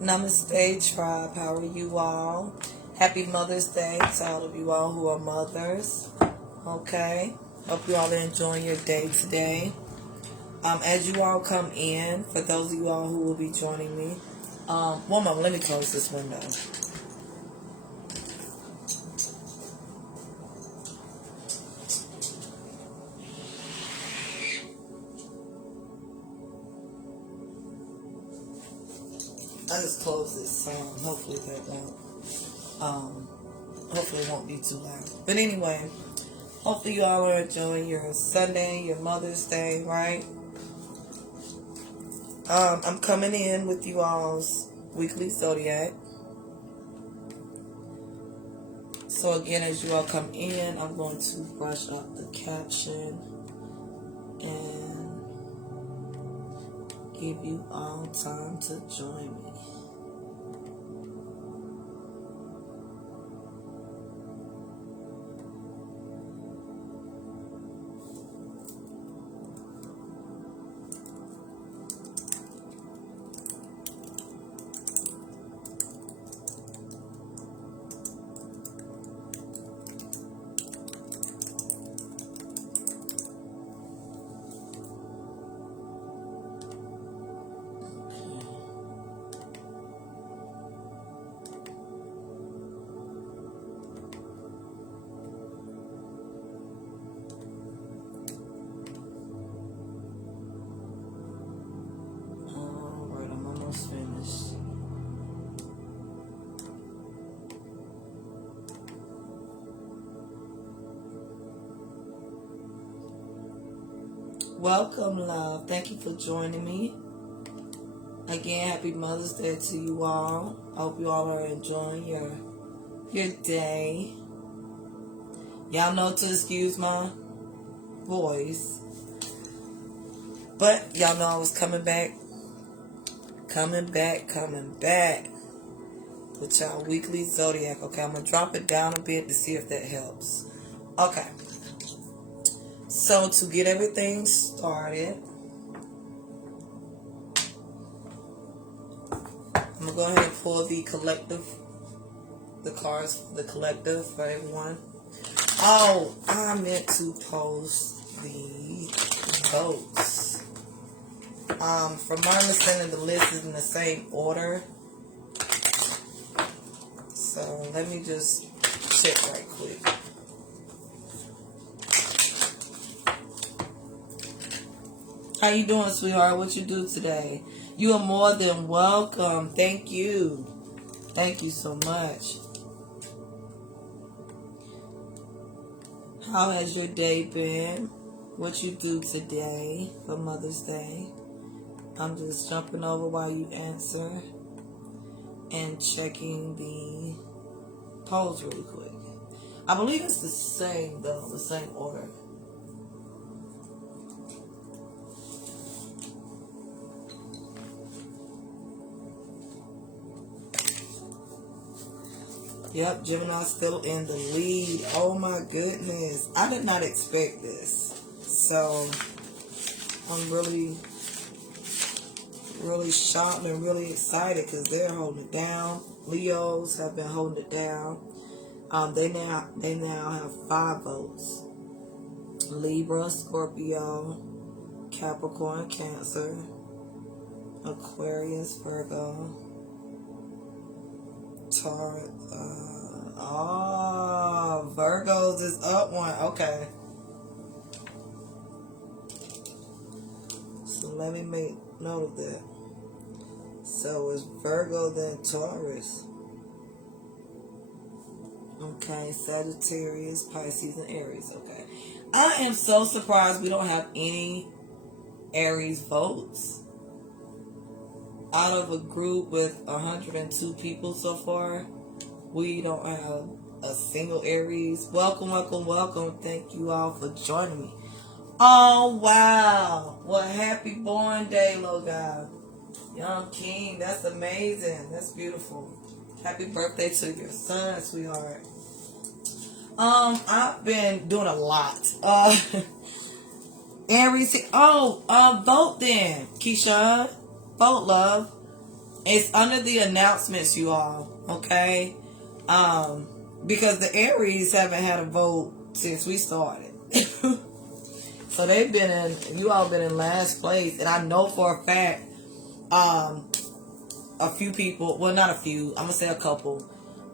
Namaste, tribe. How are you all? Happy Mother's Day to all of you all who are mothers. Okay. Hope you all are enjoying your day today. As you all come in, for those of you all who will be joining me, one moment, let me close this window. I just closed this sound. Hopefully that won't. Hopefully it won't be too loud. But anyway, hopefully you all are enjoying your Sunday, your Mother's Day, right? I'm coming in with you all's weekly zodiac. So again, as you all come in, I'm going to brush up the caption and give you all time to join me. Finished. Welcome, love. Thank you for joining me. Again, happy Mother's Day to you all. I hope you all are enjoying your day. Y'all know to excuse my voice, but y'all know I was coming back with y'all weekly zodiac. Okay, I'm gonna drop it down a bit to see if that helps. Okay, so to get everything started, I'm gonna go ahead and pull the cards for the collective for everyone. Oh, I meant to post the votes. From my understanding, the list is in the same order. So let me just check right quick. How you doing, sweetheart? What you do today? You are more than welcome. Thank you. Thank you so much. How has your day been? What you do today for Mother's Day? I'm just jumping over while you answer and checking the polls really quick. I believe it's the same though, the same order. Yep, Gemini's still in the lead. Oh my goodness. I did not expect this. So I'm really shocked and really excited because they're holding it down. Leos have been holding it down. They now have 5 votes. Libra, Scorpio, Capricorn, Cancer, Aquarius, Virgo, Taurus. Virgos is up 1. Okay. So let me make note of that. So it's Virgo, then Taurus. Okay, Sagittarius, Pisces, and Aries. Okay. I am so surprised we don't have any Aries votes. Out of a group with 102 people so far, we don't have a single Aries. Welcome, welcome, welcome. Thank you all for joining me. Oh, wow. Well, happy born day, little guy. Young King. That's amazing. That's beautiful. Happy birthday to your son, sweetheart. I've been doing a lot. Aries. Vote then, Keisha. Vote, love. It's under the announcements, you all. Okay? Because the Aries haven't had a vote since we started. So they've been in, you all been in last place. And I know for a fact, a few people, well, not a few, I'm going to say a couple,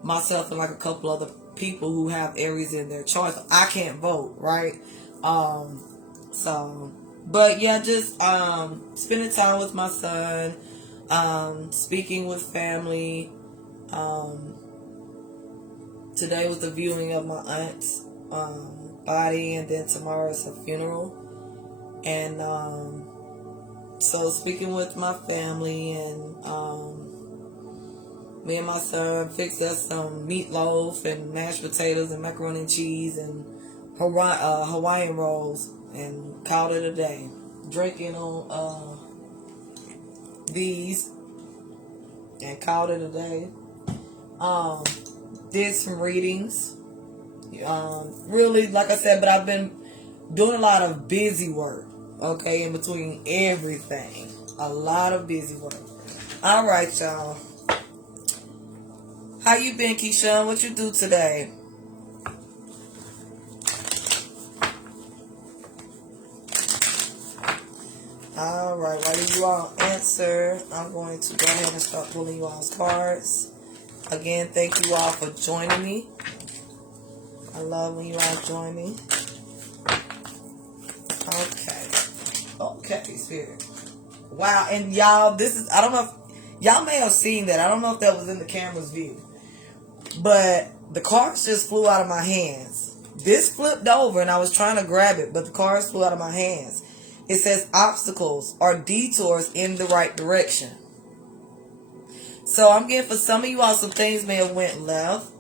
myself and like a couple other people who have Aries in their chart. I can't vote, right? So, but yeah, just spending time with my son, speaking with family. Today was the viewing of my aunt's body, and then tomorrow is her funeral. And so speaking with my family, and me and my son fixed us some meatloaf and mashed potatoes and macaroni and cheese and Hawaiian rolls, and called it a day. Drinking on these, and called it a day. Did some readings. Really, like I said, but I've been doing a lot of busy work. Okay, in between everything. A lot of busy work. Alright, y'all. How you been, Keisha? What you do today? Alright, while you all answer, I'm going to go ahead and start pulling you all's cards. Again, thank you all for joining me. I love when you all join me. Okay, Spirit. Wow, and y'all, this is, I don't know if, y'all may have seen that. I don't know if that was in the camera's view. But the cards just flew out of my hands. This flipped over and I was trying to grab it, but the cards flew out of my hands. It says obstacles or detours in the right direction. So I'm getting, for some of you all, some things may have went left.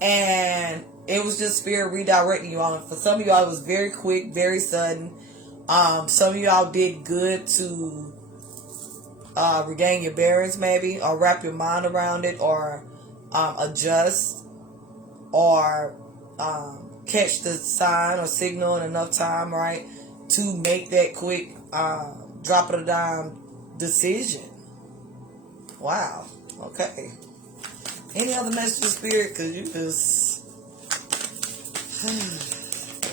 And it was just Spirit redirecting you all. And for some of y'all, it was very quick, very sudden. Some of y'all did good to regain your bearings, maybe, or wrap your mind around it, or adjust, or catch the sign or signal in enough time, right, to make that quick drop of the dime decision. Wow. Okay. Any other message of Spirit? Because you just...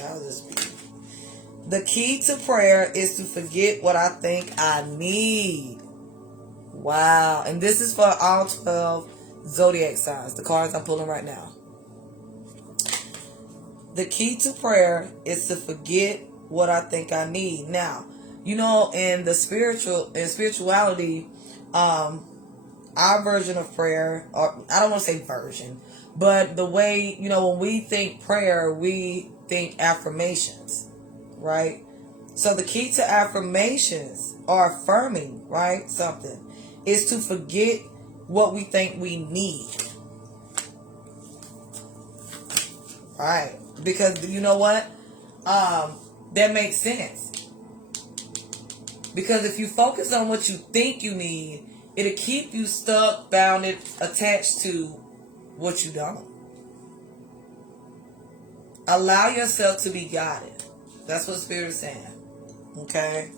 I'll just be... The key to prayer is to forget what I think I need. Wow. And this is for all 12 zodiac signs. The cards I'm pulling right now. The key to prayer is to forget what I think I need. Now, you know, in the spirituality, our version of prayer, or I don't want to say version, but the way, you know, when we think prayer, we think affirmations, right? So the key to affirmations, or affirming, right, something, is to forget what we think we need. All right. Because you know what? That makes sense. Because if you focus on what you think you need, it'll keep you stuck, bounded, attached to what you don't. Allow yourself to be guided. That's what Spirit is saying. Okay?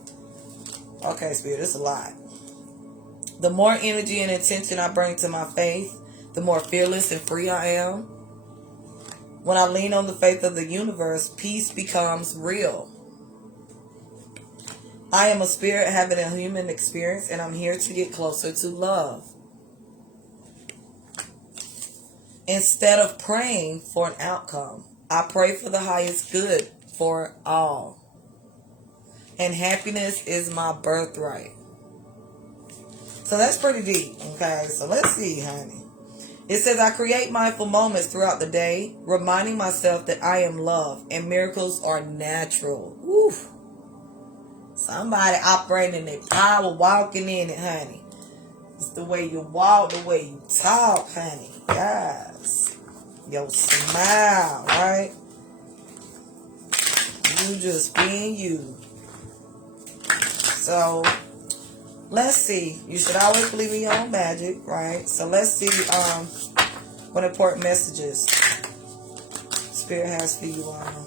Okay, Spirit, it's a lot. The more energy and intention I bring to my faith, the more fearless and free I am. When I lean on the faith of the universe, peace becomes real. I am a spirit having a human experience, and I'm here to get closer to love. Instead of praying for an outcome, I pray for the highest good for all. And happiness is my birthright. So that's pretty deep, okay? So let's see, honey. It says, I create mindful moments throughout the day, reminding myself that I am loved and miracles are natural. Woo. Somebody operating in their power, walking in it, honey. It's the way you walk, the way you talk, honey. Yes. Your smile, right? You just being you. So, let's see. You should always believe in your own magic, right? So let's see what important messages Spirit has for you all.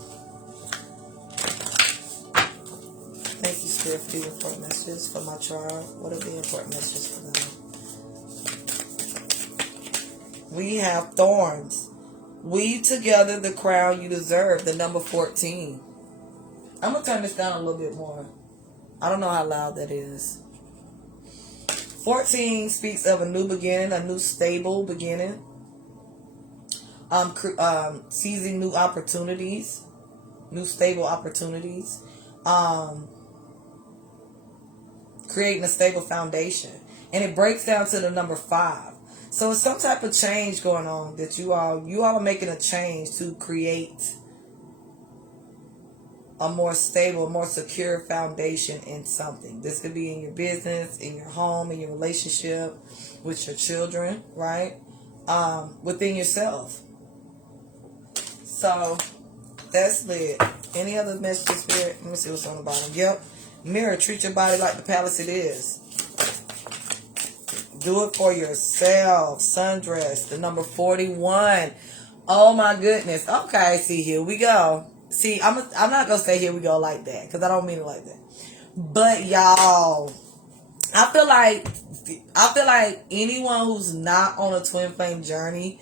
Thank you, Spirit, for the important messages for my tribe. What are the important messages for them? We have thorns. Weave together the crown you deserve. The number 14. I'm going to turn this down a little bit more. I don't know how loud that is. 14 speaks of a new beginning, a new stable beginning. Seizing new opportunities, new stable opportunities. Creating a stable foundation. And it breaks down to the number 5. So it's some type of change going on that you all are making a change to create a more stable, more secure foundation in something. This could be in your business, in your home, in your relationship, with your children, right? Within yourself. So, that's lit. Any other messages, Spirit? Let me see what's on the bottom. Yep. Mirror, treat your body like the palace it is. Do it for yourself. Sundress, the number 41. Oh my goodness. Okay, see, here we go. See, I'm not going to say here we go like that, because I don't mean it like that. But y'all, I feel like anyone who's not on a twin flame journey,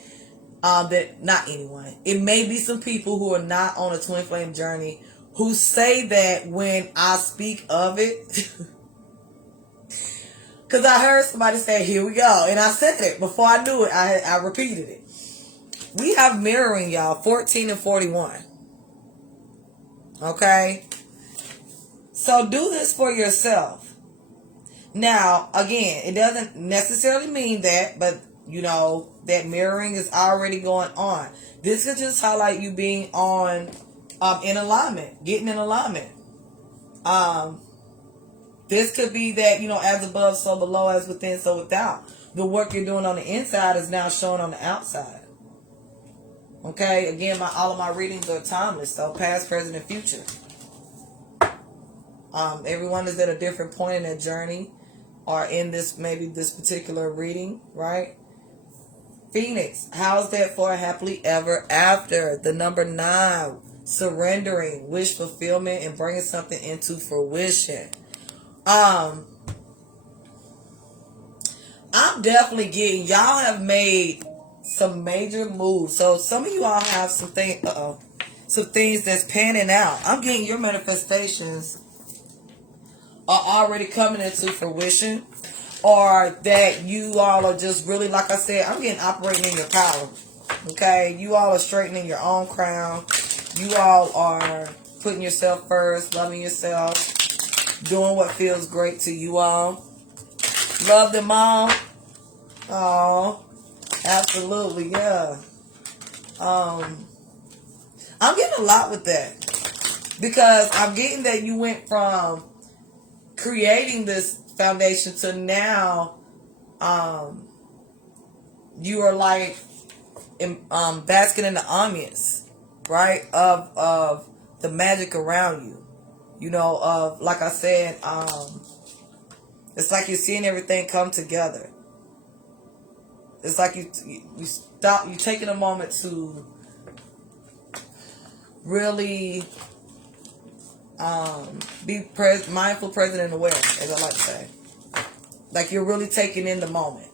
not anyone. It may be some people who are not on a twin flame journey who say that when I speak of it. Because I heard somebody say, here we go. And I said it. Before I knew it, I repeated it. We have mirroring, y'all. 14 and 41. Okay? So do this for yourself. Now, again, it doesn't necessarily mean that, but, you know, that mirroring is already going on. This could just highlight you being in alignment. Getting in alignment. This could be that, you know, as above, so below, as within, so without. The work you're doing on the inside is now showing on the outside. Okay? Again, all of my readings are timeless. So past, present, and future. Everyone is at a different point in their journey. Or in this, maybe this particular reading, right? Phoenix. How's that for a happily ever after? The number 9. Surrendering. Wish fulfillment and bringing something into fruition. I'm definitely getting, y'all have made some major moves. So some of you all have some things that's panning out. I'm getting your manifestations are already coming into fruition, or that you all are just really, like I said, I'm getting operating in your power. Okay, you all are straightening your own crown. You all are putting yourself first, loving yourself, doing what feels great to you all. Love them all. Oh, absolutely, yeah. I'm getting a lot with that, because I'm getting that you went from creating this foundation to now you are like basking in the ambience, right, of the magic around you. You know, of, like I said, it's like you're seeing everything come together. It's like you're taking a moment to really be mindful, present, and aware, as I like to say. Like you're really taking in the moment.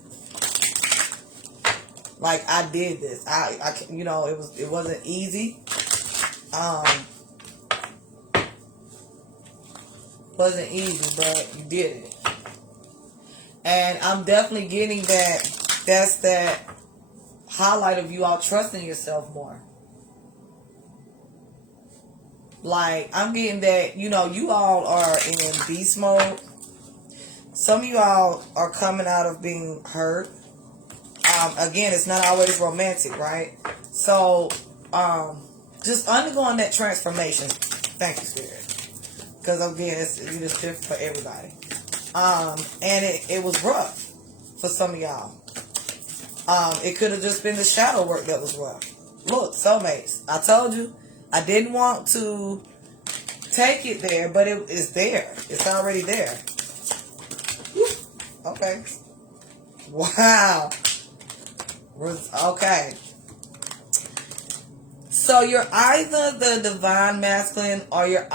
Like, I did this. I you know, it wasn't easy. Wasn't easy, but you did it. And I'm definitely getting that. That's that highlight of you all trusting yourself more. Like, I'm getting that, you know, you all are in beast mode. Some of you all are coming out of being hurt. Again, it's not always romantic, right? So, just undergoing that transformation. Thank you, Spirit. Because, again, it's different for everybody. And it was rough for some of y'all. It could have just been the shadow work that was rough. Look, soulmates. I told you, I didn't want to take it there, but it's there. It's already there. Okay. Wow. Okay. So you're either the divine masculine or you're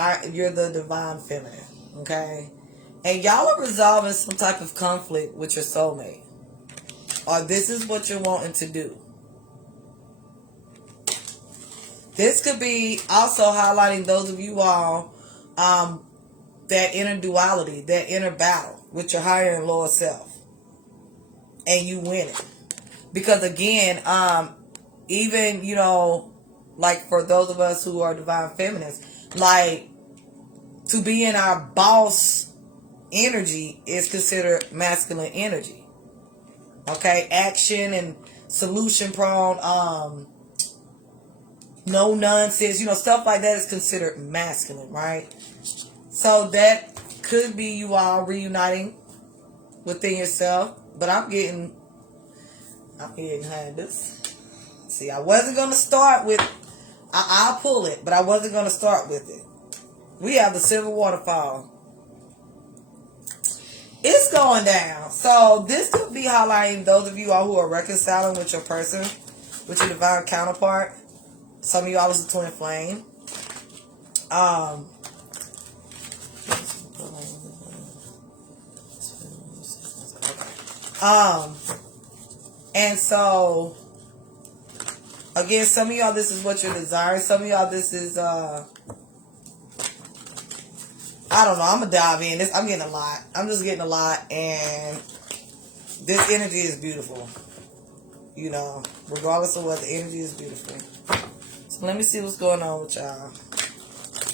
the divine feminine. Okay? And y'all are resolving some type of conflict with your soulmate. Or this is what you're wanting to do. This could be also highlighting those of you all that inner duality, that inner battle with your higher and lower self. And you win it. Because again, even, you know, like for those of us who are divine feminists, like to be in our boss energy is considered masculine energy. Okay? Action and solution prone, no nonsense, you know, stuff like that is considered masculine, right? So that could be you all reuniting within yourself. But I'm getting behind this. See, I wasn't going to start with, I'll pull it, but I wasn't going to start with it. We have the Silver Waterfall. It's going down. So this could be highlighting those of you all who are reconciling with your person, with your divine counterpart. Some of y'all is a twin flame. And so again, some of y'all this is what you're desiring. Some of y'all this is I don't know, I'm gonna dive in. I'm getting a lot. I'm just getting a lot, and this energy is beautiful. You know, regardless of what, the energy is beautiful. So let me see what's going on with y'all.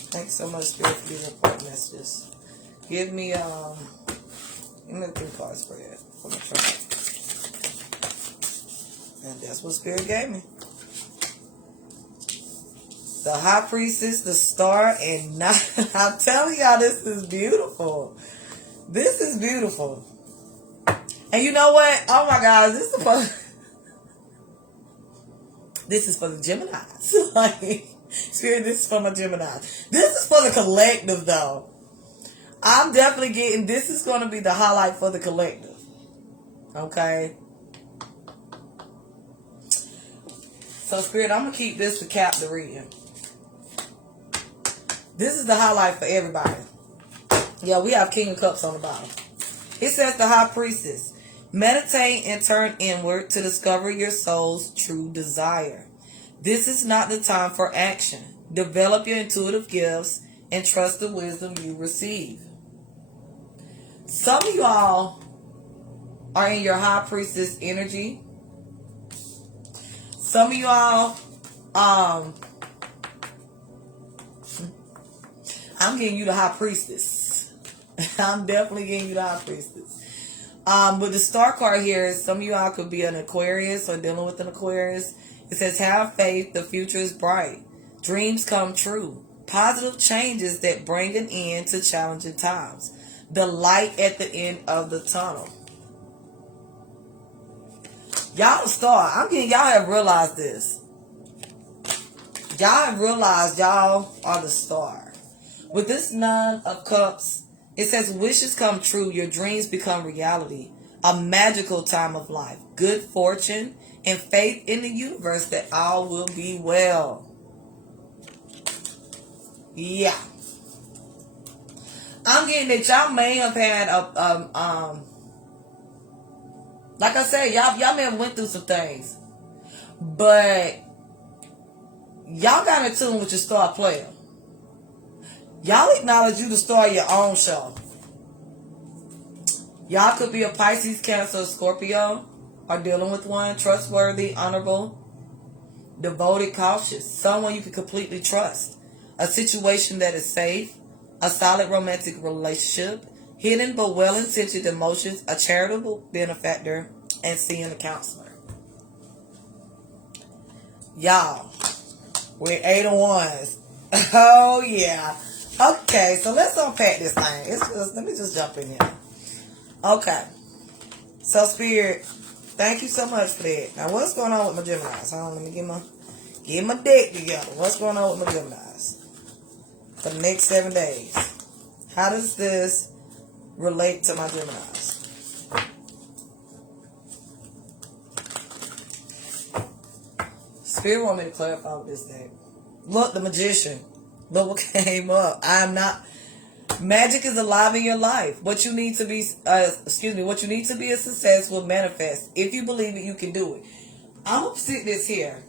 Thanks so much, Spirit, for these important messages. Give me a 3-card spread for my chart. And that's what Spirit gave me. The High Priestess, the Star, and I'm telling y'all, this is beautiful. This is beautiful. And you know what? Oh my God, this is for the Geminis. Like, Spirit, this is for my Geminis. This is for the collective, though. I'm definitely getting, this is going to be the highlight for the collective. Okay? So, Spirit, I'm going to keep this to cap the reading. This is the highlight for everybody. Yeah, we have King of Cups on the bottom. It says the High Priestess. Meditate and turn inward to discover your soul's true desire. This is not the time for action. Develop your intuitive gifts and trust the wisdom you receive. Some of y'all are in your High Priestess energy. Some of y'all, I'm getting you the High Priestess. I'm definitely getting you the High Priestess. But the Star card here is some of y'all could be an Aquarius or dealing with an Aquarius. It says, have faith, the future is bright. Dreams come true. Positive changes that bring an end to challenging times. The light at the end of the tunnel. Y'all the Star. I'm getting, y'all have realized this. Y'all have realized y'all are the Star. With this Nine of Cups, it says wishes come true. Your dreams become reality. A magical time of life. Good fortune and faith in the universe that all will be well. Yeah. I'm getting that y'all may have had like I said, y'all may have went through some things. But y'all got in tune with your star player. Y'all acknowledge you the star of your own show. Y'all could be a Pisces, Cancer, or Scorpio, or dealing with one. Trustworthy, honorable, devoted, cautious. Someone you can completely trust. A situation that is safe. A solid romantic relationship. Hidden but well-intentioned emotions. A charitable benefactor. And seeing a counselor. Y'all, we're 8 of Wands. Oh, yeah. Okay, so let's unpack this thing. Let me just jump in here. Okay. So, Spirit, thank you so much for that. Now, what's going on with my Geminis? Hold on, let me get my deck together. What's going on with my Geminis for the next 7 days? How does this relate to my Geminis? Spirit want me to clarify with this deck. Look, the Magician. Look what came up. I'm not... Magic is alive in your life. What you need to be, what you need to be a success will manifest. If you believe it, you can do it. I'm gonna sit this here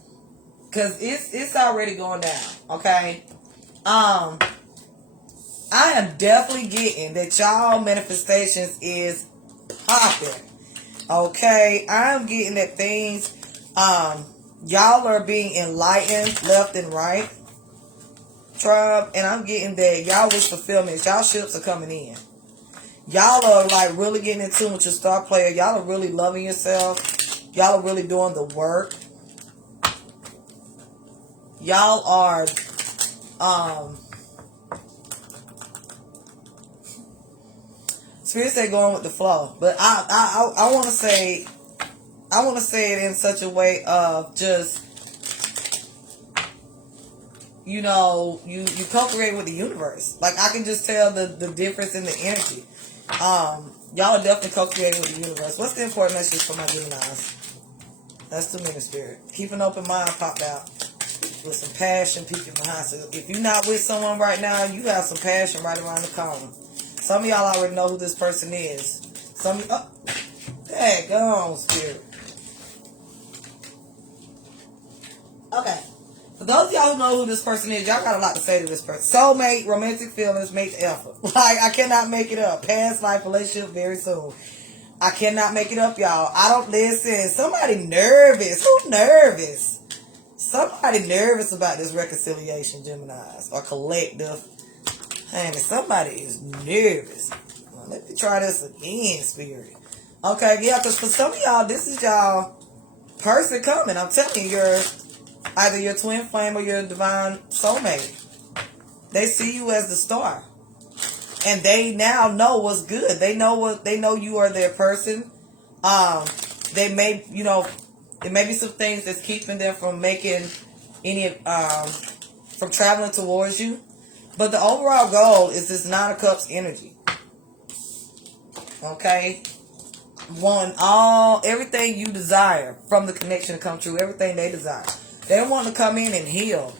because it's already going down. Okay. I am definitely getting that y'all manifestations is popping. Okay, I'm getting that things, y'all are being enlightened left and right, tribe, and I'm getting that y'all wish fulfillment. Y'all ships are coming in. Y'all are like really getting in tune with your star player. Y'all are really loving yourself. Y'all are really doing the work. Y'all are, Spirit say going with the flow, but I want to say it in such a way of just, you know, you co-create with the universe. Like I can just tell the difference in the energy. Y'all are definitely co-creating with the universe. What's the important message for my Geminis? That's too many, Spirit. Keep an open mind popped out with some passion peeking behind. So if you're not with someone right now, you have some passion right around the corner. Some of y'all already know who this person is. Some of y'all, daggone, Spirit. Okay. For those of y'all who know who this person is, y'all got a lot to say to this person. Soulmate, romantic feelings, make the effort. Like, I cannot make it up. Past life relationship very soon. I cannot make it up, y'all. I don't listen. Somebody nervous. Who nervous? Somebody nervous about this reconciliation, Geminis. Or collective. Honey, somebody is nervous. Well, let me try this again, Spirit. Okay, yeah, because for some of y'all, this is y'all person coming. I'm telling you, you're either your twin flame or your divine soulmate. They see you as the star. And they now know what's good. They know you are their person. They may, you know, there may be some things that's keeping them from making any, from traveling towards you. But the overall goal is this Nine of Cups energy. Okay? Want everything you desire from the connection to come true. Everything they desire. They want to come in and heal.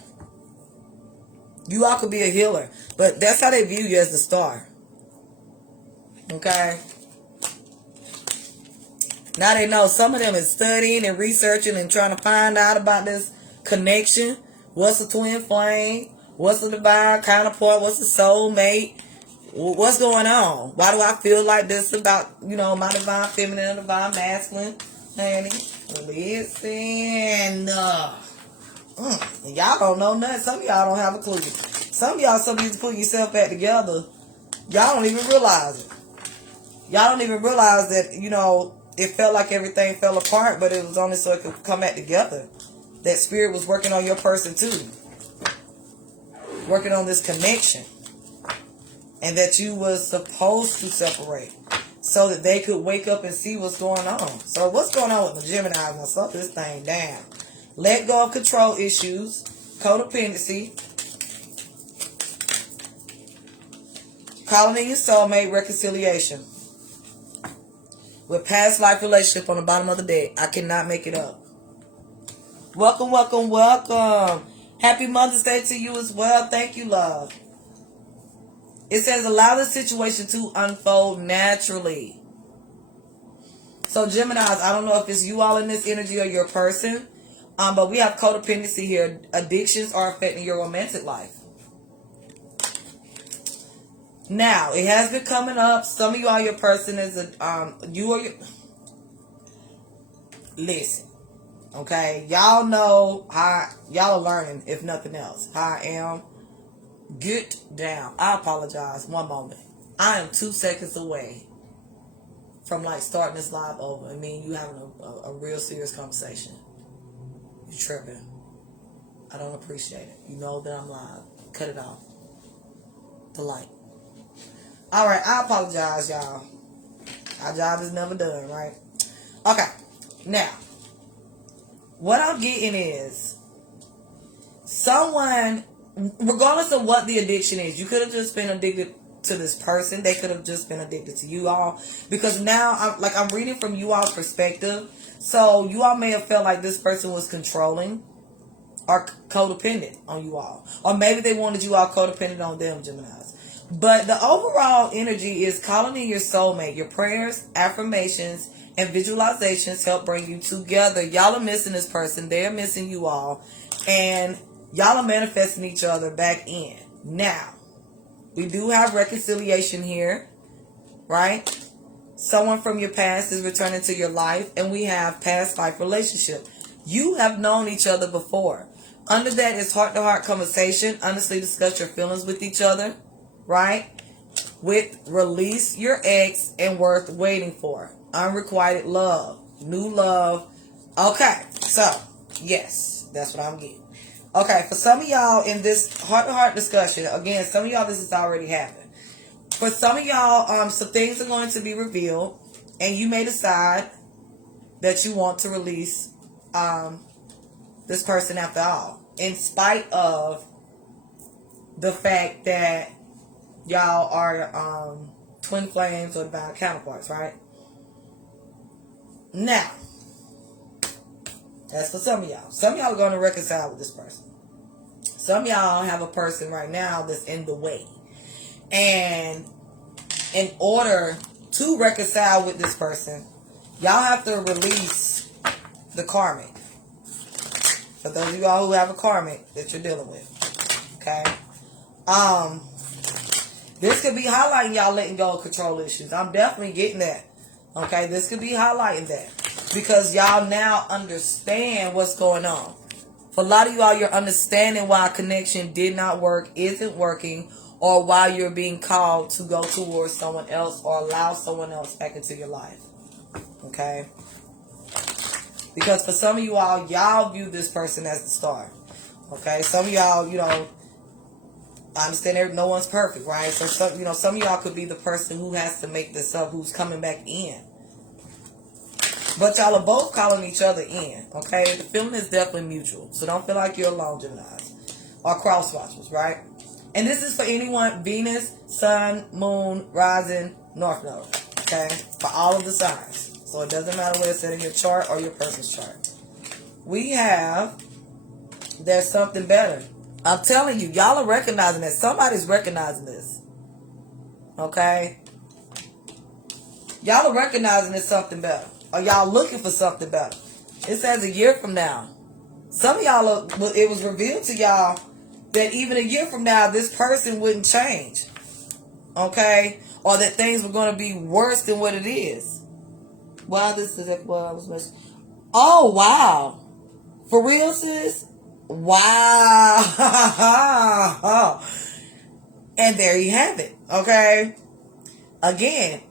You all could be a healer. But that's how they view you, as the star. Okay? Now they know some of them is studying and researching and trying to find out about this connection. What's a twin flame? What's the divine counterpart? What's the soulmate? What's going on? Why do I feel like this about, you know, my divine feminine and divine masculine? Honey, listen. Y'all don't know nothing. Some of y'all don't have a clue. Some of y'all need to put yourself back together. Y'all don't even realize it. Y'all don't even realize that, you know, it felt like everything fell apart, but it was only so it could come back together. That Spirit was working on your person too. Working on this connection. And that you was supposed to separate. So that they could wake up and see what's going on. So what's going on with the Geminis? Now slow this thing down. Let go of control issues. Codependency. Calling in your soulmate. Reconciliation. With past life relationship on the bottom of the deck. I cannot make it up. Welcome, welcome, welcome. Happy Mother's Day to you as well. Thank you, love. It says allow the situation to unfold naturally. So Geminis, I don't know if it's you all in this energy or your person. But we have codependency here. Addictions are affecting your romantic life. Now, it has been coming up. Some of you all, your person is listen. Okay, y'all know how y'all are learning, if nothing else. How I am. Get down. I apologize. One moment. I am 2 seconds away from like starting this live over. I mean, you having a real serious conversation. You tripping. I don't appreciate it. You know that I'm live. Cut it off. The light. Alright, I apologize, y'all. Our job is never done, right? Okay. Now, what I'm getting is someone, regardless of what the addiction is, you could have just been addicted to this person. They could have just been addicted to you all. Because now, I'm reading from you all's perspective. So, you all may have felt like this person was controlling or codependent on you all. Or maybe they wanted you all codependent on them, Geminis. But the overall energy is calling in your soulmate. Your prayers, affirmations, and visualizations help bring you together. Y'all are missing this person. They're missing you all. And y'all are manifesting each other back in. Now, we do have reconciliation here, right? Someone from your past is returning to your life. And we have past life relationship. You have known each other before. Under that is heart-to-heart conversation. Honestly discuss your feelings with each other, right? With release your ex and worth waiting for. Unrequited love. New love. Okay, so, yes, that's what I'm getting. Okay, for some of y'all in this heart-to-heart discussion, again, some of y'all this has already happened. For some of y'all, some things are going to be revealed, and you may decide that you want to release this person after all, in spite of the fact that y'all are twin flames or divine counterparts, right? Now, that's for some of y'all. Some of y'all are going to reconcile with this person. Some of y'all have a person right now that's in the way. And in order to reconcile with this person, y'all have to release the karmic. For those of y'all who have a karmic that you're dealing with. Okay? This could be highlighting y'all letting go of control issues. I'm definitely getting that. Okay? This could be highlighting that. Because y'all now understand what's going on. For a lot of y'all, you're understanding why a connection did not work, isn't working, or why you're being called to go towards someone else or allow someone else back into your life. Okay? Because for some of you all, y'all view this person as the star. Okay? Some of y'all, you know, I understand no one's perfect, right? So some of y'all could be the person who has to make this up, who's coming back in. But y'all are both calling each other in, okay? The feeling is definitely mutual. So don't feel like you're alone, Geminis. Or cross watchers, right? And this is for anyone, Venus, Sun, Moon, Rising, North Node. Okay? For all of the signs. So it doesn't matter where it's in your chart or your person's chart. We have, there's something better. I'm telling you, y'all are recognizing this. Somebody's recognizing this. Okay? Y'all are recognizing there's something better. Or y'all looking for something better. It says a year from now. Some of y'all, it was revealed to y'all that even a year from now, this person wouldn't change. Okay? Or that things were going to be worse than what it is. Wow, this is what I was missing. Oh, wow. For real, sis? Wow. And there you have it. Okay? Again,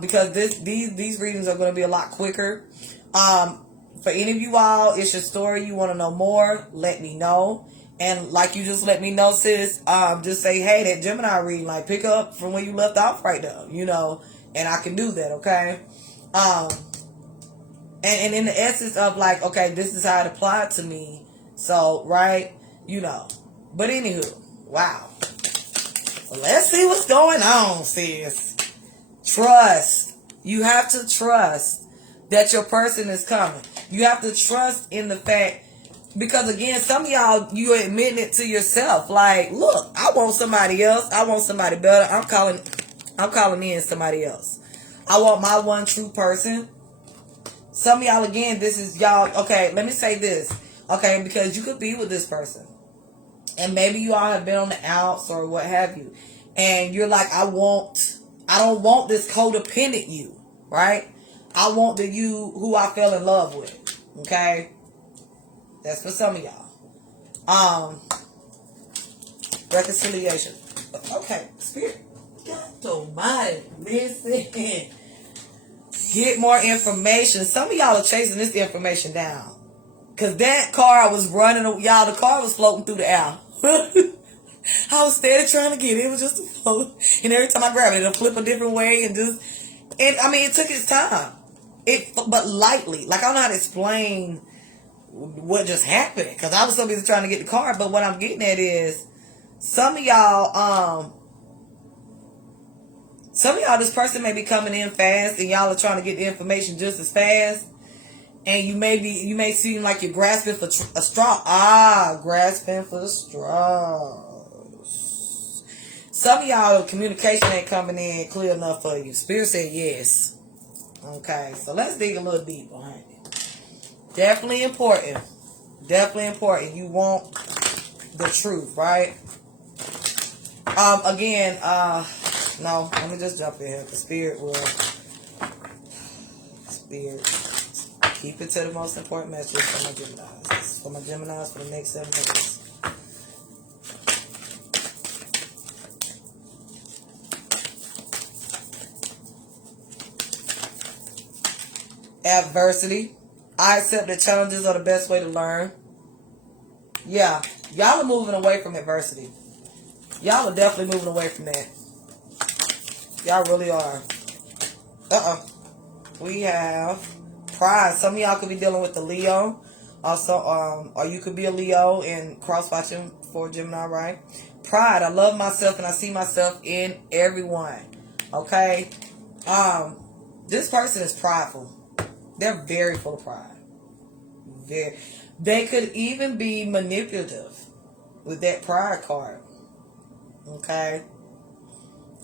because these readings are going to be a lot quicker. For any of you all, it's your story. You want to know more, let me know. And like you just let me know, sis, just say, hey, that Gemini reading, like, pick up from where you left off right now, you know, and I can do that, okay? And in the essence of, like, okay, this is how it applied to me. So, right, you know. But anywho, wow. Well, let's see what's going on, sis. Trust. You have to trust that your person is coming. You have to trust in the fact, because again, some of y'all, you're admitting it to yourself. Like, look, I want somebody else. I want somebody better. I'm calling in somebody else. I want my one true person. Some of y'all, again, this is y'all. Okay, let me say this. Okay, because you could be with this person. And maybe you all have been on the outs or what have you. And you're like, I don't want this codependent you, right? I want the you who I fell in love with, okay? That's for some of y'all. Reconciliation. Okay, Spirit. God almighty, listen. Get more information. Some of y'all are chasing this information down. Because that car was running, y'all, the car was floating through the air. I was steady trying to get it. It was just a float. And every time I grabbed it, it'll flip a different way. It took its time. But lightly. Like, I don't know how to explain what just happened. Because I was so busy trying to get the car. But what I'm getting at is, some of y'all, this person may be coming in fast. And y'all are trying to get the information just as fast. And you may seem like you're grasping for a straw. Grasping for the straws. Some of y'all, communication ain't coming in clear enough for you. Spirit said yes. Okay, so let's dig a little deeper, honey. Definitely important. Definitely important. You want the truth, right? Again, no, let me just jump in here. The spirit will. Spirit. Keep it to the most important message for my Geminis. This is for my Geminis for the next 7 days. Adversity. I accept that challenges are the best way to learn. Yeah, y'all are moving away from adversity. Y'all are definitely moving away from that. Y'all really are. We have pride. Some of y'all could be dealing with the Leo. Also, or you could be a Leo and cross-watching for Gemini, right? Pride. I love myself and I see myself in everyone. Okay? This person is prideful. They're very full of pride. They could even be manipulative with that pride card. Okay?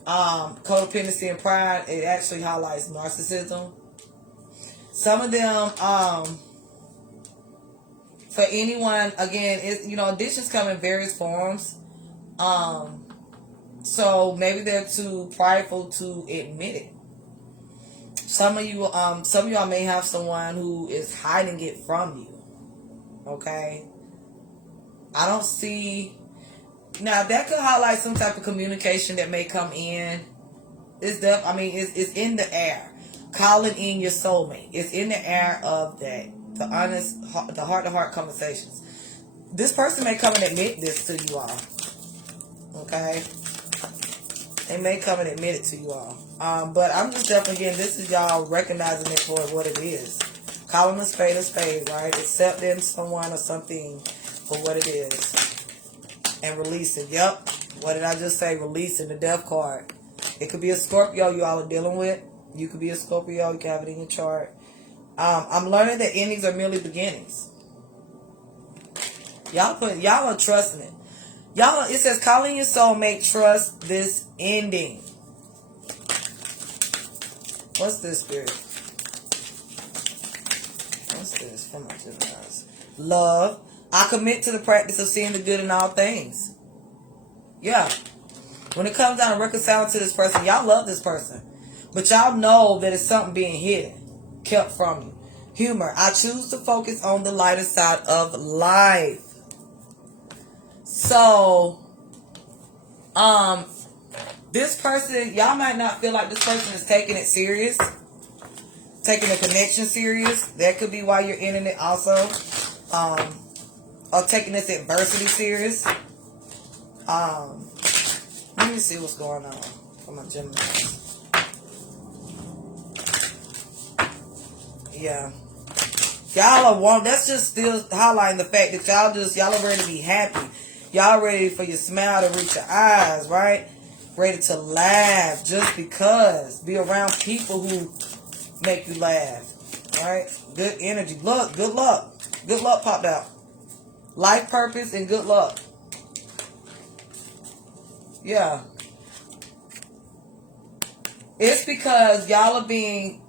Codependency and pride, it actually highlights narcissism. Some of them, for anyone, again, addictions come in various forms. So maybe they're too prideful to admit it. Some of y'all may have someone who is hiding it from you. Okay? I don't see. Now that could highlight some type of communication that may come in. It's in the air. Calling in your soulmate. It's in the air of that. The honest, the heart-to-heart conversations. This person may come and admit this to you all. Okay? They may come and admit it to you all. But I'm just definitely, again, this is y'all recognizing it for what it is. Calling a spade, right? Accepting someone or something for what it is. And releasing. Yep. What did I just say? Releasing the death card. It could be a Scorpio you all are dealing with. You could be a Scorpio. You can have it in your chart. I'm learning that endings are merely beginnings. Y'all are trusting it. It says, calling your soulmate, trust this ending. What's this, Spirit? What's this for my Geminis? Love. I commit to the practice of seeing the good in all things. Yeah. When it comes down to reconciling to this person, y'all love this person. But y'all know that it's something being hidden, kept from you. Humor. I choose to focus on the lighter side of life. So, this person, y'all might not feel like this person is taking it serious. Taking the connection serious. That could be why you're ending it also. Or taking this adversity serious. Let me see what's going on for my Gemini. Yeah. That's just still highlighting the fact that y'all are ready to be happy. Y'all ready for your smile to reach your eyes, right? Ready to laugh just because. Be around people who make you laugh, right? Good energy. Look, good luck. Good luck popped out. Life purpose and good luck. Yeah. It's because y'all are being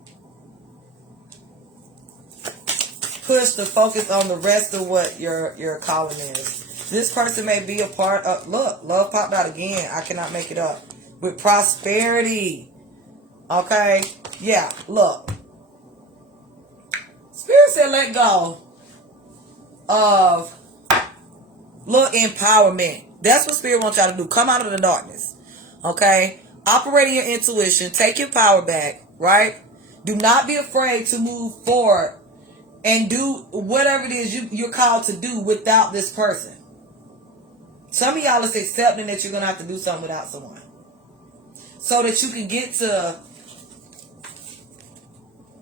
pushed to focus on the rest of what your calling is. This person may be a part of, look, love popped out again. I cannot make it up. With prosperity. Okay? Yeah, look. Spirit said let go of, look, empowerment. That's what Spirit wants y'all to do. Come out of the darkness. Okay? Operate in your intuition. Take your power back. Right? Do not be afraid to move forward and do whatever it is you're called to do without this person. Some of y'all is accepting that you're going to have to do something without someone. So that you can get to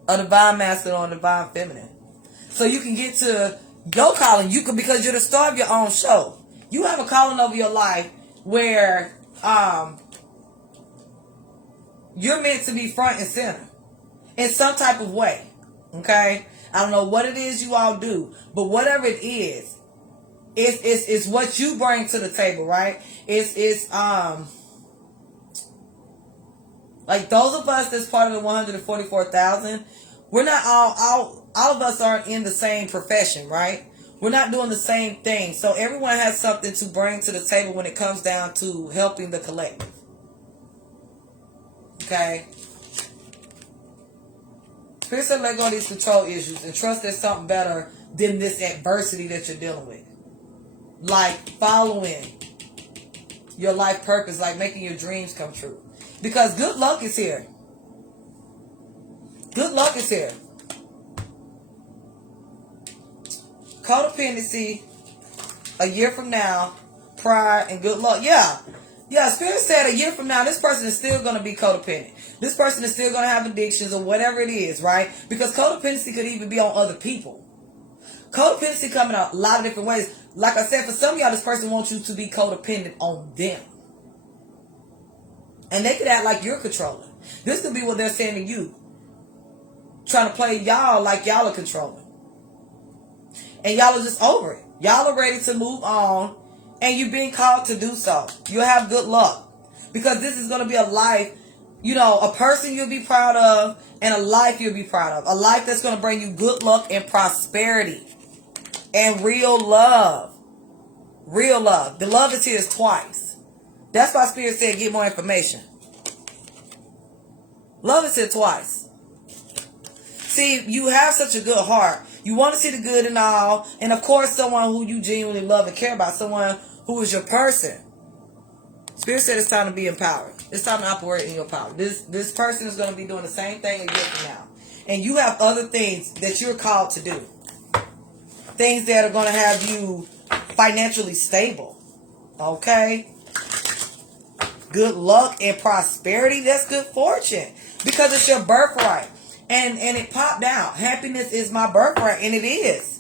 a divine masculine or a divine feminine. So you can get to your calling. Because you're the star of your own show. You have a calling over your life where you're meant to be front and center. In some type of way. Okay? I don't know what it is you all do. But whatever it is, it's what you bring to the table, right? It's Like those of us that's part of the 144,000, we're not all of us aren't in the same profession, right? We're not doing the same thing. So everyone has something to bring to the table when it comes down to helping the collective. Okay? Spirit said let go of these control issues and trust there's something better than this adversity that you're dealing with. Like following your life purpose, like making your dreams come true. Because good luck is here. Good luck is here. Codependency, a year from now, pride, and good luck. Yeah. Yeah, Spirit said a year from now, this person is still going to be codependent. This person is still going to have addictions or whatever it is, right? Because codependency could even be on other people. Codependency coming out a lot of different ways. Like I said, for some of y'all, this person wants you to be codependent on them. And they could act like you're controlling. This could be what they're saying to you. Trying to play y'all like y'all are controlling. And y'all are just over it. Y'all are ready to move on. And you're being called to do so. You'll have good luck. Because this is going to be a life, you know, a person you'll be proud of. And a life you'll be proud of. A life that's going to bring you good luck and prosperity. And real love. Real love. The love is here is twice. That's why Spirit said get more information. Love is here twice. See, you have such a good heart. You want to see the good in all. And of course, someone who you genuinely love and care about. Someone who is your person. Spirit said it's time to be empowered. It's time to operate in your power. This person is going to be doing the same thing a year from now. And you have other things that you're called to do. Things that are going to have you financially stable. Okay? Good luck and prosperity. That's good fortune. Because it's your birthright. And it popped out. Happiness is my birthright. And it is.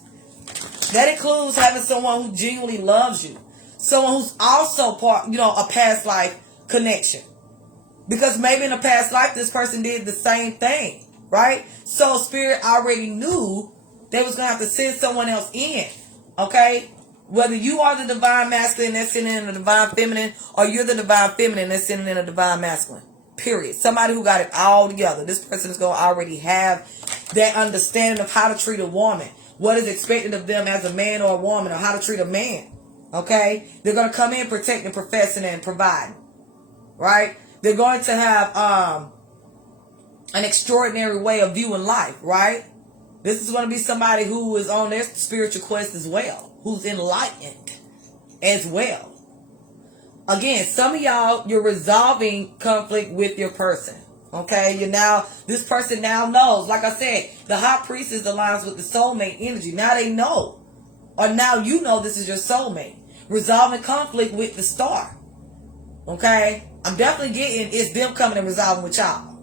That includes having someone who genuinely loves you. Someone who's also part, you know, a past life connection. Because maybe in a past life, this person did the same thing. Right? So Spirit already knew they was going to have to send someone else in. Okay? Whether you are the divine masculine that's sending in a divine feminine, or you're the divine feminine that's sending in a divine masculine. Period. Somebody who got it all together. This person is going to already have that understanding of how to treat a woman. What is expected of them as a man or a woman, or how to treat a man. Okay? They're going to come in protecting, professing, and providing. Right? They're going to have an extraordinary way of viewing life. Right? This is going to be somebody who is on their spiritual quest as well. Who's enlightened as well. Again, some of y'all, you're resolving conflict with your person. Okay? This person now knows. Like I said, the high priestess aligns with the soulmate energy. Now they know. Or now you know this is your soulmate. Resolving conflict with the star. Okay? I'm definitely getting it's them coming and resolving with y'all.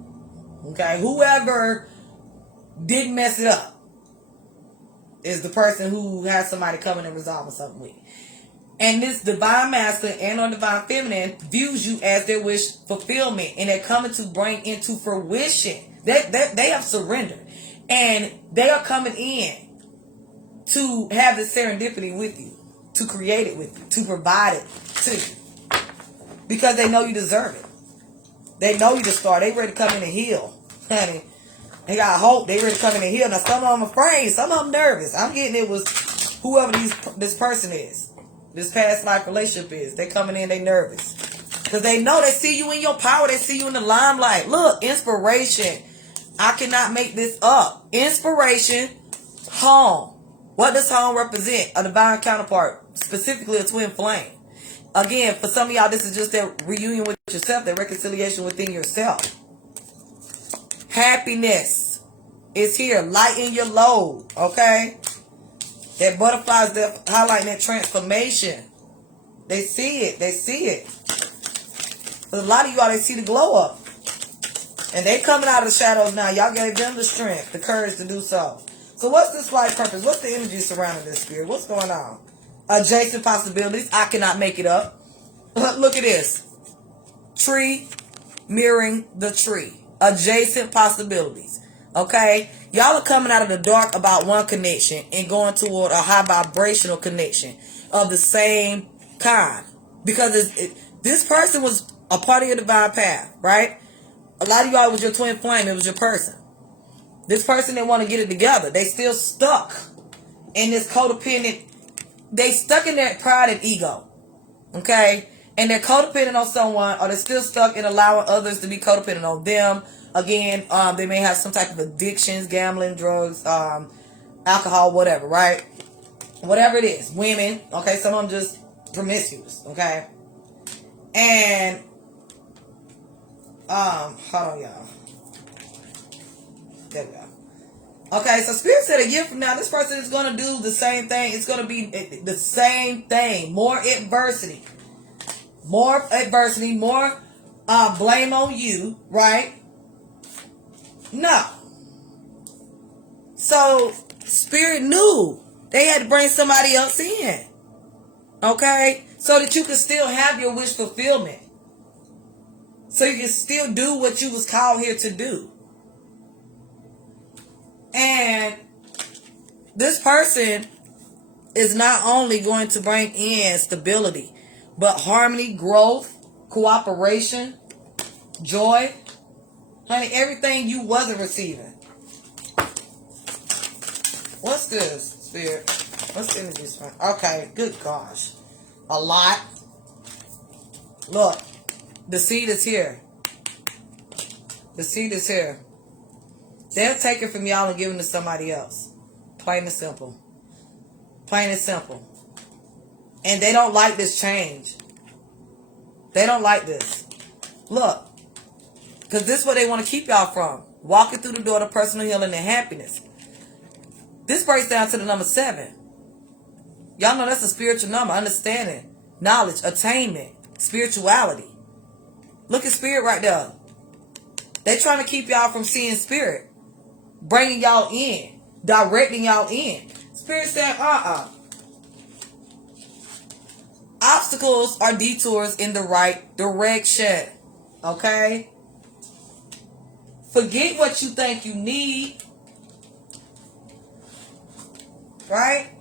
Okay? Whoever didn't mess it up is the person who has somebody coming and resolving something with. And this divine masculine and or divine feminine views you as their wish fulfillment. And they're coming to bring into fruition. They have surrendered. And they are coming in to have this serendipity with you. To create it with you. To provide it to you. Because they know you deserve it. They know you to start. They ready to come in and heal. Honey. They got hope. They ready to come in and heal. Now some of them afraid. Some of them nervous. I'm getting it was whoever this person is. This past life relationship is. They coming in, they nervous. Because they know they see you in your power. They see you in the limelight. Look, inspiration. I cannot make this up. Inspiration. Home. What does home represent? A divine counterpart. Specifically a twin flame. Again, for some of y'all, this is just that reunion with yourself. That reconciliation within yourself. Happiness is here. Lighten your load. Okay? That butterflies, they're highlighting that transformation. They see it. They see it. But a lot of y'all, they see the glow up. And they coming out of the shadows now. Y'all gave them the strength, the courage to do so. So what's this life purpose? What's the energy surrounding this spirit? What's going on? Adjacent possibilities. I cannot make it up. Look at this. Tree mirroring the tree. Adjacent possibilities. Okay? Y'all are coming out of the dark about one connection and going toward a high vibrational connection of the same kind. Because this person was a part of your divine path, right? A lot of y'all was your twin flame. It was your person. This person didn't want to get it together. They still stuck in this codependent. They stuck in that pride and ego. Okay? And they're codependent on someone, or they're still stuck in allowing others to be codependent on them. Again, they may have some type of addictions, gambling, drugs, alcohol, whatever, right? Whatever it is. Women. Okay? Some of them just promiscuous. Okay? And hold on, y'all. There we go. Okay, so Spirit said a year from now, this person is going to do the same thing. It's going to be the same thing. More adversity. More adversity. More blame on you, right? No. So, Spirit knew they had to bring somebody else in. Okay? So that you could still have your wish fulfillment. So you can still do what you was called here to do. And this person is not only going to bring in stability, but harmony, growth, cooperation, joy. Honey, everything you wasn't receiving. What's this, Spirit? What's the energy? Okay, good gosh. A lot. Look, the seed is here. The seed is here. They'll take it from y'all and give it to somebody else. Plain and simple. Plain and simple. And they don't like this change. They don't like this. Look. Because this is what they want to keep y'all from. Walking through the door to personal healing and happiness. This breaks down to the number 7. Y'all know that's a spiritual number. Understanding. Knowledge. Attainment. Spirituality. Look at Spirit right there. They're trying to keep y'all from seeing Spirit. Bringing y'all in. Directing y'all in. Spirit said, obstacles are detours in the right direction. Okay? Forget what you think you need. Right?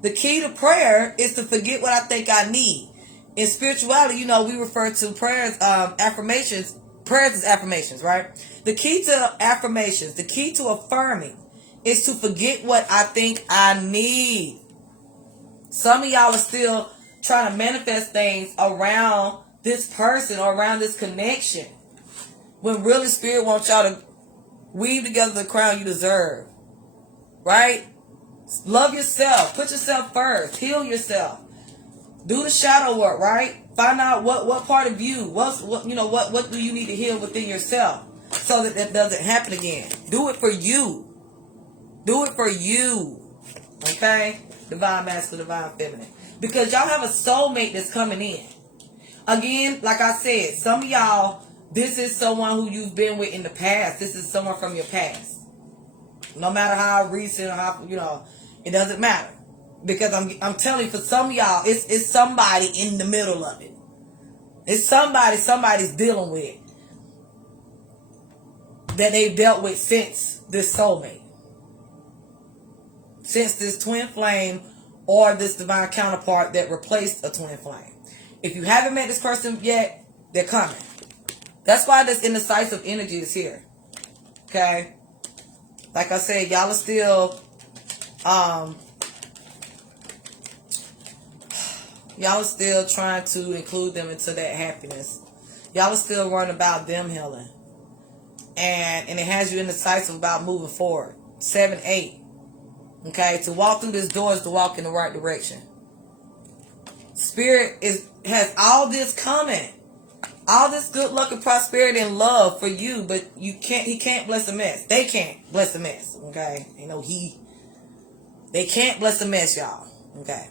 The key to prayer is to forget what I think I need. In spirituality, we refer to prayers, affirmations. Prayers is affirmations, right? The key to affirmations, the key to affirming is to forget what I think I need. Some of y'all are still trying to manifest things around this person or around this connection. When really Spirit wants y'all to weave together the crown you deserve. Right? Love yourself. Put yourself first. Heal yourself. Do the shadow work, right? Find out what part of you, what do you need to heal within yourself so that that doesn't happen again. Do it for you. Do it for you. Okay? Divine masculine, divine feminine. Because y'all have a soulmate that's coming in. Again, like I said, some of y'all, this is someone who you've been with in the past. This is someone from your past. No matter how recent or how, it doesn't matter. Because I'm telling you, for some of y'all, it's somebody in the middle of it. It's somebody's dealing with that they've dealt with since this soulmate. Since this twin flame or this divine counterpart that replaced a twin flame. If you haven't met this person yet, they're coming. That's why this indecisive energy is here. Okay? Like I said, y'all are still y'all are still trying to include them into that happiness. Y'all are still worrying about them healing. And it has you indecisive about moving forward. 7, 8. Okay? To walk through this door is to walk in the right direction. Spirit has all this coming. All this good luck and prosperity and love for you, but he can't bless a mess. They can't bless a mess. Okay? They can't bless a mess, y'all. Okay?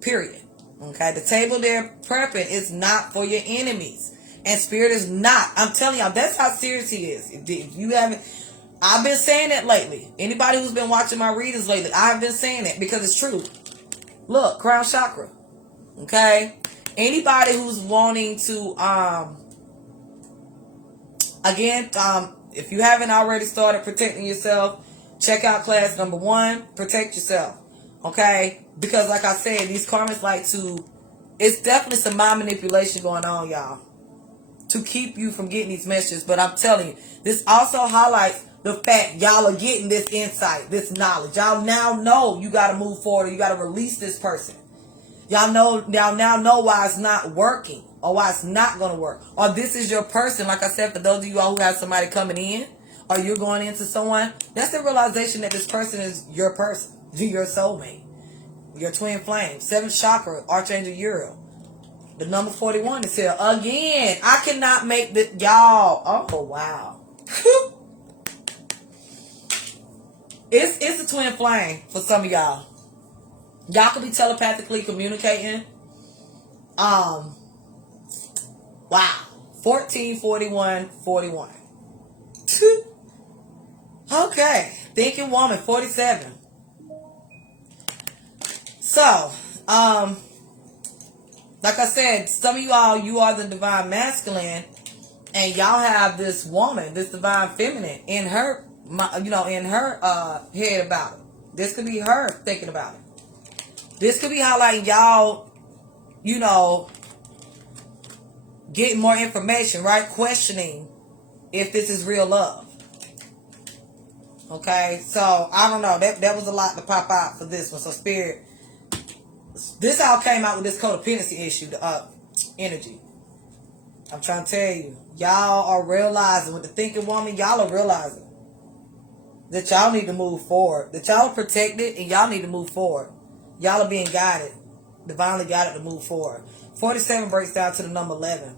Period. Okay? The table they're prepping is not for your enemies. And Spirit is not. I'm telling y'all, that's how serious he is. If you haven't, I've been saying that lately. Anybody who's been watching my readings lately, I've been saying that because it's true. Look, crown chakra. Okay? Anybody who's wanting to, if you haven't already started protecting yourself, check out class number 1, protect yourself. Okay? Because like I said, these karmas like to, it's definitely some mind manipulation going on, y'all. to keep you from getting these messages. But I'm telling you, this also highlights the fact y'all are getting this insight, this knowledge. Y'all now know you got to move forward. You got to release this person. Y'all now know why it's not working, or why it's not going to work. Or this is your person. Like I said, for those of you all who have somebody coming in, or you're going into someone, that's the realization that this person is your person, your soulmate, your twin flame. 7th chakra, Archangel Uriel. The number 41 is here. Again, I cannot make the, y'all. Oh, wow. It's a twin flame for some of y'all. Y'all could be telepathically communicating. Wow. 14, 41, 41. Okay. Thinking woman, 47. So, like I said, some of you all, you are the divine masculine, and y'all have this woman, this divine feminine in her, in her head about it. This could be her thinking about it. This could be highlighting y'all, getting more information, right? Questioning if this is real love. Okay, so I don't know. That was a lot to pop out for this one. So Spirit, this all came out with this codependency issue, the energy. I'm trying to tell you, y'all are realizing, with the thinking woman, y'all are realizing that y'all need to move forward. That y'all are protected and y'all need to move forward. Y'all are being guided, divinely guided to move forward. 47 breaks down to the number 11.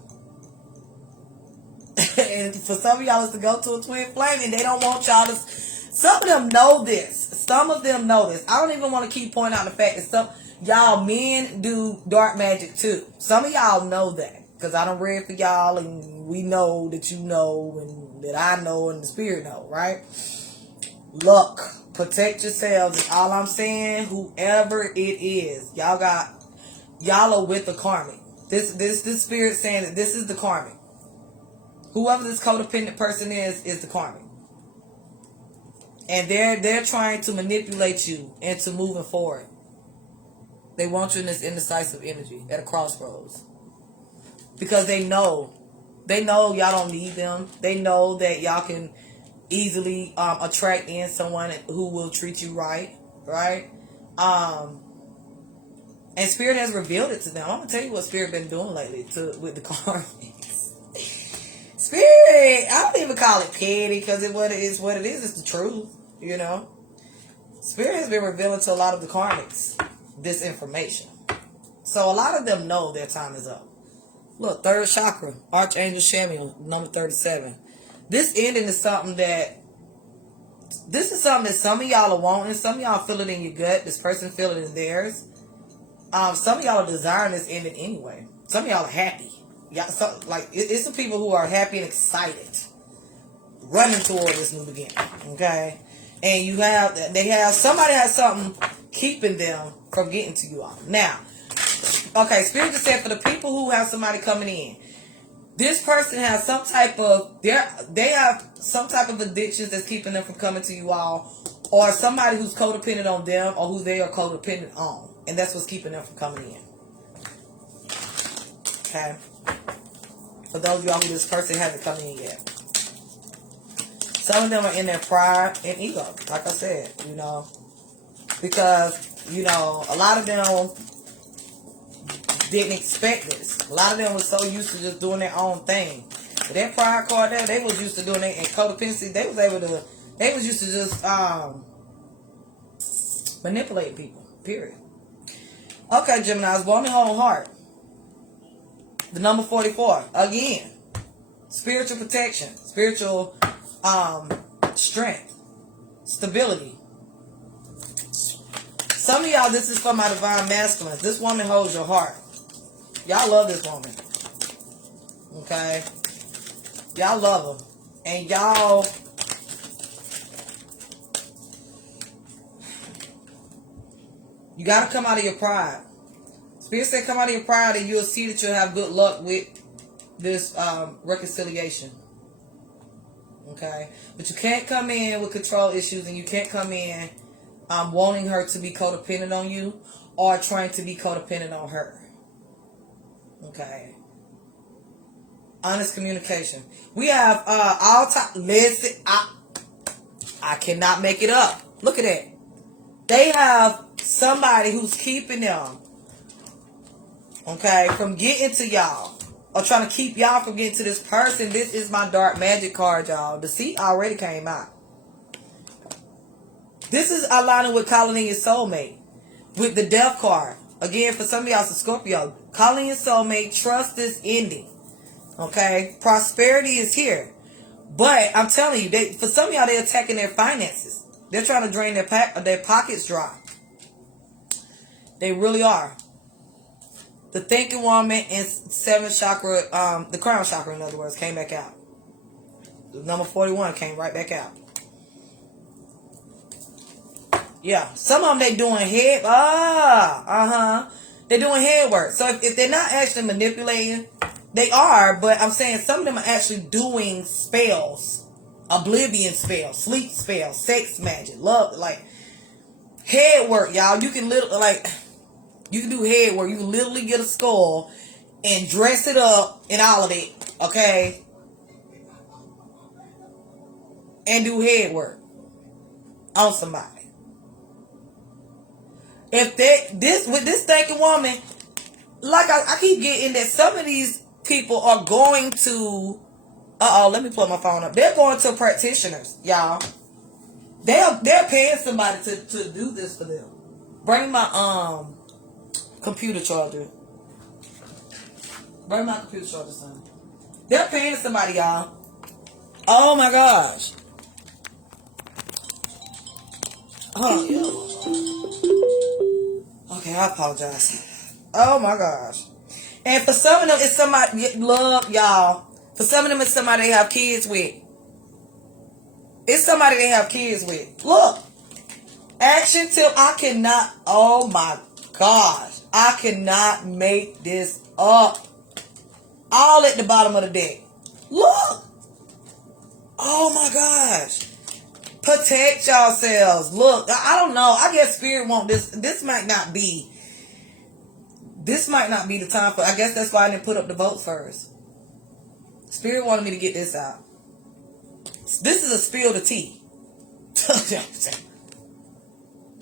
And for some of y'all, it's to go to a twin flame, and they don't want y'all to. Some of them know this. Some of them know this. I don't even want to keep pointing out the fact that some y'all men do dark magic too. Some of y'all know that, because I done read for y'all, and we know that you know, and that I know, and the Spirit know, right? Look, protect yourselves is all I'm saying. Whoever it is, y'all are with the karmic. This Spirit saying that this is the karmic. Whoever this codependent person is the karmic. And they're trying to manipulate you into moving forward. They want you in this indecisive energy at a crossroads. Because they know y'all don't need them. They know that y'all can easily attract in someone who will treat you right? And Spirit has revealed it to them. I'm gonna tell you what Spirit been doing lately with the karmics. Spirit, I don't even call it petty, because what it is, it's the truth, Spirit has been revealing to a lot of the karmics this information. So a lot of them know their time is up. Look, 3rd chakra, Archangel Samuel, number 37. This ending is something that some of y'all are wanting. Some of y'all feel it in your gut. This person feel it in theirs. Some of y'all are desiring this ending anyway. Some of y'all are happy. It's some people who are happy and excited, running toward this new beginning. Okay, and somebody has something keeping them from getting to you all. Now, okay, Spirit just said for the people who have somebody coming in, this person has some type of they have some type of addictions that's keeping them from coming to you all, or somebody who's codependent on them, or who they are codependent on, and that's what's keeping them from coming in. Okay. For those of y'all who this person hasn't come in yet. Some of them are in their pride and ego, like I said, because, a lot of them didn't expect this. A lot of them was so used to just doing their own thing. But that pride card there, they was used to doing it, and codependency, they was used to just manipulate people, period. Okay, Geminis, warm your whole heart. The number 44, again, spiritual protection, spiritual strength, stability. Some of y'all, this is for my divine masculines. This woman holds your heart. Y'all love this woman. Okay? Y'all love her. And y'all, you got to come out of your pride. Spirit said come out of your pride, and you'll see that you'll have good luck with this reconciliation. Okay? But you can't come in with control issues, and you can't come in wanting her to be codependent on you, or trying to be codependent on her. Okay? Honest communication. We have all time. Listen, I cannot make it up. Look at that. They have somebody who's keeping them, okay, from getting to y'all, or trying to keep y'all from getting to this person. This is my dark magic card, y'all. The Deceit already came out. This is aligning with calling in your soulmate. With the Death card. Again, for some of y'all, it's a Scorpio. Calling your soulmate. Trust is ending. Okay? Prosperity is here. But I'm telling you, for some of y'all, they're attacking their finances. They're trying to drain their pockets dry. They really are. The Thinking Woman and 7th chakra, the crown chakra, in other words, came back out. Number 41 came right back out. Yeah, some of them they doing head. They're doing head work. So if they're not actually manipulating, they are. But I'm saying some of them are actually doing spells, oblivion spells, sleep spells, sex magic, love, like head work, y'all. You can you can do head work. You can literally get a skull and dress it up and all of it, okay, and do head work on somebody. If with this thinking woman, like I keep getting that some of these people are going to, let me pull my phone up. They're going to practitioners, y'all. They're paying somebody to do this for them. Bring my computer charger. Bring my computer charger, son. They're paying somebody, y'all. Oh my gosh. Okay, I apologize. Oh my gosh. And for some of them, it's somebody, love, y'all. For some of them, it's somebody they have kids with. It's somebody they have kids with. Look. Action tip. I cannot, oh my gosh. I cannot make this up. All at the bottom of the deck. Look. Oh my gosh. Protect yourselves. Look, I don't know. I guess Spirit want this. This might not be the time for. I guess that's why I didn't put up the votes first. Spirit wanted me to get this out. This is a spill the tea.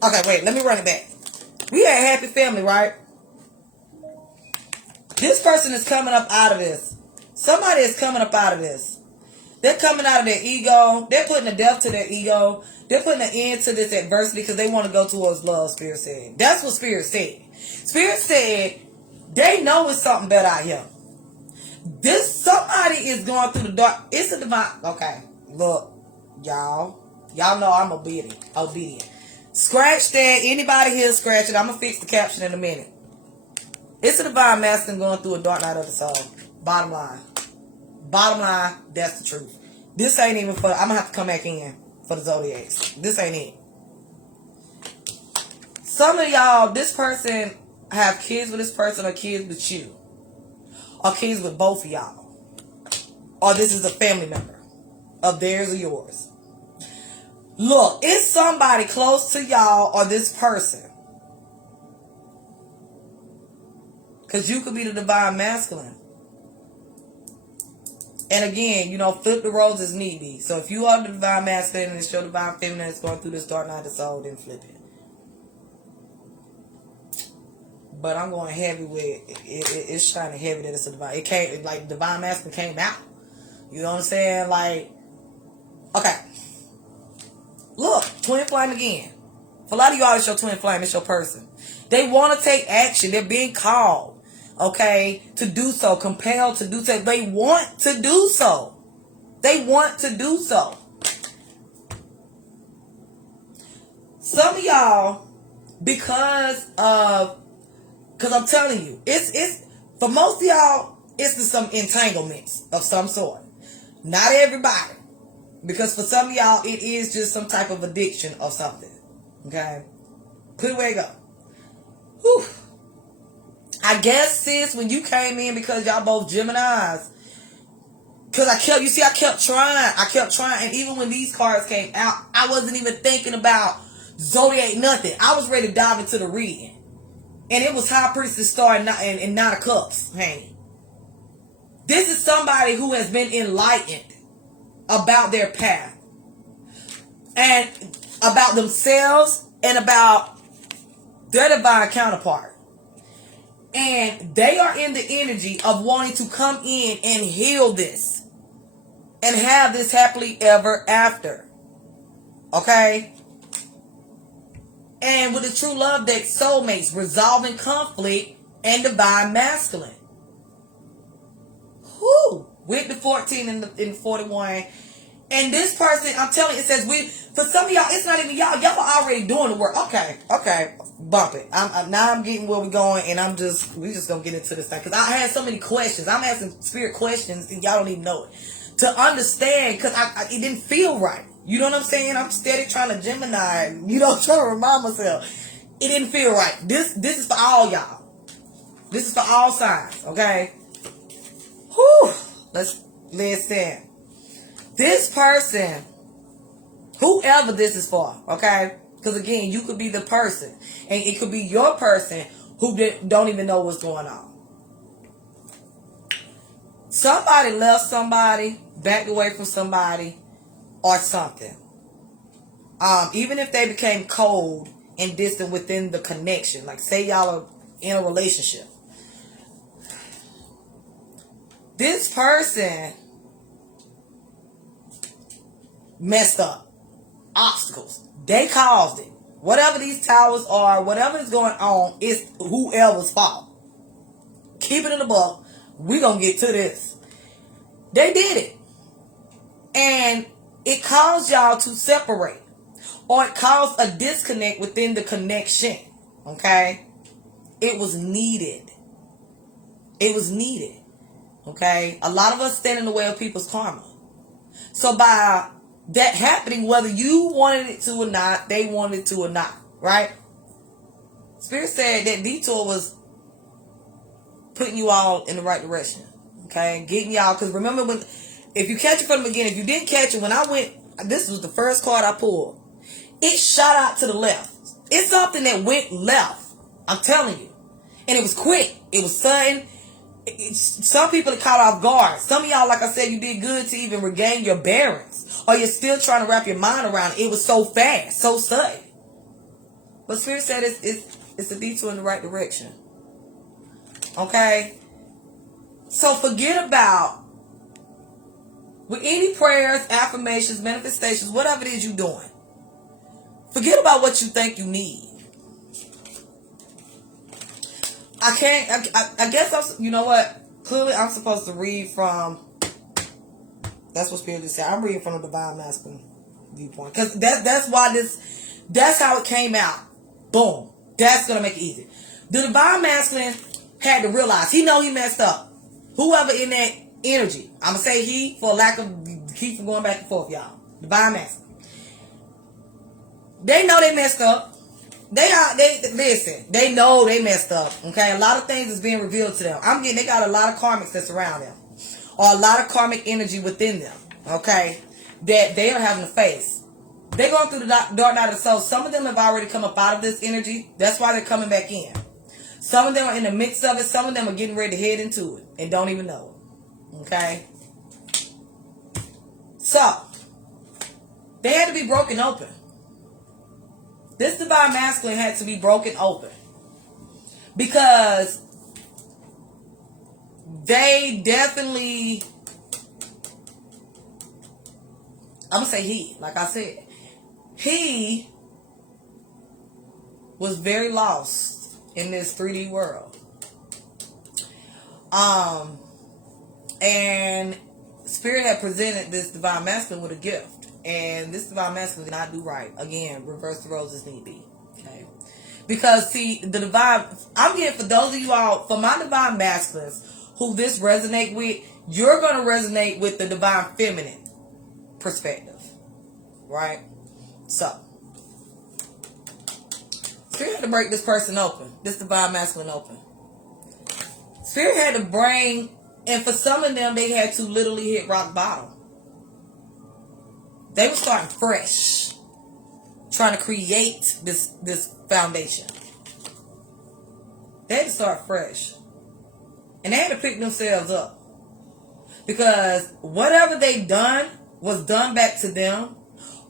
Okay, wait. Let me run it back. We had a happy family, right? This person is coming up out of this. Somebody is coming up out of this. They're coming out of their ego. They're putting a death to their ego. They're putting an end to this adversity because they want to go towards love, Spirit said. That's what Spirit said. Spirit said they know it's something better out here. Somebody is going through the dark. It's a divine. Okay, look, y'all. Y'all know I'm obedient. Scratch that. Anybody here scratch it. I'm going to fix the caption in a minute. It's a divine masculine going through a dark night of the soul. Bottom line. That's the truth. This ain't even for. I'm gonna have to come back in for the zodiacs. This ain't it. Some of y'all, this person have kids with this person, or kids with you, or kids with both of y'all, or this is a family member of theirs or yours. Look, it's somebody close to y'all or this person, because you could be the divine masculine. And again, flip the roles as need be. So if you are the divine masculine and it's your divine feminine that's going through this dark night of the soul, then flip it. But I'm going heavy with it. It's shining heavy that it's a divine. It came, like, divine masculine came out. You know what I'm saying? Like, okay. Look, twin flame again. For a lot of y'all, it's your twin flame. It's your person. They want to take action. They're being called. Okay, to do so, compelled to do so. They want to do so. Some of y'all, because I'm telling you, it's for most of y'all, it's some entanglements of some sort. Not everybody, because for some of y'all, it is just some type of addiction or something. Okay, put it where you go. Whew. I guess, sis, when you came in, because y'all both Geminis, because I kept trying, and even when these cards came out, I wasn't even thinking about zodiac, nothing. I was ready to dive into the reading, and it was High Priestess Star and Nine of Cups. Hey, This is somebody who has been enlightened about their path and about themselves and about their divine counterpart. And they are in the energy of wanting to come in and heal this and have this happily ever after. Okay? And with the true love deck, soulmates, resolving conflict, and divine masculine. Whoo! With the 14 and the 41. And this person, I'm telling you, it says for some of y'all, it's not even y'all. Y'all are already doing the work. Okay. Bump it. Now I'm getting where we're going, and we just gonna get into this thing. Because I had so many questions. I'm asking spirit questions, and y'all don't even know it. To understand, because it didn't feel right. You know what I'm saying? I'm steady trying to Gemini, trying to remind myself. It didn't feel right. This is for all y'all. This is for all signs, okay? Whew. Let's listen. This person, whoever this is for, okay? Because again, you could be the person. And it could be your person who don't even know what's going on. Somebody left somebody, backed away from somebody, or something. Even if they became cold and distant within the connection. Like say y'all are in a relationship. This person messed up. Obstacles. They caused it. Whatever these towers are, whatever is going on, it's whoever's fault. Keep it in the book. We're going to get to this. They did it. And it caused y'all to separate. Or it caused a disconnect within the connection. Okay? It was needed. It was needed. Okay? A lot of us stand in the way of people's karma. So by that happening, whether you wanted it to or not, they wanted it to or not. Right? Spirit said that detour was putting you all in the right direction. Okay? Getting y'all, because remember if you catch it from the beginning, if you didn't catch it, when I went, this was the first card I pulled. It shot out to the left. It's something that went left. I'm telling you. And it was quick. It was sudden. Some people are caught off guard. Some of y'all, like I said, you did good to even regain your bearings. Or you're still trying to wrap your mind around it. It was so fast, so sudden. But Spirit said it's a detour in the right direction. Okay? So forget about, with any prayers, affirmations, manifestations, whatever it is you're doing, forget about what you think you need. I guess you know what? Clearly I'm supposed to read from, that's what Spirit just said. I'm reading from the Divine Masculine Viewpoint. Because that's why that's how it came out. Boom. That's going to make it easy. The Divine Masculine had to realize, he know he messed up. Whoever in that energy, I'm going to say he, for lack of, keep from going back and forth, y'all. Divine Masculine. They know they messed up. Listen, they know they messed up. Okay, a lot of things is being revealed to them. They got a lot of karmics that's around them, or a lot of karmic energy within them. Okay, that they are having to face. They're going through the dark night of the soul. Some of them have already come up out of this energy. That's why they're coming back in. Some of them are in the midst of it. Some of them are getting ready to head into it and don't even know it. Okay, so they had to be broken open. This Divine Masculine had to be broken open because they definitely, I'm going to say he, like I said, he was very lost in this 3D world. And Spirit had presented this Divine Masculine with a gift. And this Divine Masculine did not do right. Again, reverse the roles as need be. Okay. Because, see, the Divine, I'm getting, for those of you all, for my Divine Masculines who this resonate with, you're going to resonate with the Divine Feminine perspective. Right? So, Spirit had to break this person open. This Divine Masculine open. Spirit had to bring, and for some of them, they had to literally hit rock bottom. They were starting fresh, trying to create this foundation. They had to start fresh. And they had to pick themselves up. Because whatever they done was done back to them,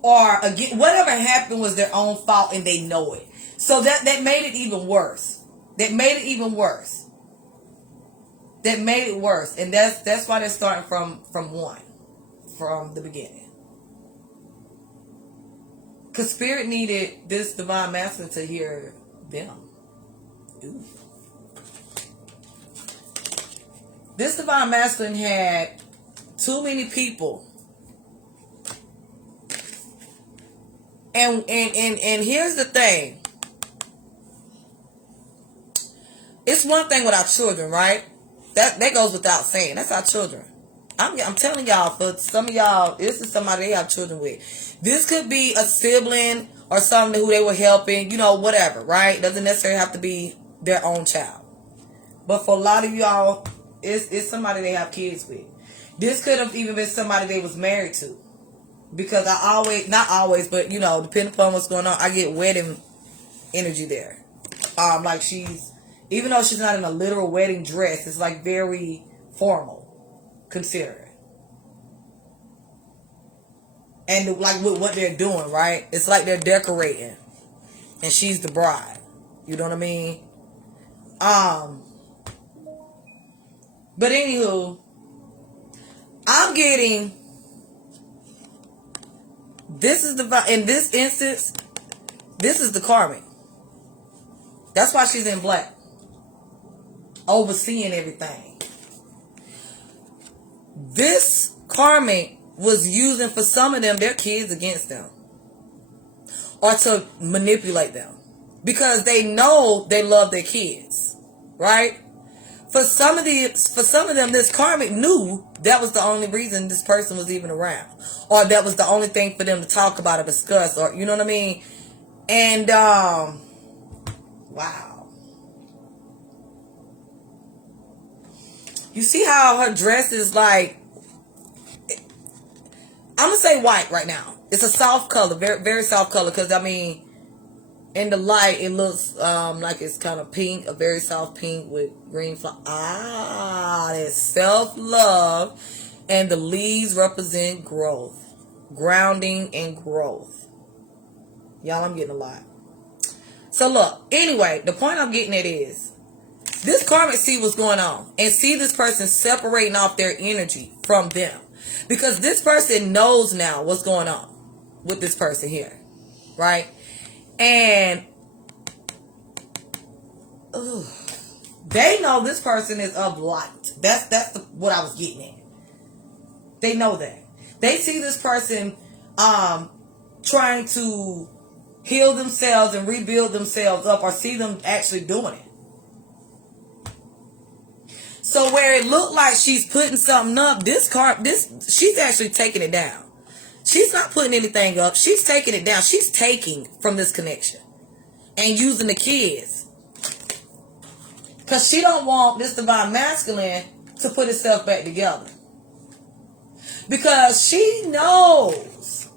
or again, whatever happened was their own fault and they know it. So that made it even worse. That made it even worse. That made it worse. And that's why they're starting from the beginning. Because Spirit needed this divine masculine to hear them. Ooh. This divine masculine had too many people. And here's the thing. It's one thing with our children, right? That goes without saying. That's our children. I'm telling y'all, for some of y'all, this is somebody they have children with. This could be a sibling or something who they were helping, whatever, right? Doesn't necessarily have to be their own child. But for a lot of y'all, it's somebody they have kids with. This could have even been somebody they was married to. Because not always, but depending upon what's going on, I get wedding energy there. Like even though she's not in a literal wedding dress, it's like very formal, consider it. And like with what they're doing, right? It's like they're decorating, and she's the bride. You know what I mean? But anywho, I'm getting, this is in this instance, this is the karmic. That's why she's in black, overseeing everything. This karmic was using for some of them their kids against them, or to manipulate them, because they know they love their kids, right? For some of them, this karmic knew that was the only reason this person was even around, or that was the only thing for them to talk about or discuss, or you know what I mean? And wow, you see how her dress is like, I'm gonna say white right now. It's a soft color, very very soft color, because I mean, in the light, it looks like it's kind of pink, a very soft pink with green flower. That's self-love. And the leaves represent growth, grounding, and growth. Y'all, I'm getting a lot. So look, anyway, the point I'm getting at is, this karmic see what's going on, and see this person separating off their energy from them. Because this person knows now what's going on with this person here, right? And they know this person is of light. That's what I was getting at. They know that. They see this person trying to heal themselves and rebuild themselves up, or see them actually doing it. So where it looked like she's putting something up, she's actually taking it down. She's not putting anything up. She's taking it down. She's taking from this connection and using the kids, because she don't want this divine masculine to put itself back together, because she knows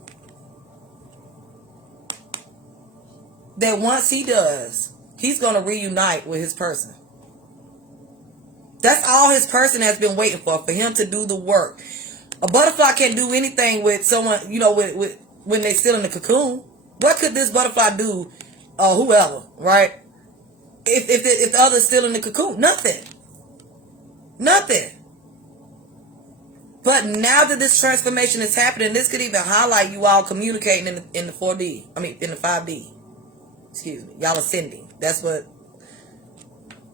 that once he does, he's going to reunite with his person. That's all his person has been waiting for him to do the work. A butterfly can't do anything with someone, with when they're still in the cocoon. What could this butterfly do, or whoever, right? If the other's still in the cocoon, nothing. But now that this transformation is happening, this could even highlight you all communicating in the 4D. I mean, in the 5D. Excuse me. Y'all ascending. That's what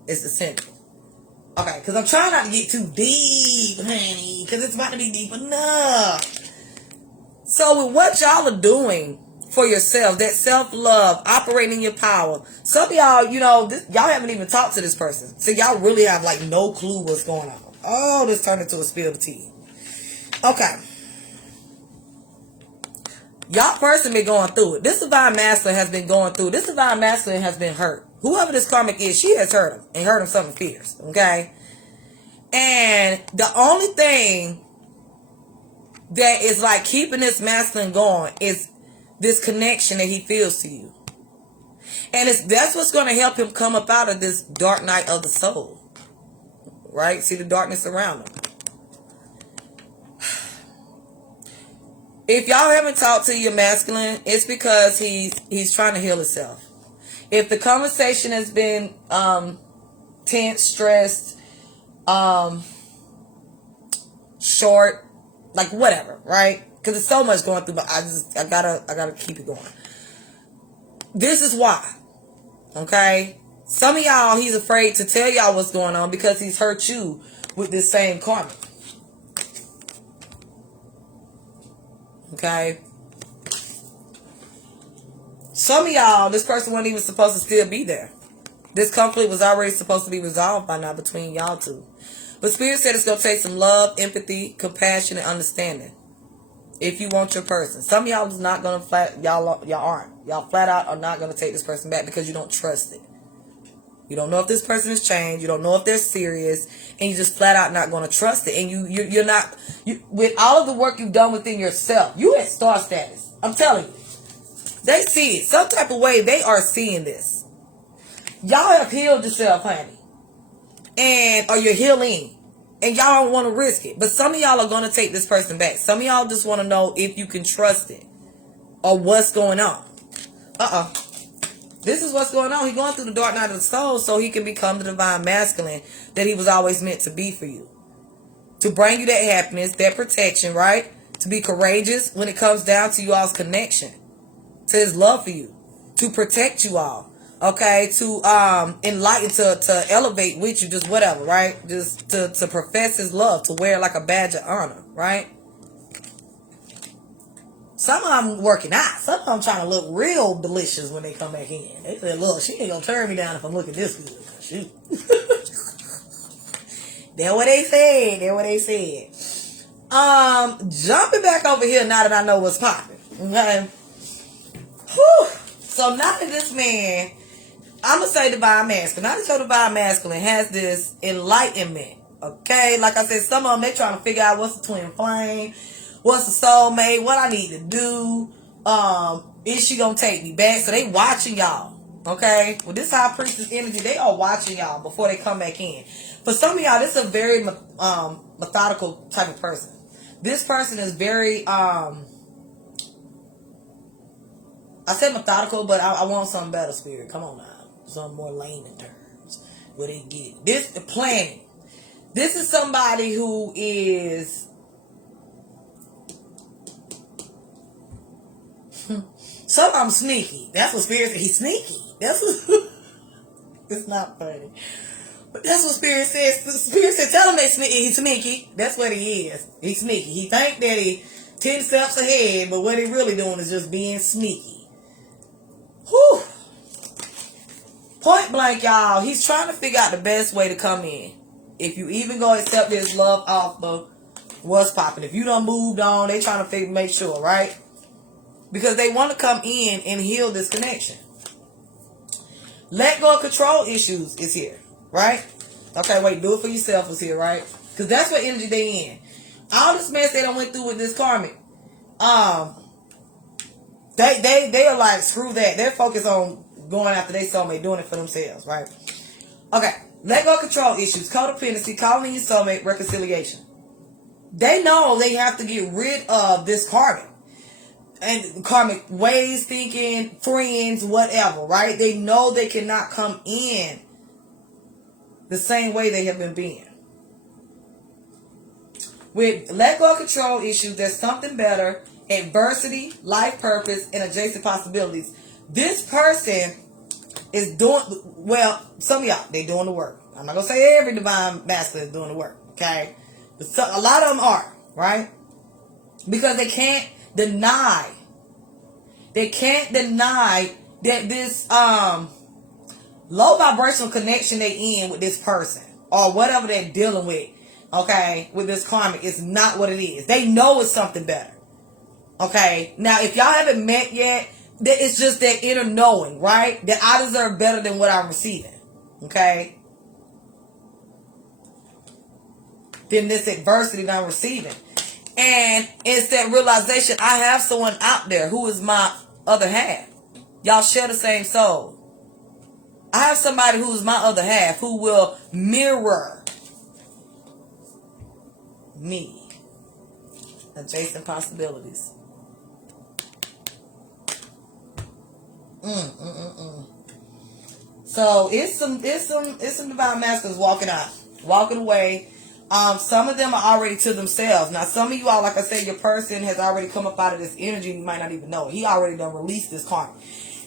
it's ascending. Okay, because I'm trying not to get too deep, honey, because it's about to be deep enough. So with what y'all are doing for yourself, that self-love, operating in your power, some of y'all, y'all haven't even talked to this person. So y'all really have like no clue what's going on. Oh, this turned into a spill of tea. Okay. Y'all person been going through it. This divine masculine has been going through. This divine masculine has been hurt. Whoever this karmic is, she has hurt him. And hurt him something fierce. Okay? And the only thing that is like keeping this masculine going is this connection that he feels to you. And that's what's going to help him come up out of this dark night of the soul. Right? See the darkness around him. If y'all haven't talked to your masculine, it's because he's trying to heal himself. If the conversation has been tense, stressed, short, like whatever, right? Because there's so much going through, but I gotta keep it going. This is why, okay? Some of y'all, he's afraid to tell y'all what's going on because he's hurt you with this same karma. Okay? Some of y'all, this person wasn't even supposed to still be there. This conflict was already supposed to be resolved by now between y'all two. But Spirit said it's going to take some love, empathy, compassion, and understanding. If you want your person. Some of y'all is not going to y'all aren't. Y'all flat out are not going to take this person back because you don't trust it. You don't know if this person has changed. You don't know if they're serious. And you just flat out not going to trust it. And you're not, with all of the work you've done within yourself, you at star status. I'm telling you. They see it. Some type of way they are seeing this. Y'all have healed yourself, honey. Or you're healing. And y'all don't want to risk it. But some of y'all are going to take this person back. Some of y'all just want to know if you can trust it. Or what's going on. This is what's going on. He's going through the dark night of the soul so he can become the divine masculine that he was always meant to be for you. To bring you that happiness, that protection, right? To be courageous when it comes down to you all's connection. To his love for you. To protect you all. Okay? To enlighten, to elevate with you, just whatever, right? Just to profess his love. To wear like a badge of honor, right? Some of them working out. Some of them trying to look real delicious when they come back in. They said, look, she ain't gonna turn me down if I'm looking this good. Shoot. That's what they said. That's what they said. Jumping back over here now that I know what's popping. Okay. Whew. So now that this man, I'm gonna say divine masculine. Now that your divine masculine has this enlightenment. Okay. Like I said, some of them, they trying to figure out what's the twin flame. What's the soulmate? What I need to do? Is she gonna take me back? So they watching y'all. Okay? Well, this high priestess energy, they are watching y'all before they come back in. For some of y'all, this is a very methodical type of person. This person is very I said methodical, but I want something better, Spirit. Come on now. Some more layman terms. Where they get it. This planning. This is somebody who is some of them sneaky. That's what Spirit said. He's sneaky. That's what it's not funny. But that's what Spirit says. Spirit said, tell him he's sneaky. That's what he is. He's sneaky. He think that he 10 steps ahead, but what he really doing is just being sneaky. Whew. Point blank, y'all. He's trying to figure out the best way to come in. If you even go accept this love offer, what's popping? If you done moved on, they trying to make sure, right? Because they want to come in and heal this connection. Let go of control issues is here, right? Okay, wait, do it for yourself is here, right? Because that's what energy they in. All this mess they done went through with this karmic, they are like, screw that. They're focused on going after their soulmate, doing it for themselves, right? Okay, let go of control issues, codependency, calling your soulmate, reconciliation. They know they have to get rid of this karmic. And karmic ways, thinking, friends, whatever, right? They know they cannot come in the same way they have been being. With let go of control issues, there's something better, adversity, life purpose, and adjacent possibilities. This person is doing, well, some of y'all, they doing the work. I'm not going to say every divine masculine is doing the work, okay? But a lot of them are, right? Because they can't deny that this low vibrational connection they in with this person or whatever they're dealing with, okay, with this karmic is not what it is. They know it's something better. Okay, now if y'all haven't met yet, it's just that inner knowing, right? That I deserve better than what I'm receiving. Okay, than this adversity that I'm receiving. And it's that realization, I have someone out there who is my other half. Y'all share the same soul. I have somebody who is my other half who will mirror me. Adjacent possibilities. So it's some divine masculines walking away. Some of them are already to themselves. Now, some of you all, like I said, your person has already come up out of this energy. You might not even know it. He already done released this karma.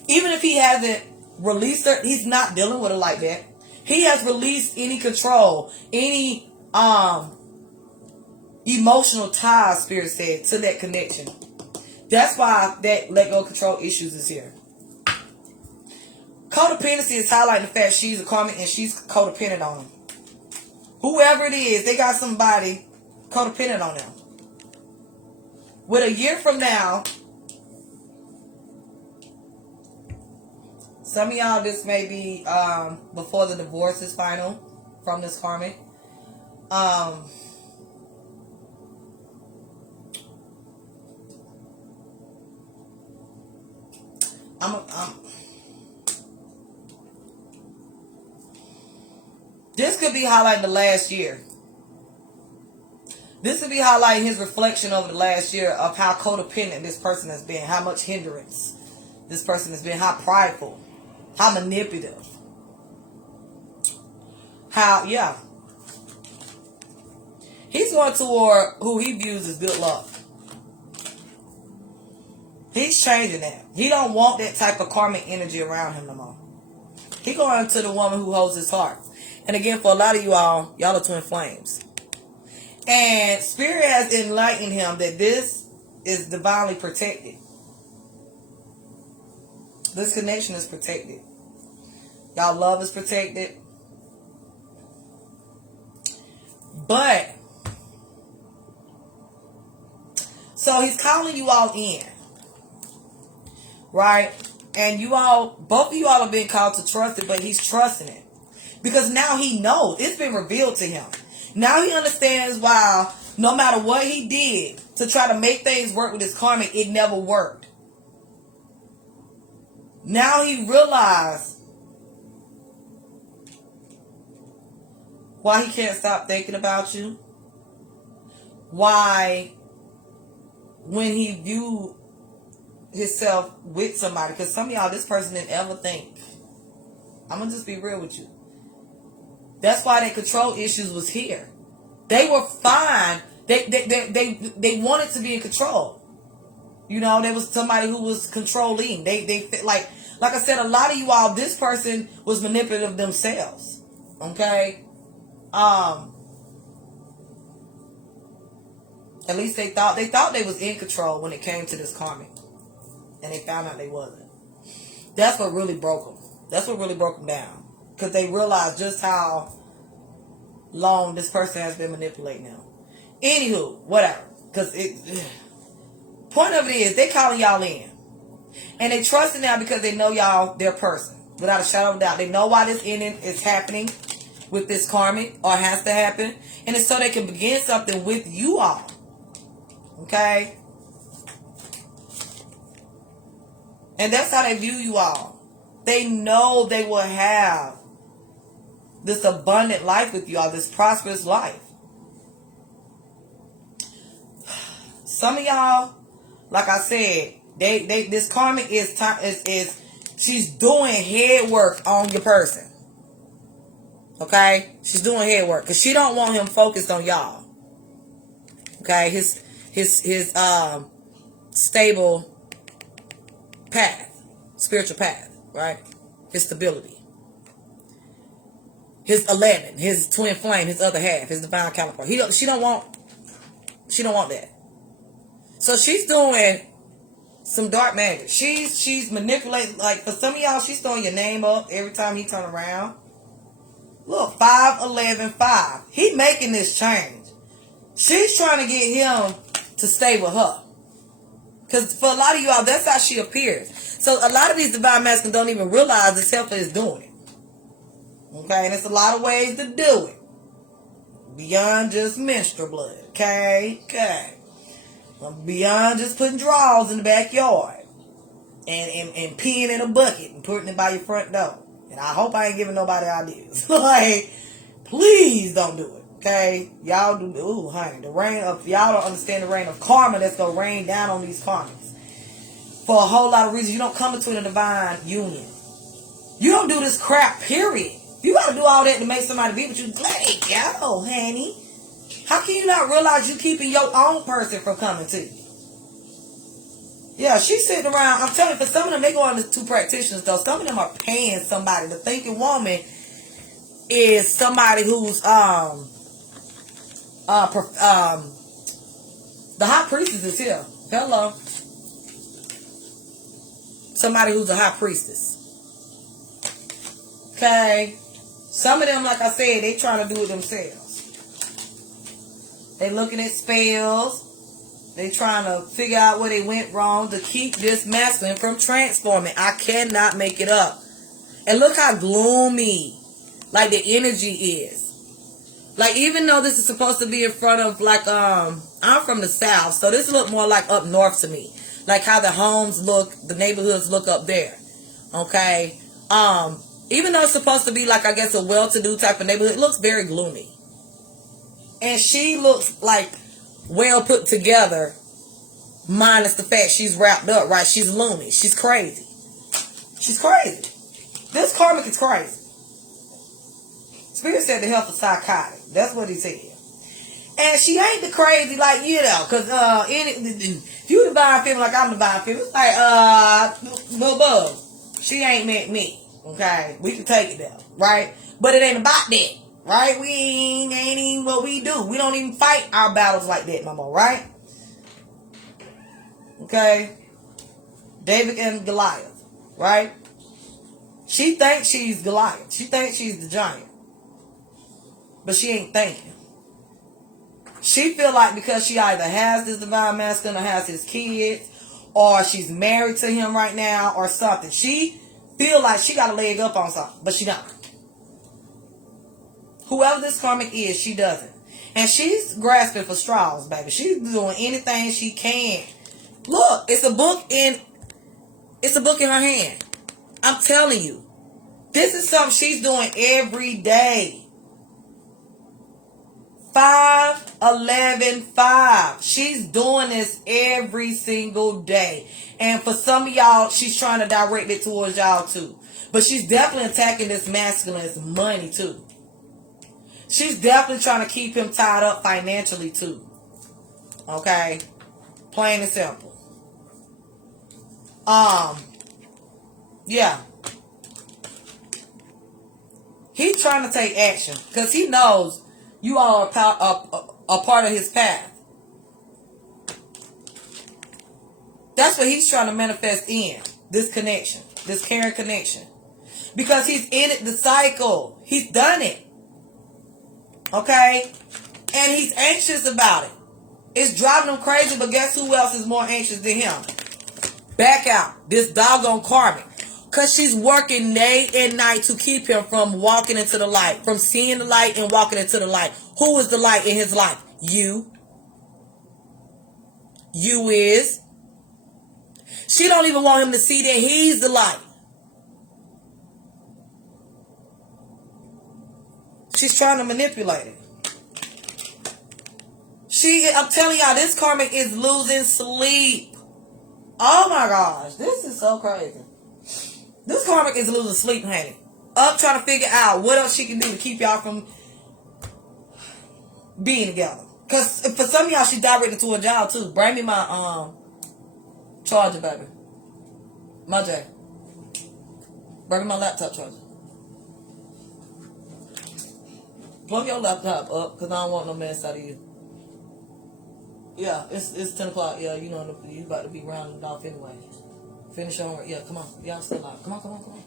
Even if he hasn't released her, he's not dealing with it like that. He has released any control, any emotional ties, Spirit said, to that connection. That's why that let go control issues is here. Codependency is highlighting the fact she's a karmic and she's codependent on him. Whoever it is, they got somebody codependent on them. With a year from now, some of y'all, this may be before the divorce is final from this karmic. This could be highlighting the last year. This could be highlighting his reflection over the last year of how codependent this person has been, how much hindrance this person has been, how prideful, how manipulative, how, yeah. He's going toward who he views as good luck. He's changing that. He don't want that type of karmic energy around him no more. He going to the woman who holds his heart. And again, for a lot of you all, y'all are twin flames. And Spirit has enlightened him that this is divinely protected. This connection is protected. Y'all love is protected. But, so he's calling you all in. Right? And you all, both of you all are being called to trust it, but he's trusting it. Because now he knows. It's been revealed to him. Now he understands why no matter what he did to try to make things work with his karma, it never worked. Now he realized why he can't stop thinking about you. Why when he viewed himself with somebody, because some of y'all, this person didn't ever think. I'm going to just be real with you. That's why their control issues was here. They were fine. They wanted to be in control. You know, there was somebody who was controlling. They like I said, a lot of you all, this person was manipulative themselves. Okay? At least they thought they was in control when it came to this karmic. And they found out they wasn't. That's what really broke them. That's what really broke them down. Because they realized just how long this person has been manipulating them. Anywho, whatever. Because point of it is, they calling y'all in. And they trust it now because they know y'all, their person. Without a shadow of a doubt. They know why this ending is happening with this karmic, or has to happen. And it's so they can begin something with you all. Okay? And that's how they view you all. They know they will have this abundant life with you all, this prosperous life. Some of y'all, like I said, this karmic is she's doing head work on your person. Okay? She's doing head work because she don't want him focused on y'all. Okay? His stable path, spiritual path, right? His stability. His 11, his twin flame, his other half, his divine counterpart. She don't want that. So she's doing some dark magic. She's manipulating, like for some of y'all, she's throwing your name up every time he turn around. Look, 5-11-5. He making this change. She's trying to get him to stay with her. Because for a lot of you all, that's how she appears. So a lot of these divine masculines don't even realize this helper is doing it. Okay, and there's a lot of ways to do it. Beyond just menstrual blood. Okay. Beyond just putting drawers in the backyard. And peeing in a bucket and putting it by your front door. And I hope I ain't giving nobody ideas. Like, please don't do it. Okay? Y'all do, honey, y'all don't understand the rain of karma that's going to rain down on these karmas. for a whole lot of reasons. You don't come into a divine union. You don't do this crap, period. You got to do all that to make somebody be with you. Let it go, honey. How can you not realize you keeping your own person from coming to you? Yeah, she's sitting around. I'm telling you, for some of them, they go on to practitioners, though. Some of them are paying somebody. The thinking woman is somebody who's, the high priestess is here. Hello. Somebody who's a high priestess. Okay. Some of them, like I said, they trying to do it themselves. They looking at spells. They trying to figure out where they went wrong to keep this masculine from transforming. I cannot make it up. And look how gloomy, like, the energy is. Like, even though this is supposed to be in front of, like, I'm from the south, so this look more like up north to me. Like how the homes look, the neighborhoods look up there. Okay? Even though it's supposed to be, like, I guess, a well-to-do type of neighborhood, it looks very gloomy. And she looks like well put together, minus the fact she's wrapped up, right? She's loony. She's crazy. She's crazy. This karmic is crazy. Spirit said the health of psychotic. That's what he said. And she ain't the crazy, like, you know, because if you divine feminine like I'm divine feminine, it's like, little bug. She ain't meant me. Okay? We can take it there, right? But it ain't about that. Right? We ain't even what we do. We don't even fight our battles like that no more, right? Okay? David and Goliath, right? She thinks she's Goliath. She thinks she's the giant. But she ain't thinking. She feel like because she either has this divine masculine or has his kids, or she's married to him right now or something. She feel like she got a leg up on something, but she don't. Whoever this karmic is, she doesn't. And she's grasping for straws, baby. She's doing anything she can. Look, it's a book in her hand. I'm telling you. This is something she's doing every day. 5-11-5. She's doing this every single day. And for some of y'all, she's trying to direct it towards y'all too. But she's definitely attacking this masculine's money too. She's definitely trying to keep him tied up financially too. Okay? Plain and simple. Yeah. He's trying to take action because he knows you all are a part of his path. That's what he's trying to manifest in. This connection. This caring connection. Because he's in it, the cycle. He's done it. Okay? And he's anxious about it. It's driving him crazy, but guess who else is more anxious than him? Back out. This doggone karmic. Because she's working day and night to keep him from walking into the light. From seeing the light and walking into the light. Who is the light in his life? You. You is. She don't even want him to see that he's the light. She's trying to manipulate it. I'm telling y'all, this karmic is losing sleep. Oh my gosh. This is so crazy. This karmic is losing sleep, honey. Up trying to figure out what else she can do to keep y'all from being together. Because for some of y'all, she's directed to a job too. Bring me my charger, baby. My J. Bring me my laptop charger. Plug your laptop up, because I don't want no mess out of you. Yeah, it's 10 o'clock. Yeah, you know, you about to be rounding off anyway. Finish your homework. Yeah, come on. Y'all still out. Come on.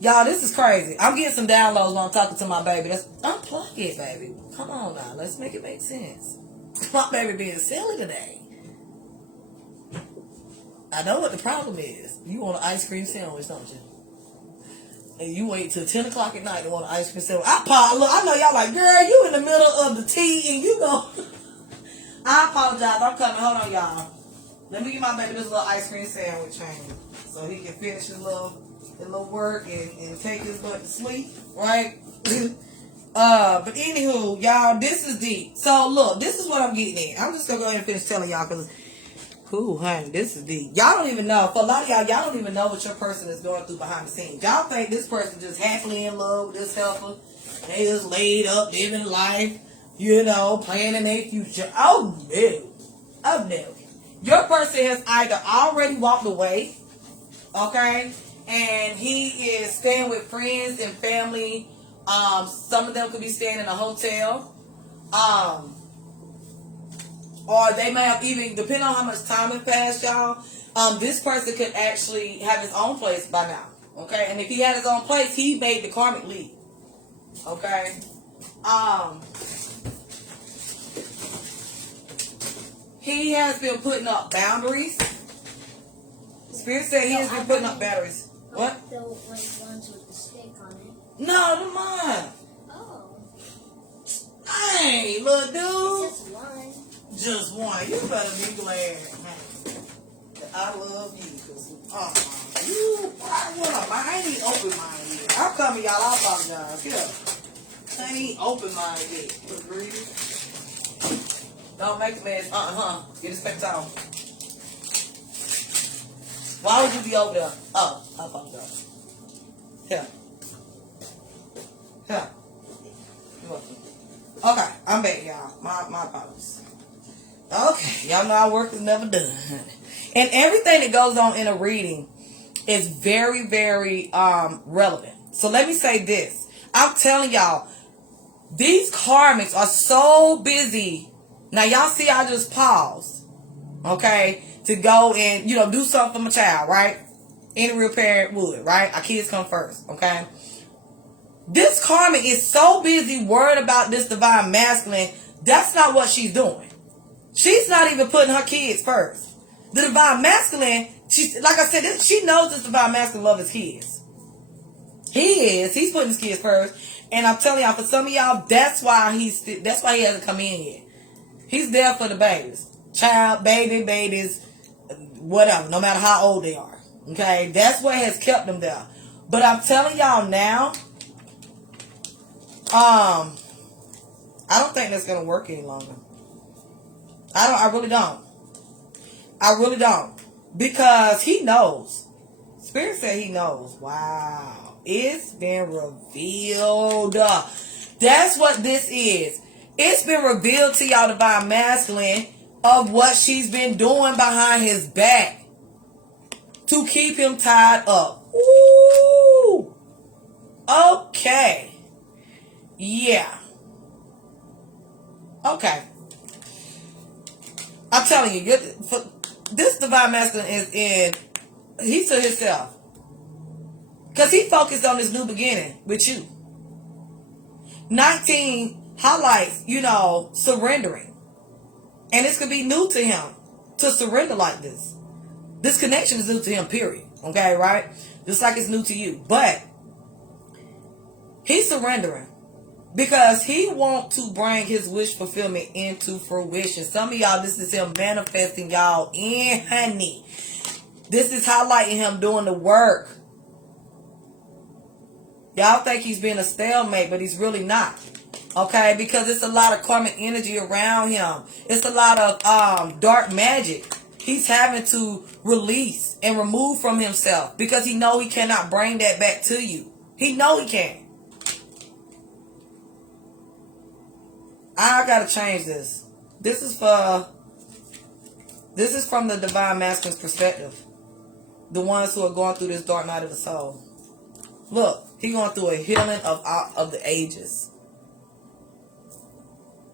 Y'all, this is crazy. I'm getting some downloads while I'm talking to my baby. Unplug it, baby. Come on now. Let's make it make sense. My baby being silly today. I know what the problem is. You want an ice cream sandwich, don't you? And you wait till 10 o'clock at night to want an ice cream sandwich. I know y'all like, girl, you in the middle of the tea and you go. I apologize. I'm coming. Hold on, y'all. Let me give my baby this little ice cream sandwich change so he can finish his little work and take his butt to sleep, right? But anywho, y'all, this is deep. So look, this is what I'm getting at. I'm just gonna go ahead and finish telling y'all because Ooh, honey, this is deep. Y'all don't even know. For a lot of y'all don't even know what your person is going through behind the scenes. Y'all think this person just happily in love with this helper. They just laid up, living life, you know, planning their future. Oh, no. Oh, no. Your person has either already walked away, okay, and he is staying with friends and family. Some of them could be staying in a hotel. Or they may have even, depending on how much time has passed, y'all, this person could actually have his own place by now. Okay? And if he had his own place, he made the karmic leap. Okay? He has been putting up boundaries. Spirit said he has been putting up boundaries. What? The ones with the stick on it. No, they're mine. Oh. Hey, little dude. It's just one. Just one. You better be glad that I love you. Cause, what up? I ain't even open mine yet. I'm coming, y'all. I apologize. Yeah. I ain't open mine yet. Don't make the mess. Get his spectacles on. Why would you be over there? Oh, I apologize. Here. Here. You're welcome. Okay, I'm back, y'all. My apologies. Okay, y'all know our work is never done. And everything that goes on in a reading is very, very relevant. So let me say this. I'm telling y'all, these karmics are so busy. Now, y'all see I just paused, okay, to go and, you know, do something for my child, right? Any real parent would, right? Our kids come first, okay? This karmic is so busy worried about this divine masculine. That's not what she's doing. She's not even putting her kids first. The divine masculine, like I said, she knows this divine masculine loves his kids. He's putting his kids first. And I'm telling y'all, for some of y'all, that's why he hasn't come in yet. He's there for the babies. Babies, whatever, no matter how old they are. Okay? That's what has kept them there. But I'm telling y'all now, I don't think that's gonna work any longer. I really don't. I really don't. Because he knows. Spirit said he knows. Wow. It's been revealed. That's what this is. It's been revealed to y'all, divine masculine, of what she's been doing behind his back to keep him tied up. Ooh. Okay. Yeah. Okay. I'm telling you, this divine masculine he's to himself. Because he focused on this new beginning with you. 19 highlights, surrendering. And this could be new to him to surrender like this. This connection is new to him, period. Okay, right? Just like it's new to you. But he's surrendering because he wants to bring his wish fulfillment into fruition. Some of y'all, this is him manifesting y'all in, honey. This is highlighting him doing the work. Y'all think he's been a stalemate, but he's really not. Okay, because it's a lot of karmic energy around him. It's a lot of dark magic he's having to release and remove from himself because he know he cannot bring that back to you. He know he can't. I gotta change this. This is from the divine masculine's perspective. The ones who are going through this dark night of the soul. Look, he going through a healing of the ages.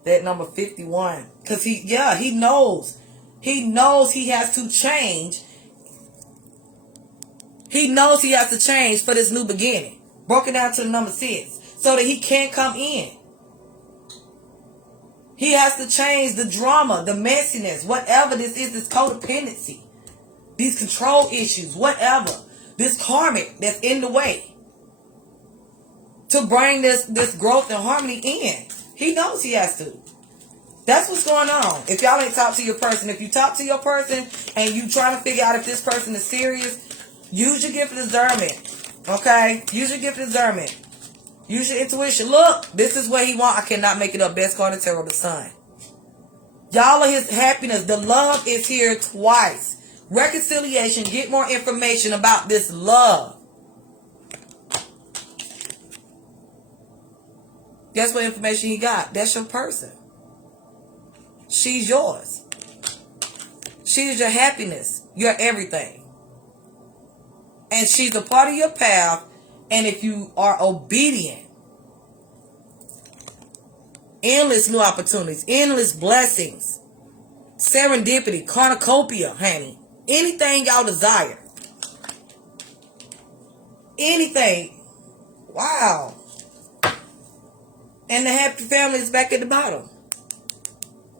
That number 51. Because he knows. He knows he has to change. He knows he has to change for this new beginning. Broken down to the number 6. So that he can't come in. He has to change the drama, the messiness, whatever this is, this codependency, these control issues, whatever, this karmic that's in the way to bring this growth and harmony in. He knows he has to. That's what's going on. If y'all ain't talk to your person, if you talk to your person and you trying to figure out if this person is serious, use your gift of discernment. Okay? Use your gift of discernment. Use your intuition. Look, this is what he want. I cannot make it up. Best card in tarot, the sun. Y'all are his happiness. The love is here twice. Reconciliation. Get more information about this love. Guess what information he got? That's your person. She's yours. She's your happiness. Your everything. And she's a part of your path. And if you are obedient, endless new opportunities, endless blessings, serendipity, cornucopia, honey. Anything y'all desire. Anything. Wow. And the happy family is back at the bottom.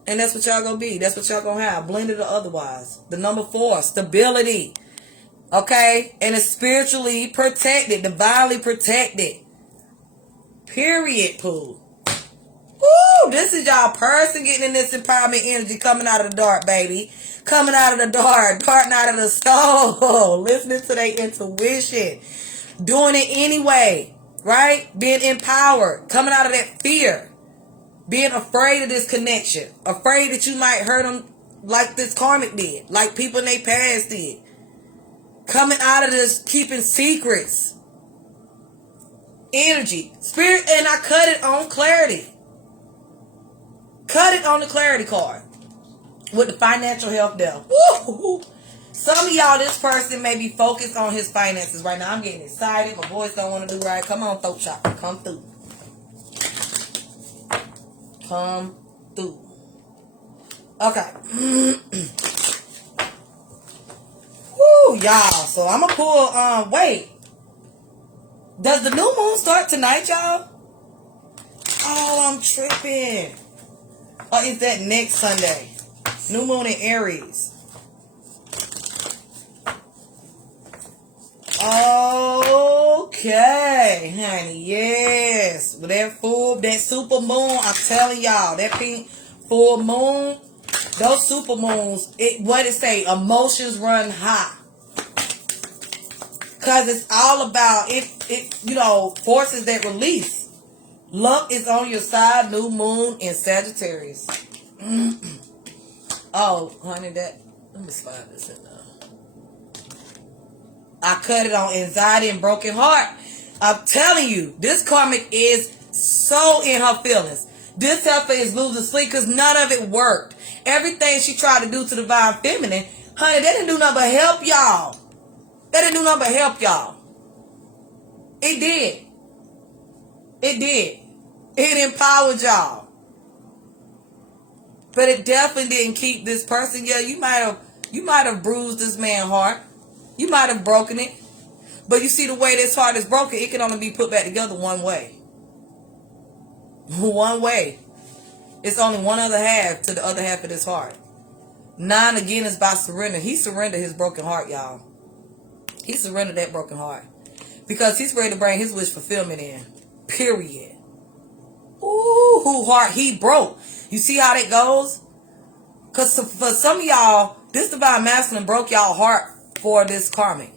And that's what y'all gonna be. That's what y'all gonna have. Blended or otherwise. The number 4, stability. Okay? And it's spiritually protected. Divinely protected. Period, Pooh. Woo! This is y'all person getting in this empowerment energy coming out of the dark, baby. Coming out of the dark. Parting out of the soul. Listening to their intuition. Doing it anyway. Right? Being empowered. Coming out of that fear. Being afraid of this connection. Afraid that you might hurt them like this karmic did. Like people in their past did. Coming out of this keeping secrets. Energy. Spirit. And I cut it on clarity. Cut it on the clarity card. With the financial health there. Woo! Some of y'all, this person may be focused on his finances right now. I'm getting excited. My voice don't want to do right. Come on, throat chakra. Come through. Come through. Okay. Woo, y'all. So I'm going to pull, wait. Does the new moon start tonight, y'all? Oh, I'm tripping. Or is that next Sunday? New moon in Aries. Okay, honey, yes. With that super moon, I'm telling y'all, that pink full moon, those super moons, what it say, emotions run high. Because it's all about, it forces that release. Luck is on your side, new moon in Sagittarius. Oh, honey, let me slide this in there. I cut it on anxiety and broken heart. I'm telling you, this karmic is so in her feelings. This heifer is losing sleep because none of it worked. Everything she tried to do to the divine feminine, honey, that didn't do nothing but help y'all. That didn't do nothing but help y'all. It did. It did. It empowered y'all. But it definitely didn't keep this person. Yeah, you might have bruised this man's heart. You might have broken it. But you see the way this heart is broken, it can only be put back together one way. One way. It's only one other half to the other half of this heart. 9 again is by surrender. He surrendered his broken heart, y'all. He surrendered that broken heart. Because he's ready to bring his wish fulfillment in. Period. Ooh, heart he broke. You see how that goes? Because for some of y'all, this divine masculine broke y'all heart for this karmic.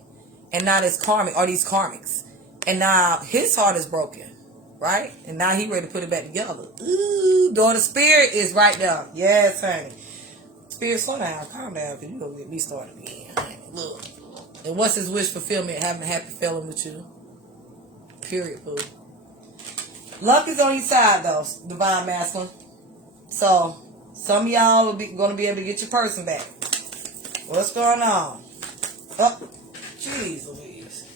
And now this karmic, or these karmics. And now his heart is broken. Right? And now he ready to put it back together. Ooh, daughter spirit is right there. Yes, honey. Spirit, slow down. Calm down. Because you're going to get me started again. Honey. Look. And what's his wish fulfillment? Having a happy feeling with you. Period, boo. Luck is on your side, though, divine masculine. So, some of y'all are going to be able to get your person back. What's going on? Oh, jeez Louise.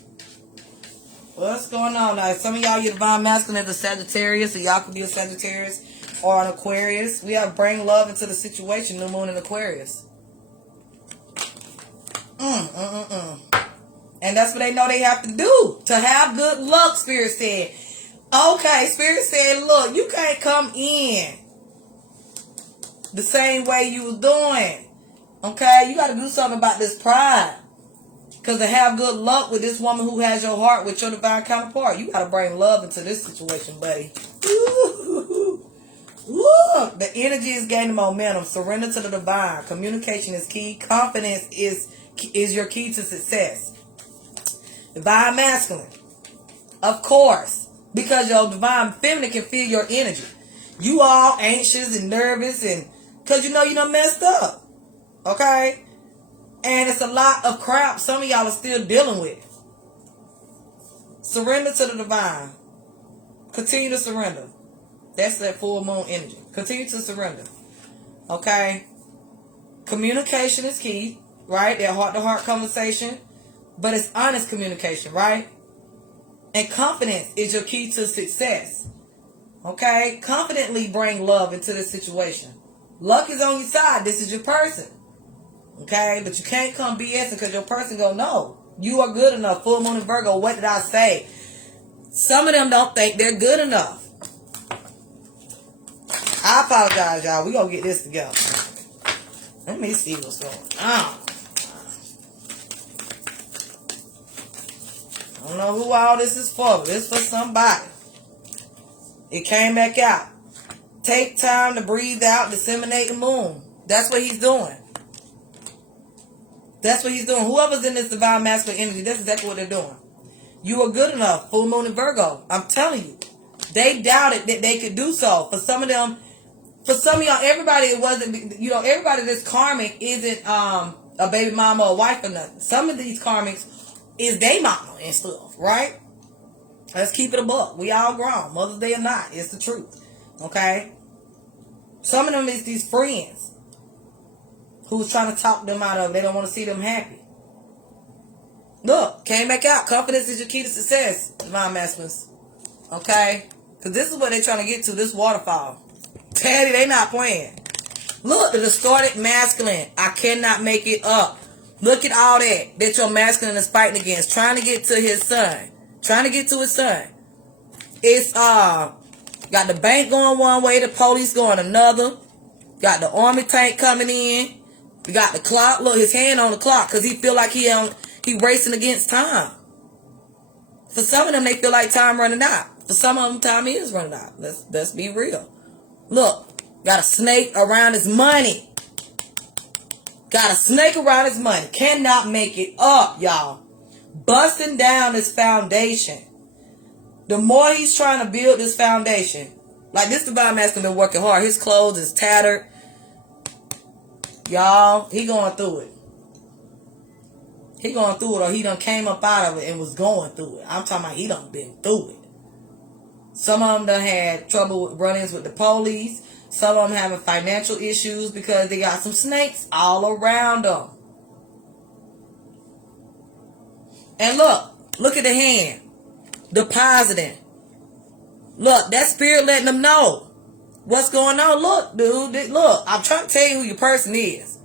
What's going on now? Some of y'all, your divine masculine is a Sagittarius, so y'all could be a Sagittarius or an Aquarius. We have bring love into the situation, new moon in Aquarius. And that's what they know they have to do to have good luck, Spirit said. Okay, Spirit said, look, you can't come in the same way you was doing. Okay, you got to do something about this pride. Because to have good luck with this woman who has your heart with your divine counterpart, you got to bring love into this situation, buddy. Ooh. Ooh. The energy is gaining momentum. Surrender to the divine. Communication is key. Confidence is your key to success. Divine masculine. Of course. Because your divine feminine can feel your energy. You all anxious and nervous and Because you know you done messed up. Okay? And it's a lot of crap some of y'all are still dealing with. Surrender to the divine. Continue to surrender. That's that full moon energy. Continue to surrender. Okay? Communication is key, right? That heart-to-heart conversation. But it's honest communication, right? And confidence is your key to success. Okay? Confidently bring love into this situation. Luck is on your side. This is your person. Okay? But you can't come BSing because your person go, no. You are good enough. Full moon in Virgo. What did I say? Some of them don't think they're good enough. I apologize, y'all. We're going to get this together. Let me see what's going on. I don't know who all this is for, but it's for somebody. It came back out. Take time to breathe out, disseminate the moon. That's what he's doing. That's what he's doing. Whoever's in this divine masculine energy, that's exactly what they're doing. You are good enough. Full moon in Virgo. I'm telling you. They doubted that they could do so. For some of them, for some of y'all, everybody, it wasn't, you know, everybody that's karmic isn't a baby mama or wife or nothing. Some of these karmics is they mama and stuff, right? Let's keep it a buck. We all grown. Mother's Day or not. It's the truth. Okay? Some of them is these friends who's trying to talk them out of it. They don't want to see them happy. Look, came back out. Confidence is your key to success, divine masculines. Okay? Because this is what they're trying to get to, this waterfall. Teddy, they not playing. Look, the distorted masculine. I cannot make it up. Look at all that your masculine is fighting against. Trying to get to his son. Trying to get to his son. It's got the bank going one way, the police going another. Got the army tank coming in. We got the clock. Look, his hand on the clock because he feel like he racing against time. For some of them, they feel like time running out. For some of them, time is running out. Let's be real. Look, got a snake around his money. Got a snake around his money. Cannot make it up, y'all. Busting down this foundation. The more he's trying to build this foundation, like this divine masculine been working hard. His clothes is tattered. Y'all, he going through it. He going through it, or he done came up out of it and was going through it. I'm talking about he done been through it. Some of them done had trouble with run-ins with the police. Some of them having financial issues because they got some snakes all around them. And look at the hand. Depositing. Look, that spirit letting them know what's going on. Look, dude, look, I'm trying to tell you who your person is.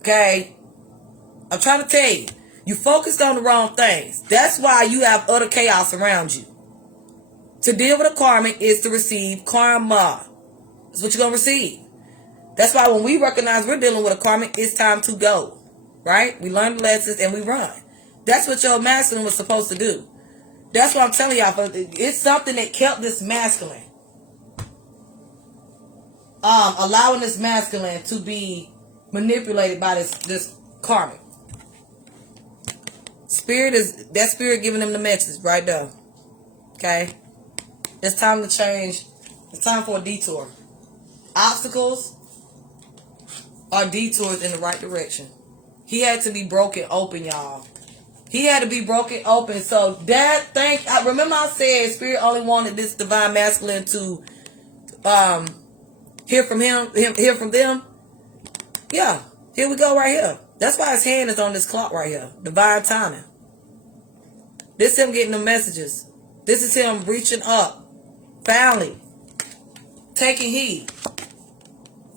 Okay? I'm trying to tell you. You focused on the wrong things. That's why you have utter chaos around you. To deal with a karmic is to receive karma. That's what you're going to receive. That's why when we recognize we're dealing with a karmic, it's time to go. Right? We learn the lessons and we run. That's what your masculine was supposed to do. That's what I'm telling y'all. It's something that kept this masculine. Allowing this masculine to be manipulated by this karmic. That spirit giving them the message right there. Okay? It's time to change. It's time for a detour. Obstacles are detours in the right direction. He had to be broken open, y'all. He had to be broken open. So that thing, remember I said Spirit only wanted this divine masculine to hear from him, hear from them. Yeah, here we go right here. That's why his hand is on this clock right here. Divine timing. This is him getting the messages. This is him reaching up. Finally. Taking heed.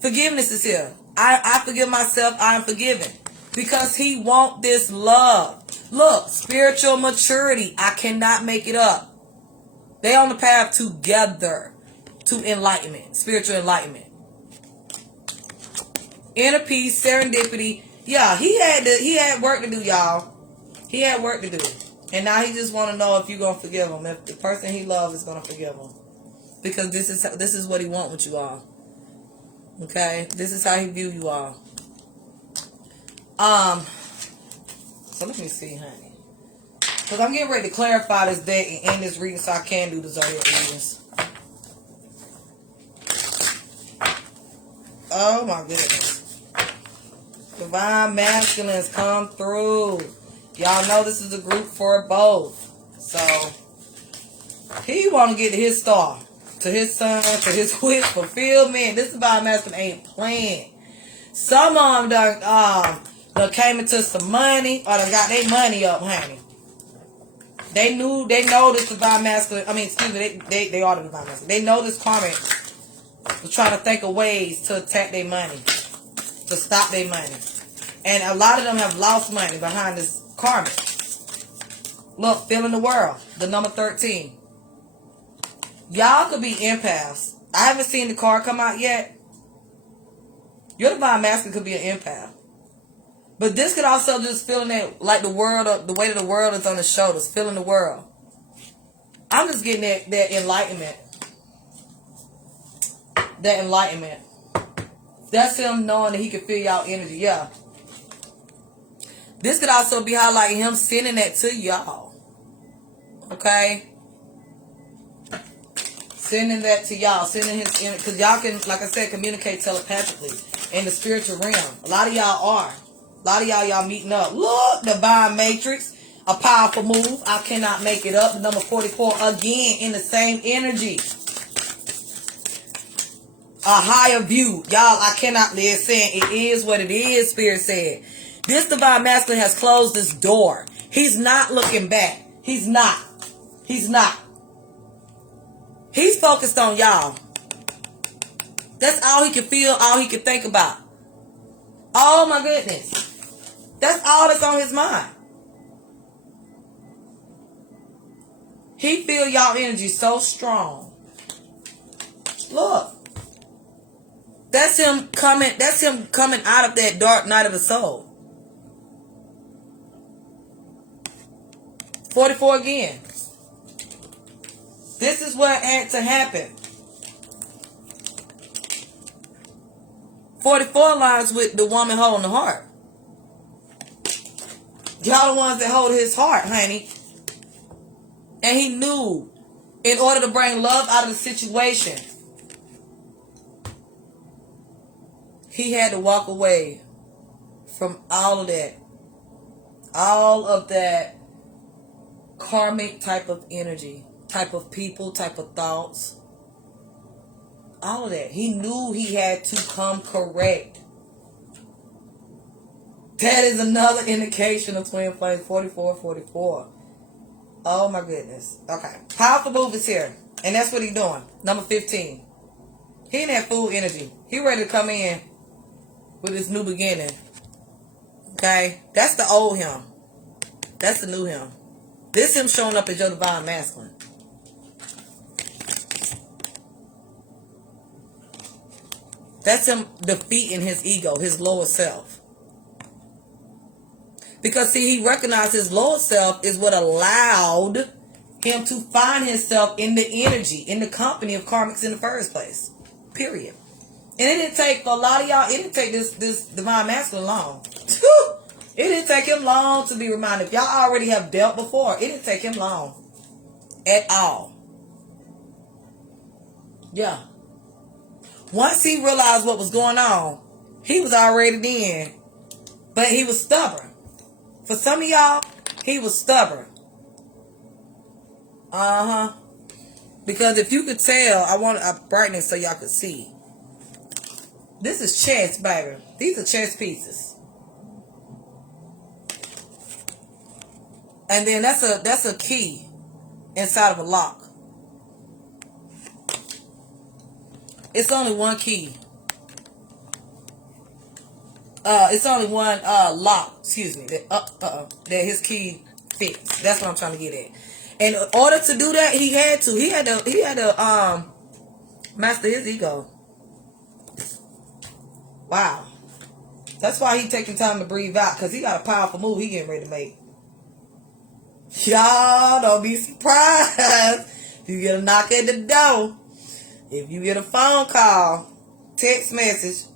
Forgiveness is here. I forgive myself. I am forgiven. Because he wants this love. Look, spiritual maturity. I cannot make it up. They on the path together to enlightenment. Spiritual enlightenment. Inner peace, serendipity. Yeah, he had work to do, y'all. He had work to do. And now he just want to know if you're going to forgive him. If the person he loves is going to forgive him. Because this is what he want with you all. Okay? This is how he view you all. So let me see, honey. Because I'm getting ready to clarify this deck and end this reading so I can do the zodiac readings. Oh my goodness. Divine masculines come through. Y'all know this is a group for both. So he want to get to his star, to his son, to his wish fulfillment. This divine masculine ain't playing. Some of them done came into some money or done got their money up, honey. They know this divine masculine. I mean, excuse me, they are the divine masculine. They know this karmic was trying to think of ways to attack their money, to stop their money. And a lot of them have lost money behind this karmic. Look, feeling the world, the number 13. Y'all could be empaths. I haven't seen the card come out yet. Your divine masculine could be an empath. But this could also just feeling that, like the world, the weight of the world is on his shoulders, feeling the world. I'm just getting that enlightenment. That enlightenment. That's him knowing that he can feel y'all energy. Yeah. This could also be highlighting him sending that to y'all. Okay? Sending that to y'all. Sending his energy. Because y'all can, like I said, communicate telepathically in the spiritual realm. A lot of y'all are. A lot of y'all meeting up. Look, Divine Matrix. A powerful move. I cannot make it up. Number 44 again in the same energy. A higher view. Y'all, I cannot live saying it is what it is, Spirit said. This divine masculine has closed this door. He's not looking back. He's not. He's not. He's focused on y'all. That's all he can feel, all he can think about. Oh my goodness. That's all that's on his mind. He feel y'all energy so strong. Look. That's him coming out of that dark night of the soul. 44 again. This is what had to happen. 44 aligns with the woman holding the heart. Y'all the ones that hold his heart, honey. And he knew in order to bring love out of the situation, he had to walk away from all of that. All of that karmic type of energy, type of people, type of thoughts. All of that. He knew he had to come correct. That is another indication of twin flames. 44. Oh my goodness. Okay. Powerful move is here. And that's what he's doing. Number 15. He in that full energy. He ready to come in with his new beginning. Okay? That's the old him. That's the new him. This him showing up as your divine masculine. That's him defeating his ego, his lower self. Because see, he recognized his lower self is what allowed him to find himself in the energy, in the company of karmics in the first place. Period. And it didn't take, for a lot of y'all, it didn't take this divine masculine long. It didn't take him long to be reminded. If y'all already have dealt before, it didn't take him long. At all. Yeah. Once he realized what was going on, he was already in. But he was stubborn. For some of y'all, he was stubborn. Because if you could tell, I want a brightness so y'all could see. This is chess, baby. These are chess pieces. And then that's a key inside of a lock. It's only one key. It's only one lock, excuse me, that his key fits. That's what I'm trying to get at. And in order to do that, he had to master his ego. Wow. That's why he taking time to breathe out, because he got a powerful move he getting ready to make. Y'all don't be surprised if you get a knock at the door. If you get a phone call, text message.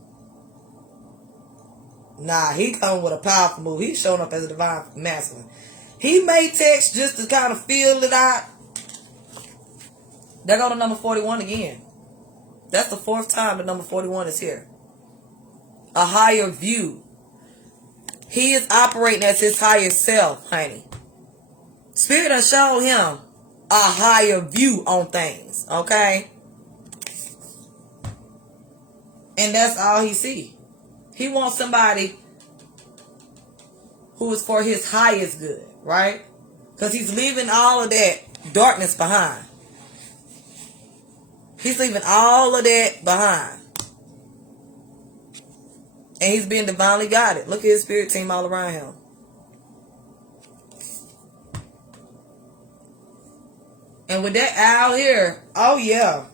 Nah, he coming with a powerful move. He's showing up as a divine masculine. He may text just to kind of feel it out. There go to number 41 again. That's the 4th time the number 41 is here. a higher view. He is operating as his higher self, honey. Spirit done showed him a higher view on things, okay? And that's all he see. He wants somebody who is for his highest good, right? Because he's leaving all of that darkness behind. He's leaving all of that behind. And he's being divinely guided. Look at his spirit team all around him. And with that owl here, oh yeah.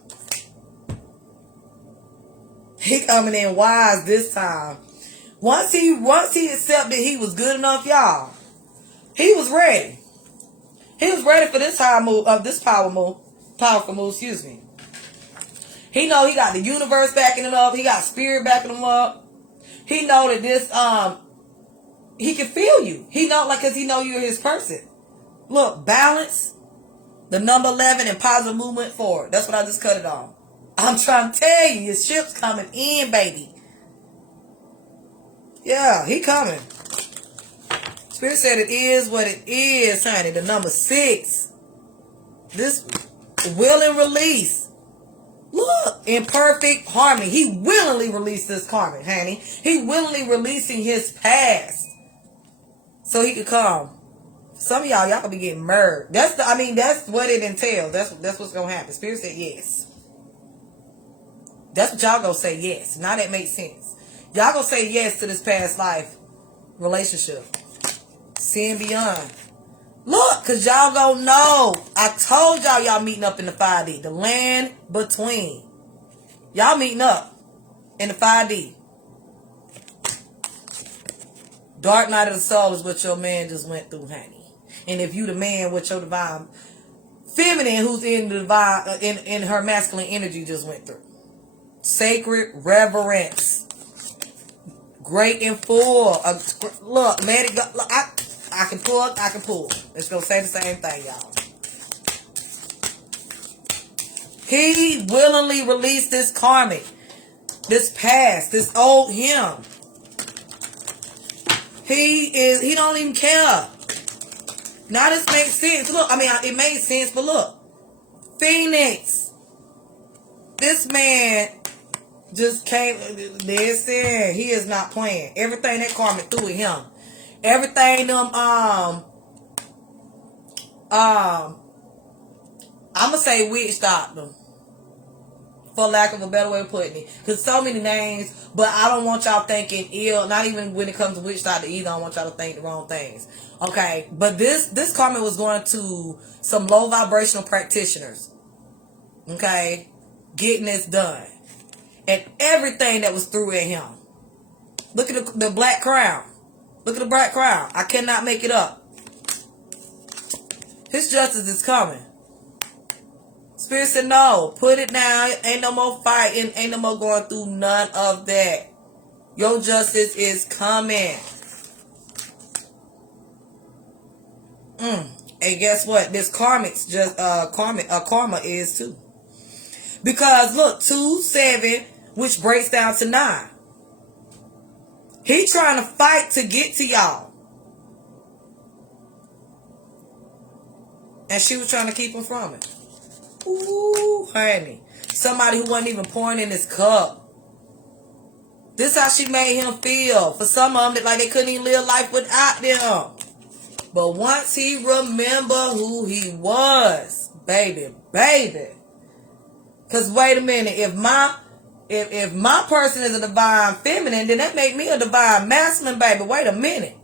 He coming in wise this time. Once he accepted he was good enough, y'all, he was ready. He was ready for this powerful move, excuse me. He know he got the universe backing him up. He got spirit backing him up. He know that this, he can feel you. He know, like, cause he know you're his person. Look, balance, the number 11 and positive movement forward. That's what I just cut it on. I'm trying to tell you, your ship's coming in, baby. Yeah, he coming. Spirit said it is what it is, honey. The number 6. This will and release. Look, in perfect harmony. He willingly released this karma, honey. He willingly releasing his past so he could come. Some of y'all could be getting murdered. That's what it entails. That's what's gonna happen. Spirit said yes. That's what y'all gonna say yes. Now that makes sense. Y'all gonna say yes to this past life relationship. Seeing beyond. Look, because y'all gonna know. I told y'all meeting up in the 5D. The land between. Y'all meeting up in the 5D. Dark night of the soul is what your man just went through, honey. And if you the man, what your divine feminine who's in the divine, in her masculine energy just went through. Sacred reverence. Great and full. Look, man, it go, look, I can pull. It's going to say the same thing, y'all. He willingly released this karmic, this past, this old him. He don't even care. Now this makes sense. Look, it made sense, but look. Phoenix. This man just came, listen, he is not playing. Everything that karmic threw at him. Everything them I'm gonna say witch stopped them, for lack of a better way of putting it, because so many names, but I don't want y'all thinking ill. Not even when it comes to witch doctor either. I don't want y'all to think the wrong things. Okay, but this karma was going to some low vibrational practitioners. Okay, getting this done, and everything that was through at him. Look at the black crown. Look at the black crown. I cannot make it up. His justice is coming. Spirit said, no, put it down. Ain't no more fighting. Ain't no more going through none of that. Your justice is coming. And guess what? This karmic's just karma is too. Because look, 2, 7, which breaks down to 9. He trying to fight to get to y'all. And she was trying to keep him from it. Ooh, honey. Somebody who wasn't even pouring in his cup. This how she made him feel. For some of them, like they couldn't even live life without them. But once he remember who he was, baby. Because wait a minute, if my person is a divine feminine, then that make me a divine masculine, baby. Wait a minute.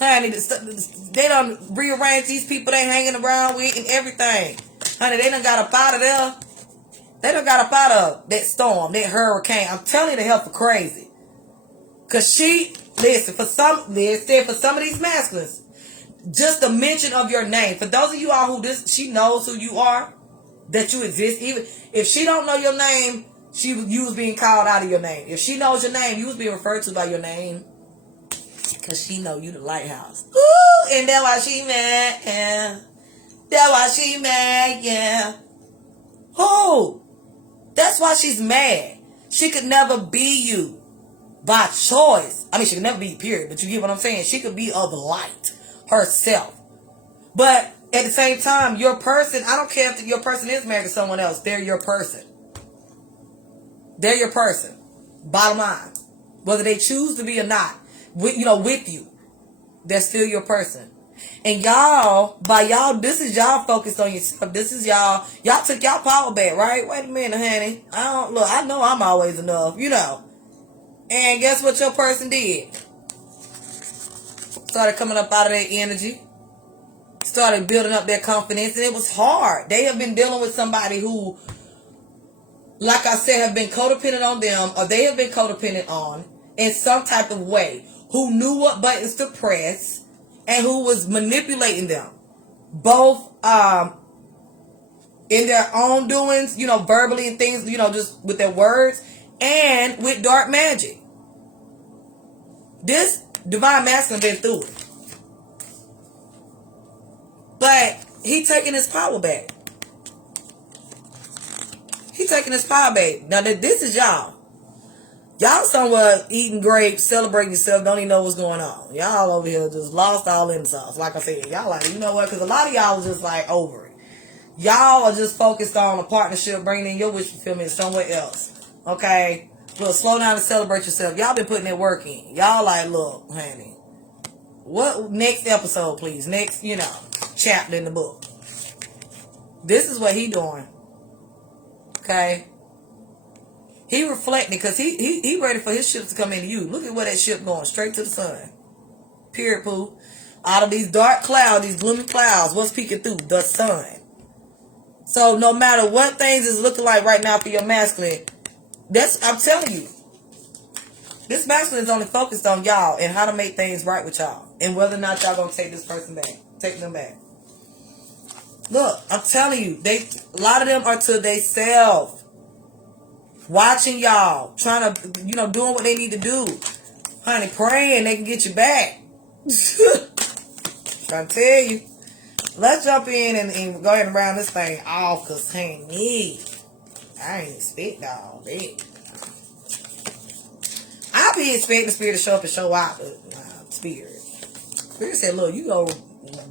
Honey, they done rearrange these people they hanging around with and everything. Honey, they done got up out of there. They done got up out of that storm, that hurricane. I'm telling you, the hell for crazy. Because for some of these masculines, just the mention of your name. For those of you all she knows who you are, that you exist. Even if she don't know your name, you was being called out of your name. If she knows your name, you was being referred to by your name. Because she know you the lighthouse. Ooh, and that's why she mad, yeah. That's why she mad, yeah. Who? That's why she's mad. She could never be you. by choice. I mean, she could never be, period. But you get what I'm saying? She could be of light herself. But at the same time, your person, I don't care if your person is married to someone else. They're your person. They're your person. Bottom line. Whether they choose to be or not, with you, they're still your person. And y'all, this is y'all focused on yourself. This is y'all took y'all power back, right? Wait a minute, honey. I know I'm always enough, And guess what your person did? Started coming up out of their energy. Started building up their confidence. And it was hard. They have been dealing with somebody who, like I said, have been codependent on them, or they have been codependent on in some type of way, who knew what buttons to press and who was manipulating them, both in their own doings, verbally and things, just with their words, and with dark magic. This divine masculine been through it, but he taking his power back. He taking his power back. Now this is y'all. Y'all somewhere eating grapes, celebrating yourself, don't even know what's going on. Y'all over here just lost all in the sauce. Like I said, y'all like, you know what? Because a lot of y'all was just like over it. Y'all are just focused on a partnership, bringing in your wish fulfillment somewhere else. Okay? Look, slow down and celebrate yourself. Y'all been putting that work in. Y'all like, look, honey, what next episode, please? Next, chapter in the book. This is what he doing. Okay? He reflecting because he ready for his ship to come into you. Look at where that ship going, straight to the sun. Period, poo. Out of these dark clouds, these gloomy clouds, what's peeking through? The sun. So no matter what things is looking like right now for your masculine, I'm telling you, this masculine is only focused on y'all and how to make things right with y'all, and whether or not y'all gonna take this person back, take them back. Look, I'm telling you, a lot of them are to themselves. Watching y'all, trying to, doing what they need to do. Honey, praying they can get you back. Trying to tell you. Let's jump in and go ahead and round this thing off, because, honey, I ain't expect all that. I'll be expecting the spirit to show up and show out. Spirit said, look, you go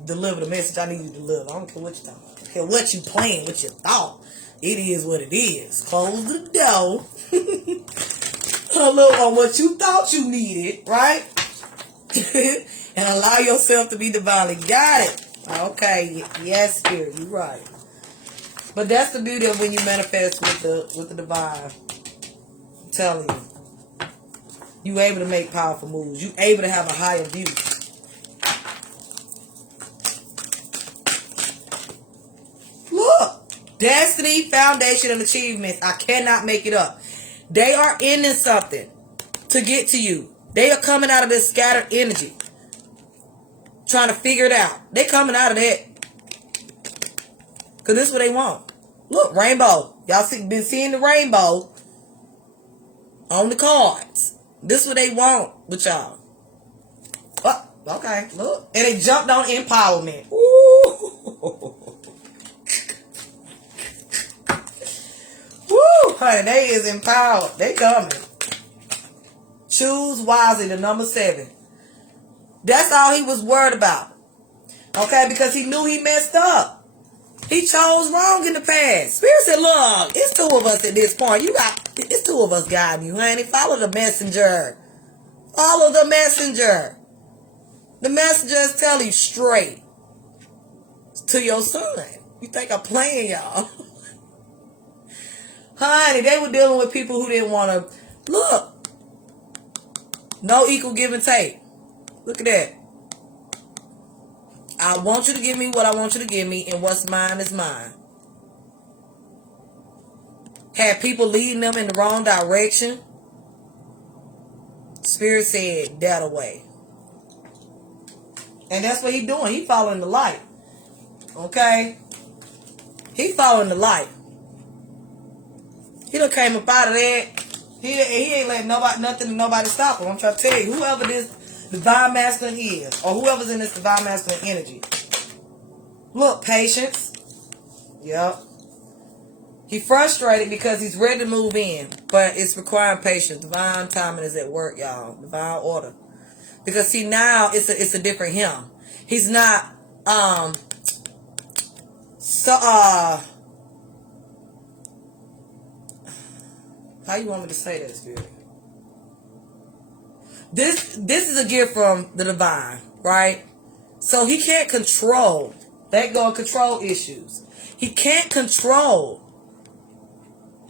deliver the message I need you to deliver. I don't care what you're talking about. I don't care what you playing, what you thought. It is what it is. Close the door. Look on what you thought you needed, right? And allow yourself to be divinely guided. Okay, yes, Spirit, you're right. But that's the beauty of when you manifest with the divine. I'm telling you. You're able to make powerful moves. You're able to have a higher view. Look. Destiny, foundation, and achievements. I cannot make it up. They are ending something to get to you. They are coming out of this scattered energy. Trying to figure it out. They're coming out of that. Because this is what they want. Look, rainbow. Y'all been seeing the rainbow on the cards. This is what they want with y'all. Oh, okay, look. And they jumped on empowerment. Ooh. Woo, honey, they is empowered. They coming. Choose wisely, the number 7. That's all he was worried about. Okay, because he knew he messed up. He chose wrong in the past. Spirit said, look, it's 2 of us at this point. It's 2 of us guiding you, honey. Follow the messenger. Follow the messenger. The messenger is telling you straight to your son. You think I'm playing, y'all? Honey, they were dealing with people who didn't want to. Look. No equal give and take. Look at that. I want you to give me what I want you to give me, and what's mine is mine. Had people leading them in the wrong direction. Spirit said, that away. And that's what he doing. He following the light. Okay? He following the light. He done came up out of that. He ain't letting nobody stop him. I'm trying to tell you, whoever this divine masculine is, or whoever's in this divine masculine energy. Look, patience. Yep. He's frustrated because he's ready to move in, but it's requiring patience. Divine timing is at work, y'all. Divine order. Because see, now it's a different him. He's not how you want me to say that, Spirit? This is a gift from the divine, right? So he can't control. Let go of control issues. He can't control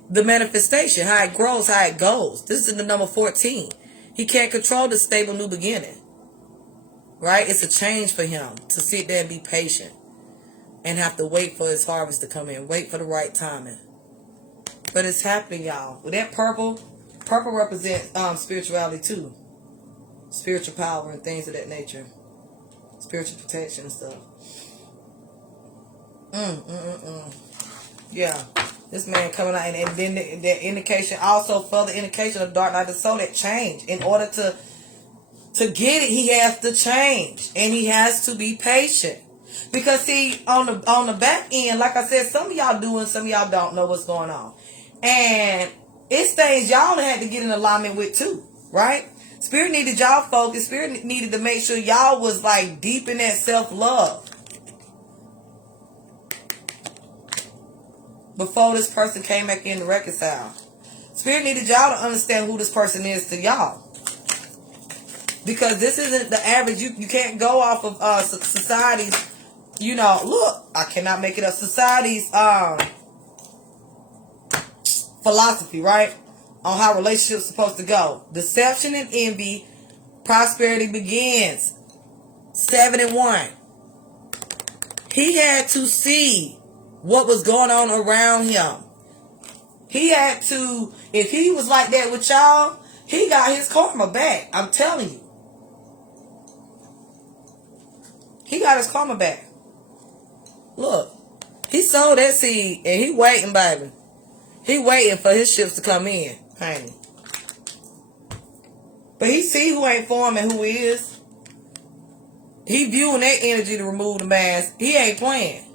the manifestation, how it grows, how it goes. This is the number 14. He can't control the stable new beginning. Right? It's a change for him to sit there and be patient and have to wait for his harvest to come in. Wait for the right timing. But it's happening, y'all. With that purple represents spirituality too. Spiritual power and things of that nature. Spiritual protection and stuff. Yeah. This man coming out, and then that indication, also further indication of dark night of the soul, that change. In order to get it, he has to change, and he has to be patient. Because see, on the back end, like I said, some of y'all do and some of y'all don't know what's going on, and it's things y'all had to get in alignment with too, right? Spirit needed y'all focus. Spirit needed to make sure y'all was like deep in that self-love before this person came back in to reconcile. Spirit needed y'all to understand who this person is to y'all. Because this isn't the average. You can't go off of society's, look, I cannot make it up. Society's philosophy, right? On how relationships are supposed to go. Deception and envy, prosperity begins. 7 and 1. He had to see what was going on around him. He had to, if he was like that with y'all, he got his karma back. I'm telling you. He got his karma back. Look, he sowed that seed and he waiting, baby. He waiting for his ships to come in, honey. But he see who ain't for him and who is. He viewing that energy to remove the mask. He ain't playing.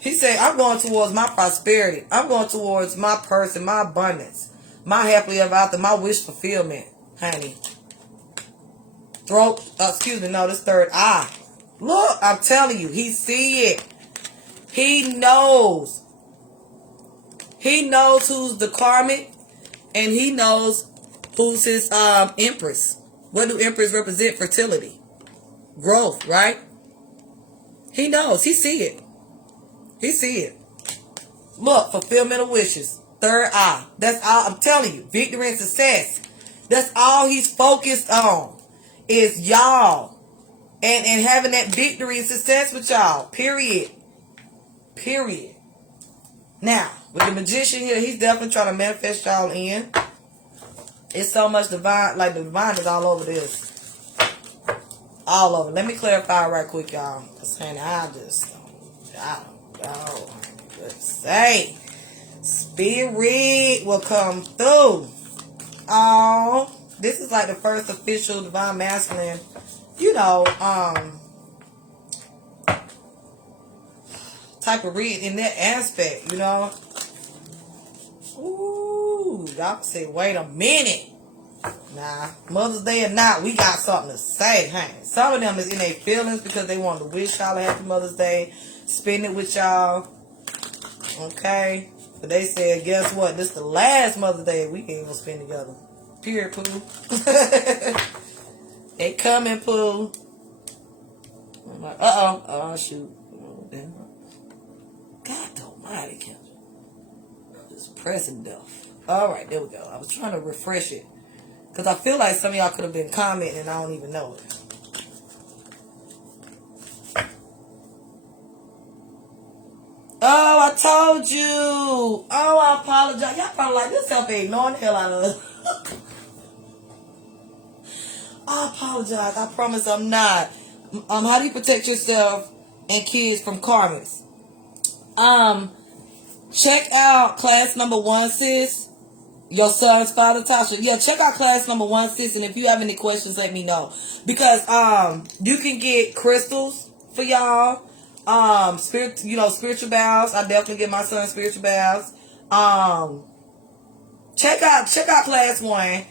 He said, I'm going towards my prosperity. I'm going towards my person, my abundance, my happily ever after, my wish fulfillment, honey. This third eye. Look, I'm telling you, he see it. He knows. He knows who's the karmic, and he knows who's his empress. What do empress represent? Fertility, growth, right? He knows. He see it. He see it. Look, fulfillment of wishes. Third eye. That's all I'm telling you. Victory and success. That's all he's focused on. Is y'all. And having that victory and success with y'all. Period. Period. Now, with the magician here, he's definitely trying to manifest y'all in. It's so much divine. Like the divine is all over this. All over. Let me clarify right quick, y'all. Because, honey, I don't know. Let's say. Spirit will come through. Oh, this is like the first official divine masculine, type of read in that aspect, Ooh, y'all say, wait a minute. Nah, Mother's Day or not, we got something to say, honey. Some of them is in their feelings because they want to wish y'all a happy Mother's Day, spend it with y'all, okay? But they said, guess what? This is the last Mother's Day we ain't gonna spend together. Period, poo. They coming, poo. I'm like, oh, shoot. God almighty, Kendra. I'm just pressing death. Alright, there we go. I was trying to refresh it. Because I feel like some of y'all could have been commenting and I don't even know it. Oh, I told you. Oh, I apologize. Y'all probably like, this stuff ain't ignoring the hell out of us. I apologize. I promise I'm not. How do you protect yourself and kids from karmas? Check out class number 1, sis. Your son's father, Tasha. Yeah, check out class number 1, sis. And if you have any questions, let me know. Because you can get crystals for y'all. spiritual baths. I definitely give my son spiritual baths. Check out class 1.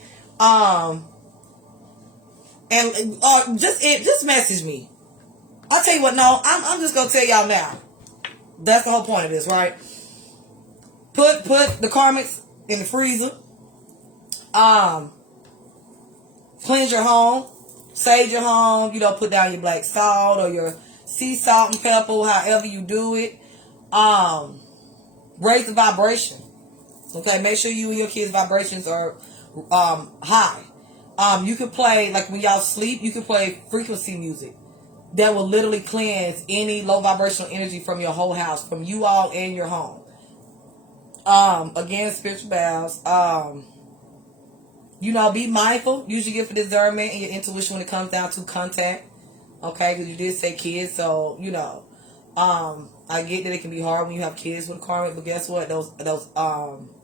And just message me. I'll tell you what, no, I'm just gonna tell y'all now. That's the whole point of this, right? Put the karmics in the freezer. Cleanse your home. Sage your home. Put down your black salt or your sea salt and pepper, however you do it. Raise the vibration. Okay, make sure you and your kids' vibrations are high. You can play, like when y'all sleep, you can play frequency music that will literally cleanse any low vibrational energy from your whole house, from you all and your home. Again, spiritual baths. Be mindful. Use your gift of discernment and your intuition when it comes down to contact. Okay, because you did say kids, so I get that it can be hard when you have kids with karma, but guess what? Those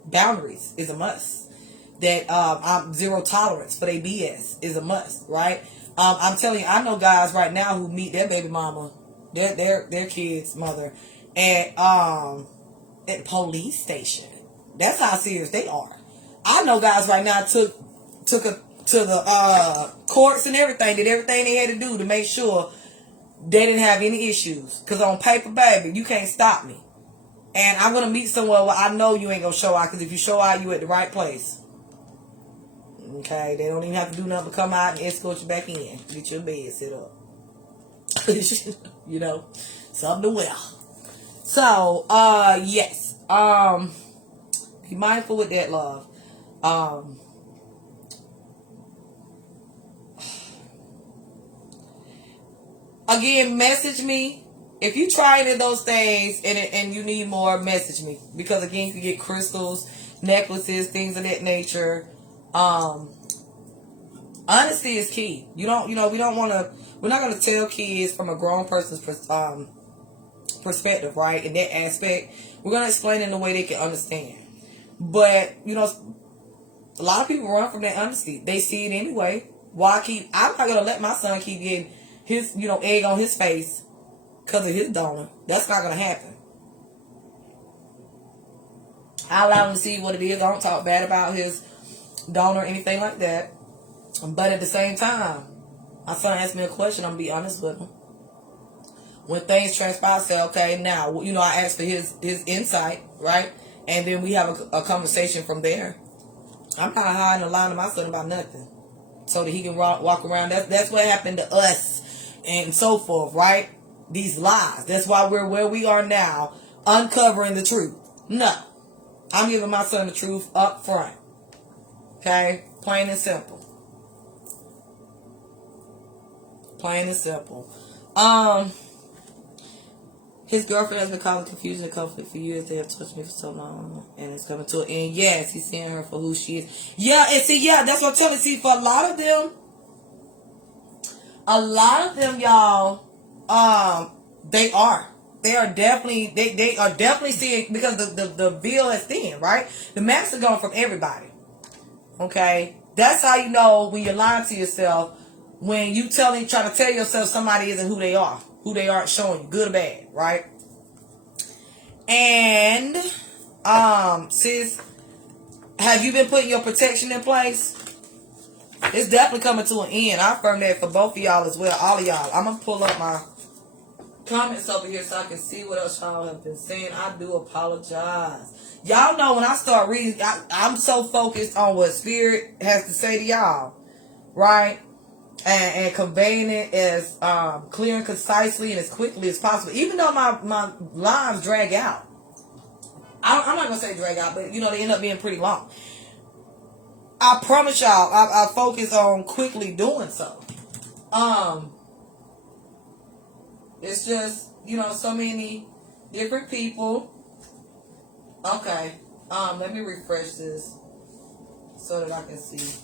boundaries is a must. That I'm zero tolerance for their BS is a must, right? I'm telling you, I know guys right now who meet their baby mama, their kid's mother, at police station. That's how serious they are. I know guys right now took her to the courts and everything, did everything they had to do to make sure they didn't have any issues. Because on paper, baby, you can't stop me. And I'm going to meet somewhere where I know you ain't going to show out. Because if you show out, you at the right place. Okay? They don't even have to do nothing but come out and escort you back in. Get your bed set up. Something to wear. So, yes. Be mindful with that, love. Again, message me. If you try any of those things and you need more, message me. Because again, you can get crystals, necklaces, things of that nature. Honesty is key. We're not going to tell kids from a grown person's perspective, right? In that aspect, we're going to explain it in a way they can understand. But, a lot of people run from that honesty. They see it anyway. I'm not going to let my son keep getting his, egg on his face because of his donor. That's not going to happen. I allow him to see what it is. I don't talk bad about his donor or anything like that. But at the same time, my son asked me a question. I'm going to be honest with him. When things transpire, I say, okay, now, I ask for his insight, right? And then we have a conversation from there. I'm not hiding the line to my son about nothing. So that he can walk around. That's what happened to us and so forth, right? These lies. That's why we're where we are now, uncovering the truth. No. I'm giving my son the truth up front. Okay? Plain and simple. Plain and simple. His girlfriend has been causing confusion and conflict for years. They have touched me for so long, and it's coming to an end. Yes, he's seeing her for who she is. Yeah, and see, that's what I'm telling you. See, for a lot of them, y'all, they are definitely seeing, because the veil is thin, right? The mask is gone from everybody. Okay, that's how you know when you're lying to yourself. When you trying to tell yourself somebody isn't who they are. Who they aren't showing you, good or bad, right? And, sis, have you been putting your protection in place? It's definitely coming to an end. I affirm that for both of y'all as well, all of y'all. I'm going to pull up my comments over here so I can see what else y'all have been saying. I do apologize. Y'all know when I start reading, I'm so focused on what Spirit has to say to y'all, right? And conveying it as clear and concisely and as quickly as possible. Even though my lines drag out. I'm not going to say drag out, but, they end up being pretty long. I promise y'all, I focus on quickly doing so. It's just, so many different people. Okay. Let me refresh this so that I can see.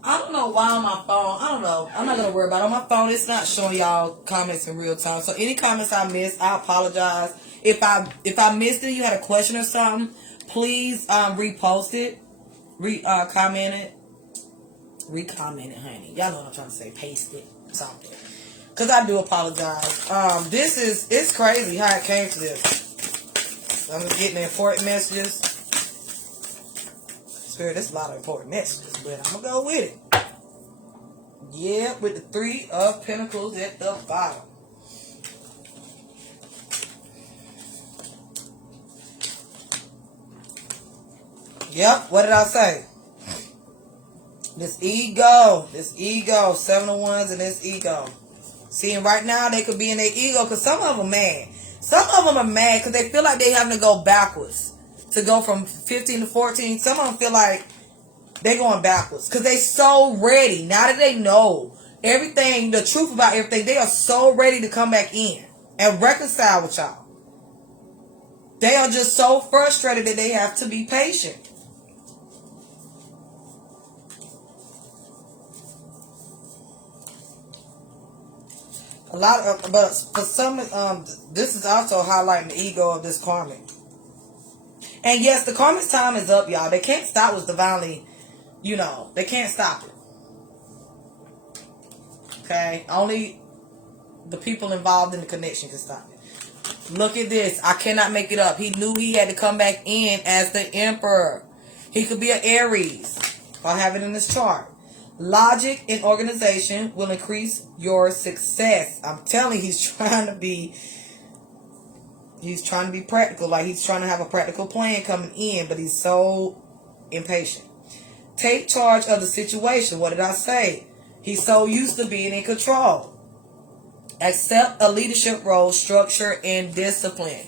I don't know why on my phone. I don't know. I'm not going to worry about it. On my phone, it's not showing y'all comments in real time. So any comments I missed, I apologize. If I missed it, you had a question or something, please repost it. Comment it, honey. Y'all know what I'm trying to say. Paste it. Something. Because I do apologize. It's crazy how it came to this. I'm getting the important messages. Spirit, there's a lot of important messages, but I'm going to go with it. Yeah, with the 3 of Pentacles at the bottom. Yep, what did I say? This ego, 7 of Wands and this ego. See, and right now they could be in their ego because some of them mad. Some of them are mad because they feel like they having to go backwards to go from 15 to 14. Some of them feel like they going backwards because they so ready. Now that they know everything, the truth about everything, they are so ready to come back in and reconcile with y'all. They are just so frustrated that they have to be patient. But for some, this is also highlighting the ego of this karmic. And yes, the karmic's time is up, y'all. They can't stop what's divinely, they can't stop it. Okay? Only the people involved in the connection can stop it. Look at this. I cannot make it up. He knew he had to come back in as the Emperor. He could be an Aries. I'll have it in this chart. Logic and organization will increase your success. I'm telling you, he's trying to be practical. Like he's trying to have a practical plan coming in, but he's so impatient. Take charge of the situation. What did I say? He's so used to being in control. Accept a leadership role, structure, and discipline.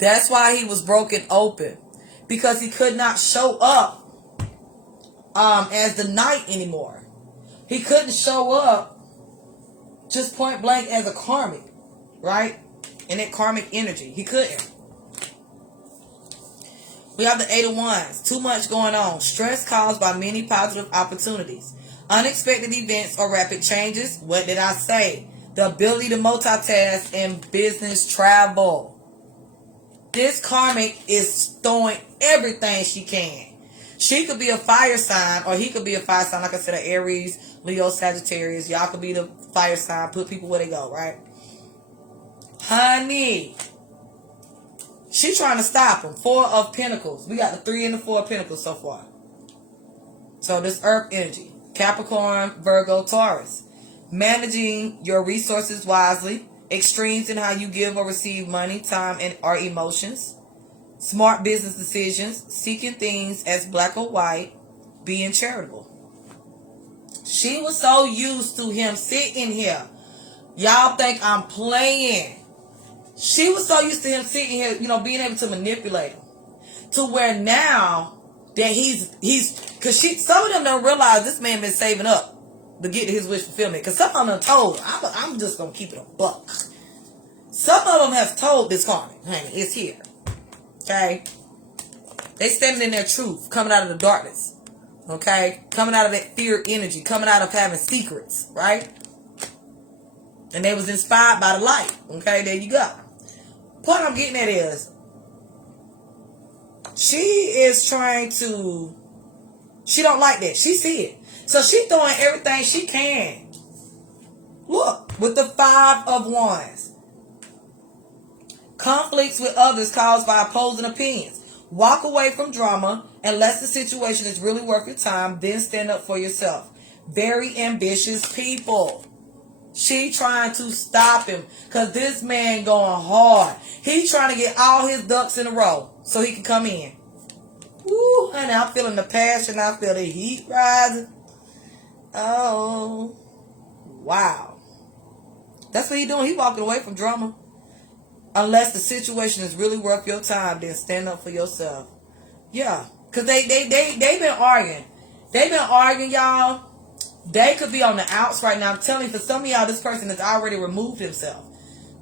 That's why he was broken open. Because he could not show up as the knight anymore. He couldn't show up just point blank as a karmic, right? In that karmic energy. He couldn't. We have the 8 of Wands. Too much going on. Stress caused by many positive opportunities. Unexpected events or rapid changes. What did I say? The ability to multitask and business travel. This karmic is throwing everything she can. She could be a fire sign, or he could be a fire sign. Like I said, an Aries, Leo, Sagittarius. Y'all could be the fire sign. Put people where they go, right? Honey. She trying to stop him. 4 of Pentacles. We got the 3 and the 4 of Pentacles so far. So this Earth energy. Capricorn, Virgo, Taurus. Managing your resources wisely. Extremes in how you give or receive money, time, and or emotions. Smart business decisions, seeking things as black or white, being charitable. She was so used to him sitting here. Y'all think I'm playing. She was so used to him sitting here, being able to manipulate him. To where now that because some of them don't realize this man been saving up to get his wish fulfillment. Because some of them told, I'm just going to keep it a buck. Some of them have told this karmic, honey, it's here. Okay, they standing in their truth, coming out of the darkness. Okay, coming out of that fear energy, coming out of having secrets, right? And they was inspired by the light. Okay, there you go. Point I'm getting at is, she is trying to. She don't like that. She see it, so she throwing everything she can. Look, with the 5 of Wands. Conflicts with others caused by opposing opinions. Walk away from drama unless the situation is really worth your time. Then stand up for yourself. Very ambitious people. She trying to stop him because this man going hard. He trying to get all his ducks in a row so he can come in. Woo, honey, I'm feeling the passion. I feel the heat rising. Oh, wow. That's what he doing. He walking away from drama. Unless the situation is really worth your time, then stand up for yourself. Yeah. Because they've been arguing. They've been arguing, y'all. They could be on the outs right now. I'm telling you, for some of y'all, this person has already removed himself.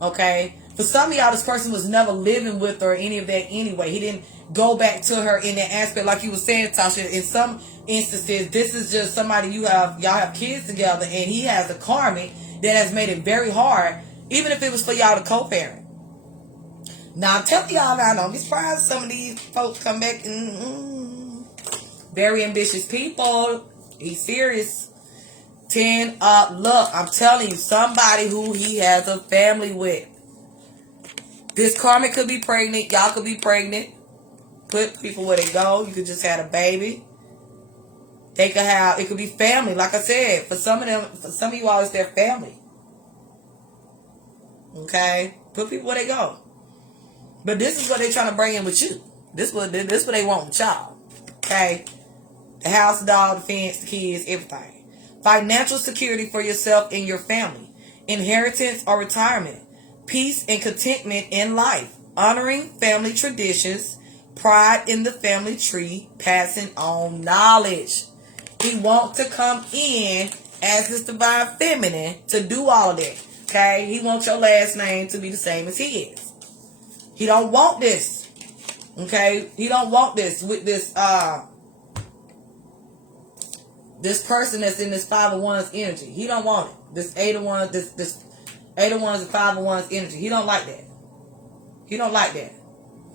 Okay? For some of y'all, this person was never living with her or any of that anyway. He didn't go back to her in that aspect. Like you were saying, Tasha, in some instances, this is just somebody y'all have kids together, and he has a karmic that has made it very hard, even if it was for y'all to co-parent. Now, I'm telling y'all now, don't be surprised some of these folks come back and very ambitious people. He's serious. 10 up. Look, I'm telling you, somebody who he has a family with. This karmic could be pregnant. Y'all could be pregnant. Put people where they go. You could just have a baby. They could have, it could be family. Like I said, for some of them, for some of you all, it's their family. Okay? Put people where they go. But this is what they're trying to bring in with you. This what they want with y'all. Okay? The house, the dog, the fence, the kids, everything. Financial security for yourself and your family. Inheritance or retirement. Peace and contentment in life. Honoring family traditions. Pride in the family tree. Passing on knowledge. He wants to come in as this divine feminine to do all of that. Okay? He wants your last name to be the same as his. He don't want this. Okay? He don't want this with this this person that's in this 5 of Wands energy. He don't want it. This 8 of Wands, this 8 of Wands and 5 of Wands energy. He don't like that. He don't like that.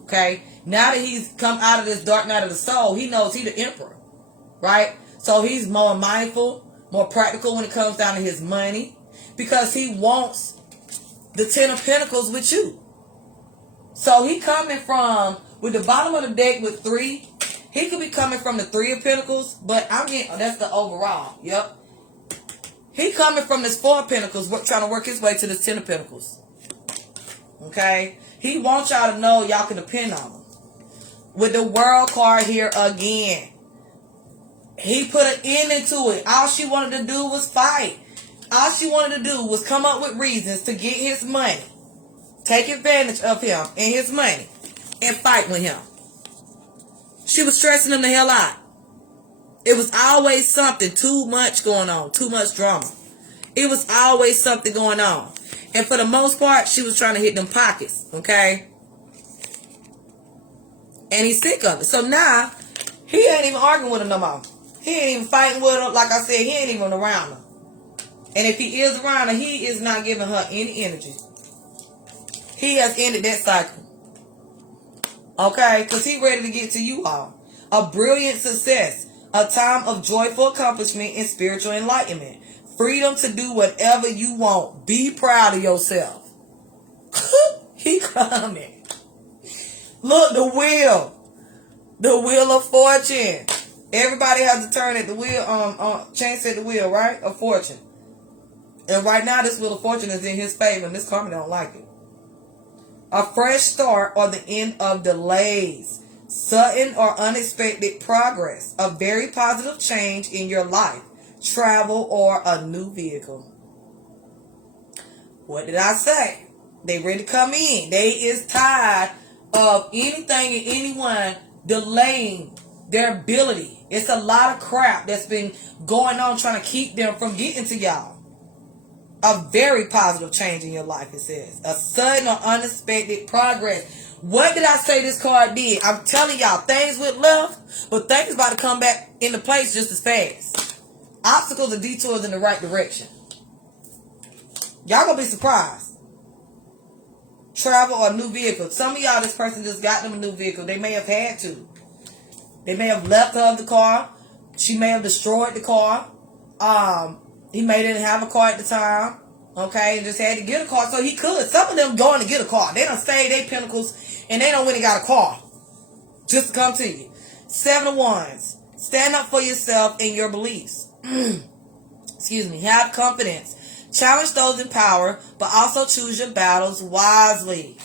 Okay? Now that he's come out of this dark night of the soul, he knows he's the emperor. Right? So he's more mindful, more practical when it comes down to his money. Because he wants the 10 of Pentacles with you. So he coming from, with the bottom of the deck with 3. He could be coming from the 3 of Pentacles. But I'm getting, that's the overall. Yep. He coming from this 4 of Pentacles, trying to work his way to this 10 of Pentacles. Okay? He wants y'all to know y'all can depend on him. With the World card here again. He put an end into it. All she wanted to do was fight. All she wanted to do was come up with reasons to get his money. Take advantage of him and his money. And fight with him. She was stressing him the hell out. It was always something. Too much going on. Too much drama. It was always something going on. And for the most part, she was trying to hit them pockets. Okay? And he's sick of it. So now, he ain't even arguing with him no more. He ain't even fighting with her. Like I said, he ain't even around her. And if he is around her, he is not giving her any energy. He has ended that cycle. Okay? Because he's ready to get to you all. A brilliant success. A time of joyful accomplishment and spiritual enlightenment. Freedom to do whatever you want. Be proud of yourself. He coming. Look, the wheel. The wheel of fortune. Everybody has to turn at the wheel, chance at the wheel, right? Of fortune. And right now, this wheel of fortune is in his favor, and this karma don't like it. A fresh start or the end of delays. Sudden or unexpected progress. A very positive change in your life. Travel or a new vehicle. What did I say? They ready to come in. They is tired of anything and anyone delaying their ability. It's a lot of crap that's been going on trying to keep them from getting to y'all. A very positive change in your life, it says. A sudden or unexpected progress. What did I say this card did? I'm telling y'all, things went left, but things about to come back into place just as fast. Obstacles and detours in the right direction. Y'all gonna be surprised. Travel or a new vehicle. Some of y'all, this person just got them a new vehicle. They may have had to. They may have left her of the car. She may have destroyed the car. He may didn't have a car at the time. Okay, and just had to get a car so he could. Some of them going to get a car. They done saved their pentacles and they done went and got a car. Just to come to you. 7 of Wands. Stand up for yourself and your beliefs. Excuse me. Have confidence. Challenge those in power, but also choose your battles wisely.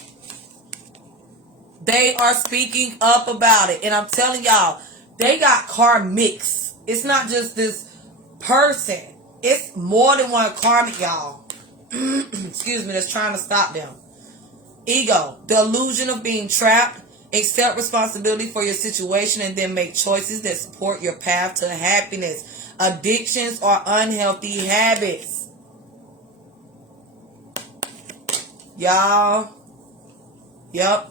They are speaking up about it. And I'm telling y'all, they got karmics. It's not just this person. It's more than one karmic, y'all. Excuse me, that's trying to stop them. Ego. The illusion of being trapped. Accept responsibility for your situation and then make choices that support your path to happiness. Addictions or unhealthy habits. Y'all. Yep.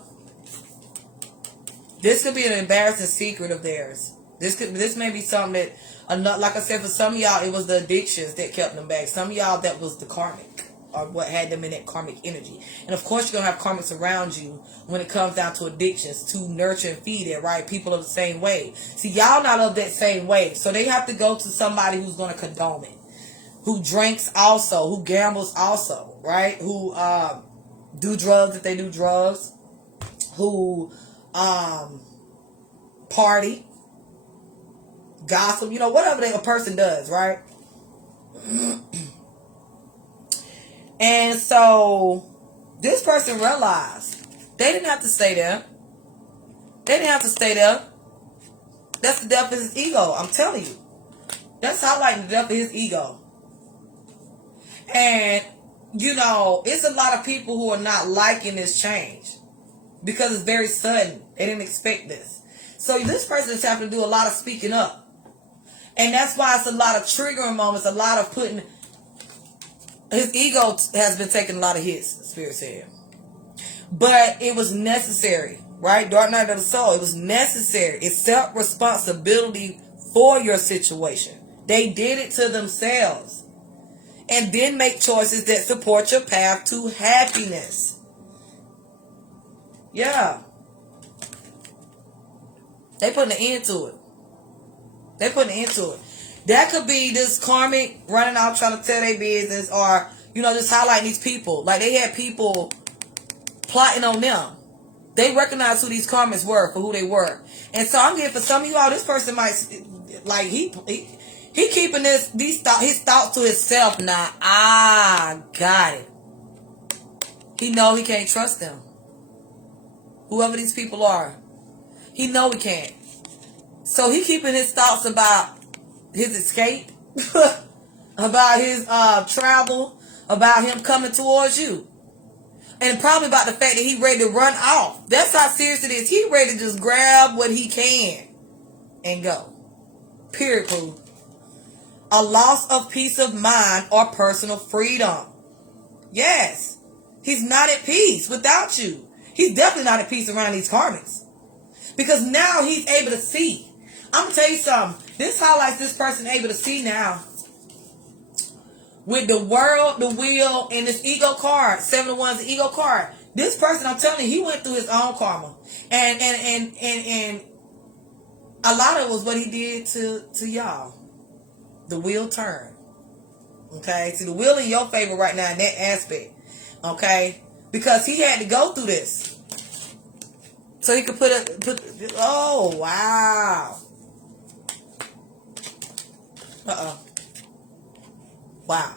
This could be an embarrassing secret of theirs. This may be something that, like I said, for some of y'all, it was the addictions that kept them back. Some of y'all, that was the karmic, or what had them in that karmic energy. And of course, you're going to have karmics around you when it comes down to addictions, to nurture and feed it, right? People are the same way. See, y'all not of that same way. So they have to go to somebody who's going to condone it. who drinks also, who gambles also, right? Who do drugs if they do drugs, who party, gossip, you know, whatever a person does, right? And so this person realized they didn't have to stay there. They didn't have to stay there. That's the death of his ego. I'm telling you. That's highlighting the death of his ego. And, you know, it's a lot of people who are not liking this change. Because it's very sudden. They didn't expect this. So this person is having to do a lot of speaking up. And that's why it's a lot of triggering moments. A lot of putting... His ego has been taking a lot of hits, Spirit said. But it was necessary. Right? Dark night of the soul. It was necessary. It's self-responsibility for your situation. They did it to themselves. And then make choices that support your path to happiness. Yeah. They putting an end to it. They putting an end to it. That could be this karmic running out trying to tell their business, or, you know, just highlighting these people. Like they had people plotting on them. They recognized who these karmics were for who they were. And so I'm getting, for some of you all, this person might, like, he keeping his thoughts to himself now. Got it. He know he can't trust them. Whoever these people are. He know he can't. So he keeping his thoughts about his escape, about his travel, about him coming towards you. And probably about the fact that he ready to run off. That's how serious it is. He ready to just grab what he can and go. Period, crew. A loss of peace of mind or personal freedom. Yes. He's not at peace without you. He's definitely not at peace around these karmics. Because now he's able to see. I'm going to tell you something. This highlights this person able to see now. With the world, the wheel, and this ego card. 7 of Wands, the ego card. This person, I'm telling you, he went through his own karma. And a lot of it was what he did to y'all. The wheel turned. Okay? See, the wheel in your favor right now in that aspect. Okay? Because he had to go through this. So he could oh, wow. Wow.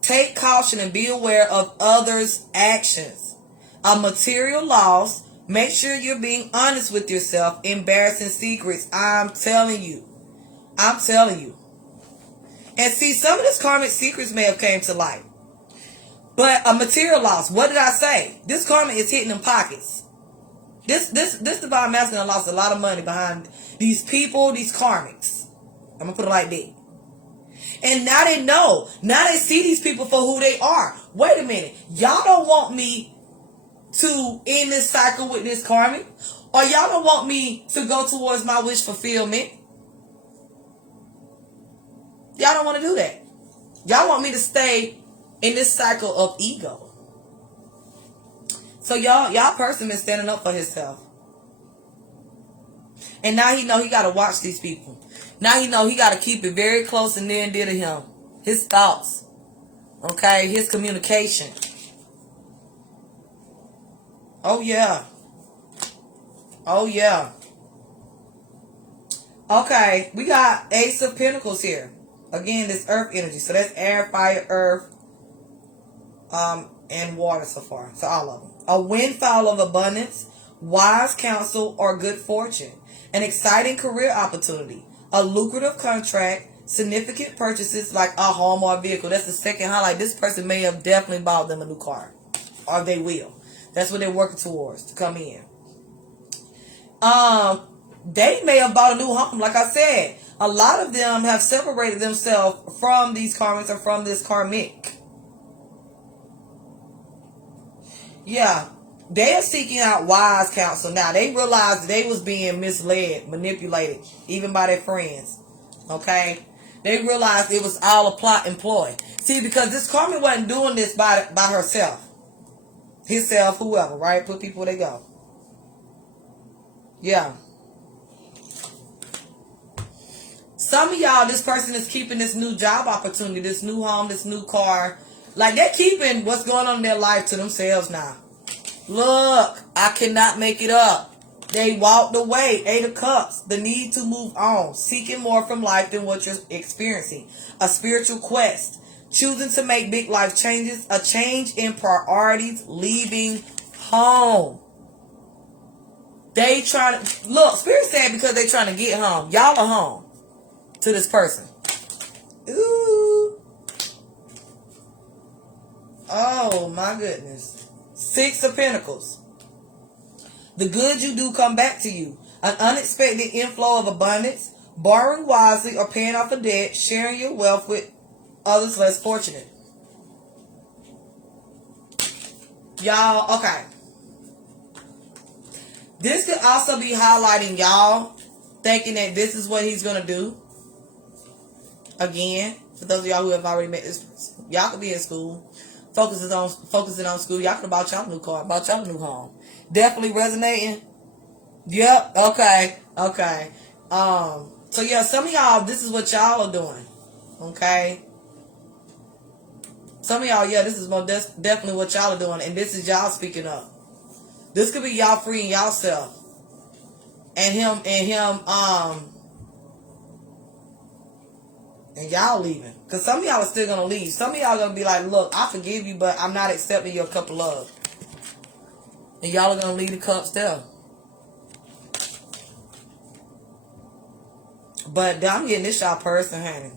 Take caution and be aware of others' actions. A material loss. Make sure you're being honest with yourself. Embarrassing secrets. I'm telling you. I'm telling you. And see, some of this karmic secrets may have came to light. But a material loss. What did I say? This karma is hitting them pockets. This divine masculine lost a lot of money behind these people, these karmics. I'm going to put it like that. And now they know. Now they see these people for who they are. Wait a minute. Y'all don't want me to end this cycle with this karmic? Or y'all don't want me to go towards my wish fulfillment? Y'all don't want to do that. Y'all want me to stay in this cycle of ego. So y'all person been standing up for himself. And now he know he got to watch these people. Now he know he got to keep it very close and near and dear to him. His thoughts. Okay? His communication. Oh, yeah. Oh, yeah. Okay. We got Ace of Pentacles here. Again, this earth energy. So that's air, fire, earth, and water so far. So all of them. A windfall of abundance, wise counsel, or good fortune. An exciting career opportunity. A lucrative contract. Significant purchases like a home or a vehicle. That's the second highlight. This person may have definitely bought them a new car. Or they will. That's what they're working towards to come in. They may have bought a new home. Like I said, a lot of them have separated themselves from these karmics or from this karmic. Yeah. They are seeking out wise counsel now. They realized they was being misled, manipulated, even by their friends. Okay? They realized it was all a plot and ploy. See, because this karmic wasn't doing this by herself. Himself, whoever, right? Put people where they go. Yeah. Some of y'all, this person is keeping this new job opportunity, this new home, this new car. Like, they're keeping what's going on in their life to themselves now. Look, I cannot make it up. They walked away. 8 of Cups. The need to move on. Seeking more from life than what you're experiencing. A spiritual quest. Choosing to make big life changes. A change in priorities. Leaving home. They trying to... Look, Spirit said because they trying to get home. Y'all are home. To this person. Ooh. Oh, my goodness. 6 of Pentacles. The good you do come back to you. An unexpected inflow of abundance. Borrowing wisely or paying off a debt. Sharing your wealth with others less fortunate. Y'all, okay. This could also be highlighting y'all thinking that this is what he's going to do. Again, for those of y'all who have already met this person, y'all could be in school, focusing on school. Y'all could have bought y'all a new car, bought y'all a new home. Definitely resonating. Yep. Okay. So yeah, some of y'all, this is what y'all are doing. Okay. Some of y'all, yeah, this is definitely what y'all are doing, and this is y'all speaking up. This could be y'all freeing y'allself, and him. And y'all leaving. Because some of y'all are still going to leave. Some of y'all are going to be like, look, I forgive you, but I'm not accepting your cup of love. And y'all are going to leave the cups there. But I'm getting this y'all person, honey.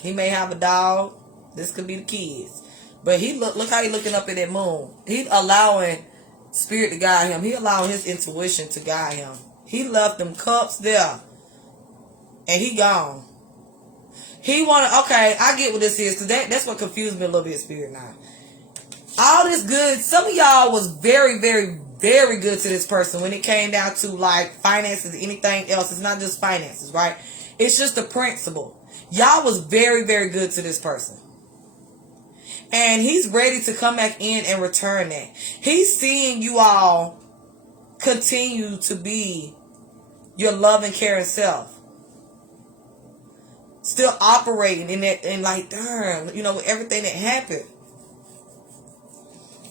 He may have a dog. This could be the kids. But he look how he looking up at that moon. He allowing spirit to guide him. He allowing his intuition to guide him. He left them cups there. And he gone. He wanted, okay, I get what this is, because that's what confused me a little bit, spirit now. All this good, some of y'all was very, very, very good to this person when it came down to like finances, anything else. It's not just finances, right? It's just the principle. Y'all was very, very good to this person. And he's ready to come back in and return that. He's seeing you all continue to be your loving, caring self. Still operating in that, and like, darn, you know, with everything that happened.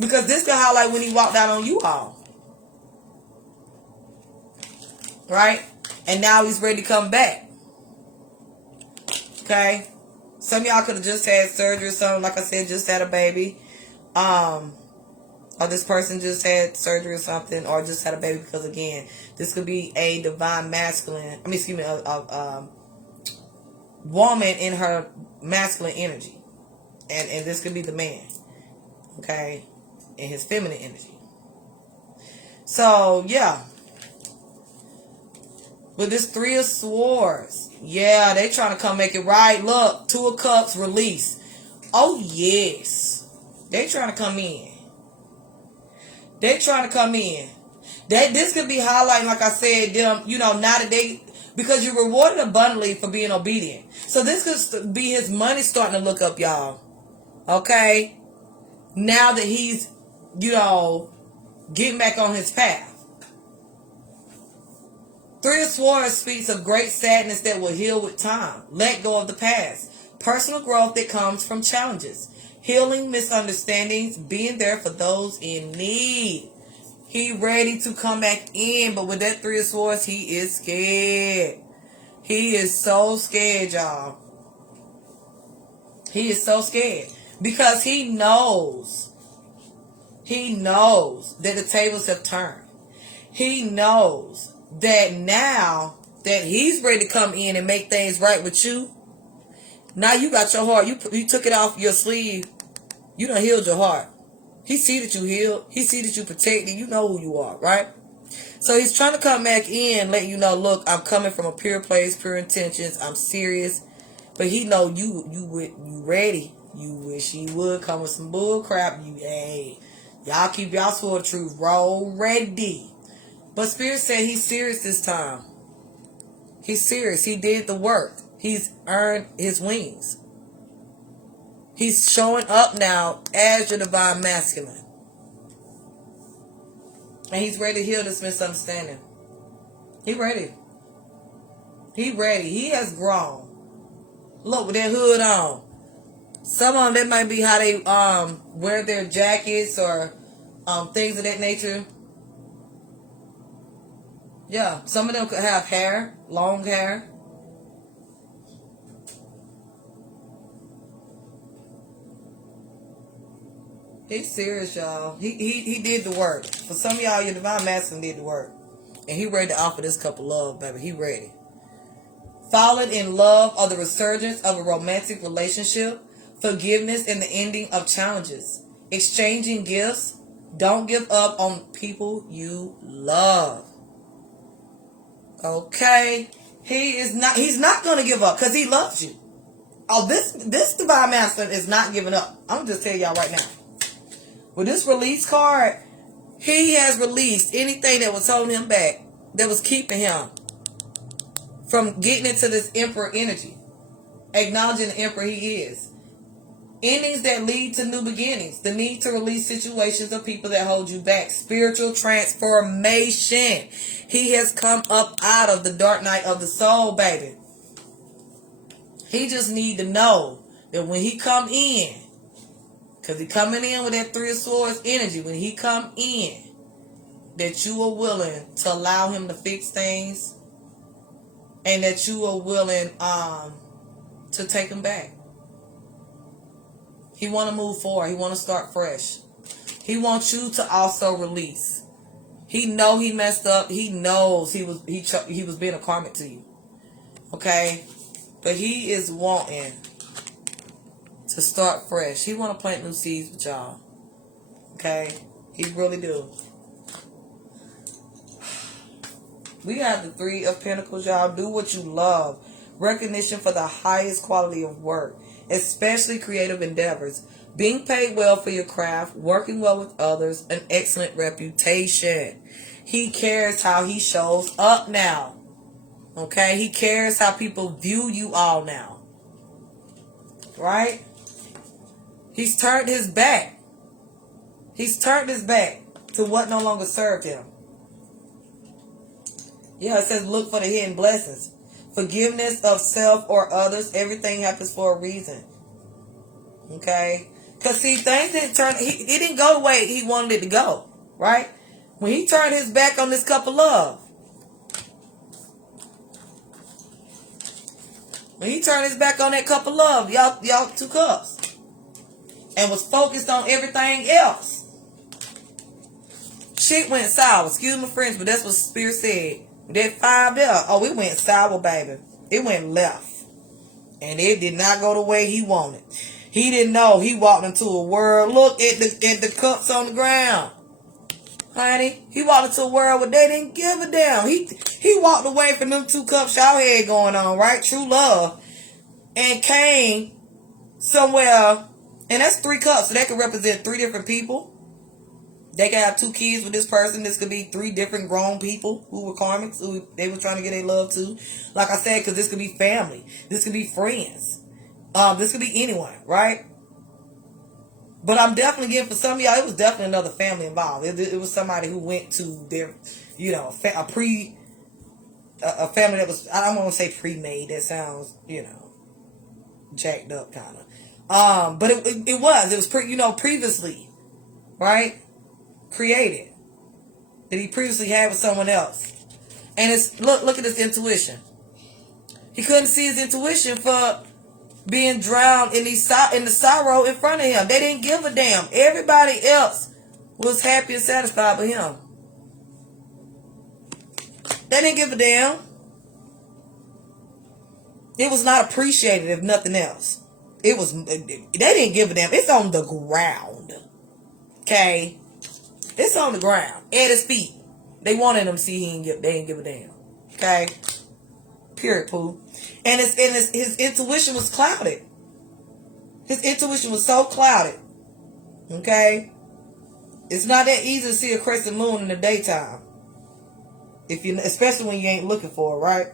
Because this could highlight when he walked out on you all. Right? And now he's ready to come back. Okay? Some of y'all could have just had surgery or something. Like I said, just had a baby. Or this person just had surgery or something. Or just had a baby because, again, this could be a divine masculine. A woman in her masculine energy. And this could be the man. Okay? In his feminine energy. So, yeah. With this 3 of Swords. Yeah, they trying to come make it right. Look, 2 of Cups, release. Oh, yes. They trying to come in. They trying to come in. This could be highlighting, like I said, them, you know, now that they... Because you're rewarded abundantly for being obedient. So this could be his money starting to look up, y'all. Okay? Now that he's, you know, getting back on his path. 3 of Swords speaks of great sadness that will heal with time. Let go of the past. Personal growth that comes from challenges. Healing misunderstandings. Being there for those in need. He ready to come back in. But with that 3 of Swords, he is scared. He is so scared, y'all. He is so scared. Because he knows. He knows that the tables have turned. He knows that now that he's ready to come in and make things right with you, now you got your heart. You took it off your sleeve. You done healed your heart. He see that you healed. He see that you protected. You know who you are, right? So he's trying to come back in, let you know, look, I'm coming from a pure place, pure intentions. I'm serious. But he know you ready. You wish he would come with some bull crap. Y'all keep y'all sword of truth. Roll ready. But Spirit said he's serious this time. He's serious. He did the work. He's earned his wings. He's showing up now as your divine masculine. And he's ready to heal this misunderstanding. He ready. He ready. He has grown. Look, with their hood on. Some of them, that might be how they wear their jackets or things of that nature. Yeah, some of them could have hair, long hair. He's serious, y'all. He did the work. For some of y'all, your divine masculine did the work. And he ready to offer this couple love, baby. He ready. Falling in love or the resurgence of a romantic relationship. Forgiveness and the ending of challenges. Exchanging gifts. Don't give up on people you love. Okay? He's not going to give up because he loves you. Oh, this divine masculine is not giving up. I'm just telling y'all right now. With this release card, he has released anything that was holding him back, that was keeping him from getting into this emperor energy, acknowledging the emperor he is. Endings that lead to new beginnings, the need to release situations or people that hold you back, spiritual transformation. He has come up out of the dark night of the soul, baby. He just need to know that when he come in, because he coming in with that Three of Swords energy. When he come in, that you are willing to allow him to fix things. And that you are willing to take him back. He want to move forward. He want to start fresh. He wants you to also release. He know he messed up. He knows he was being a karmic to you. Okay? But he is wanting to start fresh. He want to plant new seeds with y'all. Okay? He really do. We got the Three of Pentacles, y'all. Do what you love. Recognition for the highest quality of work, especially creative endeavors. Being paid well for your craft, working well with others, an excellent reputation. He cares how he shows up now. Okay? He cares how people view you all now. Right? He's turned his back. He's turned his back to what no longer served him. Yeah, it says look for the hidden blessings. Forgiveness of self or others. Everything happens for a reason. Okay? Because see, things didn't turn, it didn't go the way he wanted it to go. Right? When he turned his back on this couple love. When he turned his back on that couple love, y'all 2 cups. And was focused on everything else. Shit went sour. Excuse my French, but that's what Spirit said. That 5 there, oh, it went sour, baby. It went left. And it did not go the way he wanted. He didn't know he walked into a world. Look at the cups on the ground. Honey, he walked into a world where they didn't give a damn. He walked away from them 2 cups y'all had going on, right? True love. And came somewhere. And that's 3 cups. So that could represent 3 different people. They could have 2 kids with this person. This could be 3 different grown people who were karmics, who they were trying to get their love to. Like I said, because this could be family. This could be friends. This could be anyone, right? But I'm definitely getting, for some of y'all, it was definitely another family involved. It was somebody who went to their, you know, a family that was, I don't want to say pre-made. That sounds, you know, jacked up kind of. But it was previously, right? Created. That he previously had with someone else. And it's, look at his intuition. He couldn't see his intuition for being drowned in the sorrow in front of him. They didn't give a damn. Everybody else was happy and satisfied with him. They didn't give a damn. It was not appreciated, if nothing else. They didn't give a damn. It's on the ground. Okay? It's on the ground. At his feet. They wanted him to see they didn't give a damn. Okay? Period, poo. And his intuition was clouded. His intuition was so clouded. Okay? It's not that easy to see a crescent moon in the daytime. Especially when you ain't looking for it, right?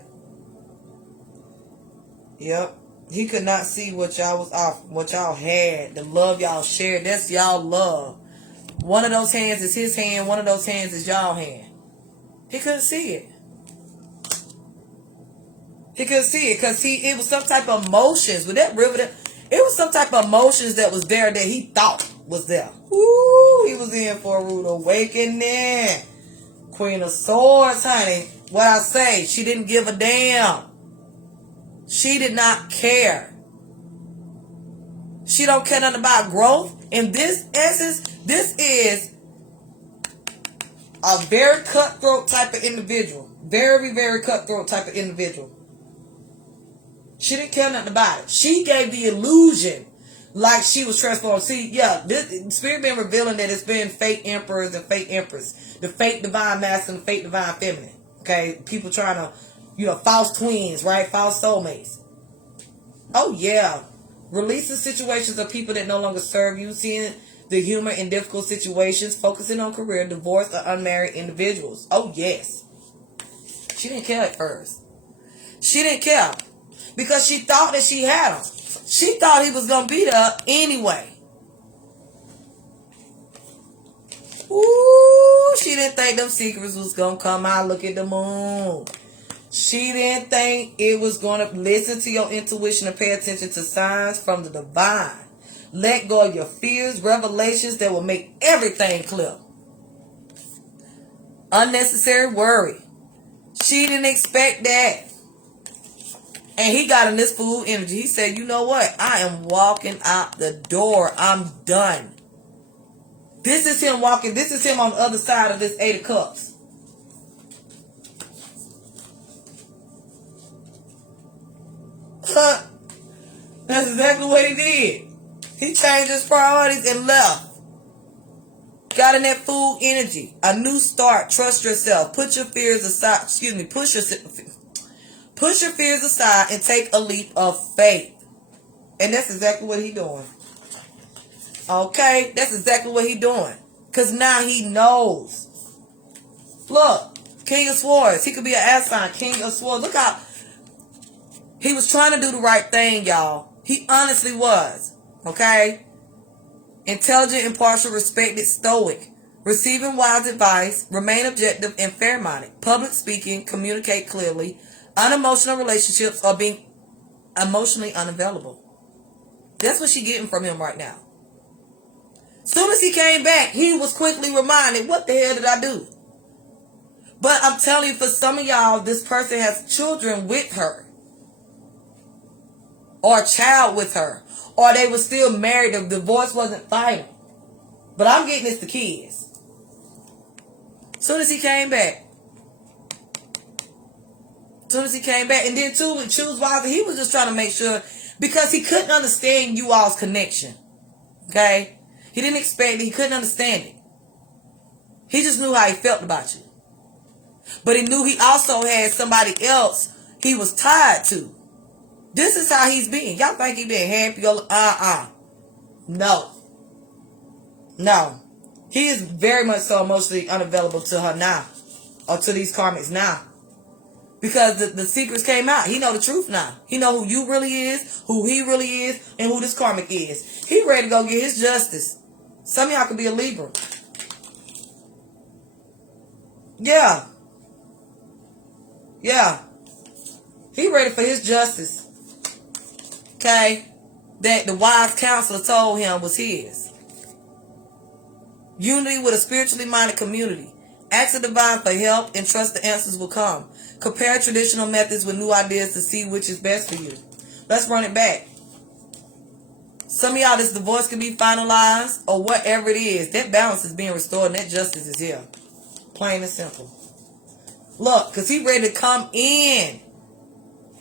Yep. He could not see what y'all was offering, what y'all had, the love y'all shared. That's y'all love. One of those hands is his hand. One of those hands is y'all hand. He couldn't see it. He couldn't see it because it was some type of emotions with that river. It was some type of emotions that was there that he thought was there. Woo! He was in for a rude awakening. Queen of Swords, honey. What I say, she didn't give a damn. She did not care. She don't care nothing about growth. In this essence, this is a very cutthroat type of individual. Very, very cutthroat type of individual. She didn't care nothing about it. She gave the illusion like she was transformed. See, yeah, this Spirit been revealing that it's been fake emperors and fake empress. The fake divine masculine and fake divine feminine. Okay? People trying to, false twins, right? False soulmates. Oh, yeah. Releasing situations of people that no longer serve you. Seeing the humor in difficult situations. Focusing on career, divorced, or unmarried individuals. Oh, yes. She didn't care at first. She didn't care. Because she thought that she had him. She thought he was going to be there anyway. Ooh, she didn't think them secrets was going to come out. Look at the moon. She didn't think it was going to listen to your intuition and pay attention to signs from the divine. Let go of your fears, revelations that will make everything clear. Unnecessary worry. She didn't expect that. And he got in this fool energy. He said, you know what? I am walking out the door. I'm done. This is him walking. This is him on the other side of this 8 of Cups. That's exactly what he did. He changed his priorities and left. Got in that fool energy. A new start. Trust yourself. Put your fears aside. Push your fears aside and take a leap of faith. And that's exactly what he doing. Okay? That's exactly what he doing. Because now he knows. Look. King of Swords. He could be an air sign. King of Swords. Look how he was trying to do the right thing, y'all. He honestly was. Okay? Intelligent, impartial, respected, stoic. Receiving wise advice. Remain objective and fair-minded. Public speaking. Communicate clearly. Unemotional relationships, or being emotionally unavailable. That's what she getting from him right now. Soon as he came back, he was quickly reminded, what the hell did I do? But I'm telling you, for some of y'all, this person has children with her. Or a child with her. Or they were still married. The divorce wasn't final. But I'm getting this to kids. Soon as he came back. And then too, with Choose Wisely, he was just trying to make sure, because he couldn't understand you all's connection. Okay? He didn't expect it. He couldn't understand it. He just knew how he felt about you. But he knew he also had somebody else he was tied to. This is how he's been. Y'all think he been happy? No. He is very much so emotionally unavailable to her now. Or to these karmics now. Because the secrets came out. He know the truth now. He know who you really is, who he really is, and who this karmic is. He ready to go get his justice. Some of y'all could be a Libra. Yeah. He ready for his justice. Okay? That the wise counselor told him was his. Unity with a spiritually minded community. Ask the divine for help and trust the answers will come. Compare traditional methods with new ideas to see which is best for you. Let's run it back. Some of y'all, this divorce can be finalized or whatever it is. That balance is being restored and that justice is here. Plain and simple. Look, because he ready to come in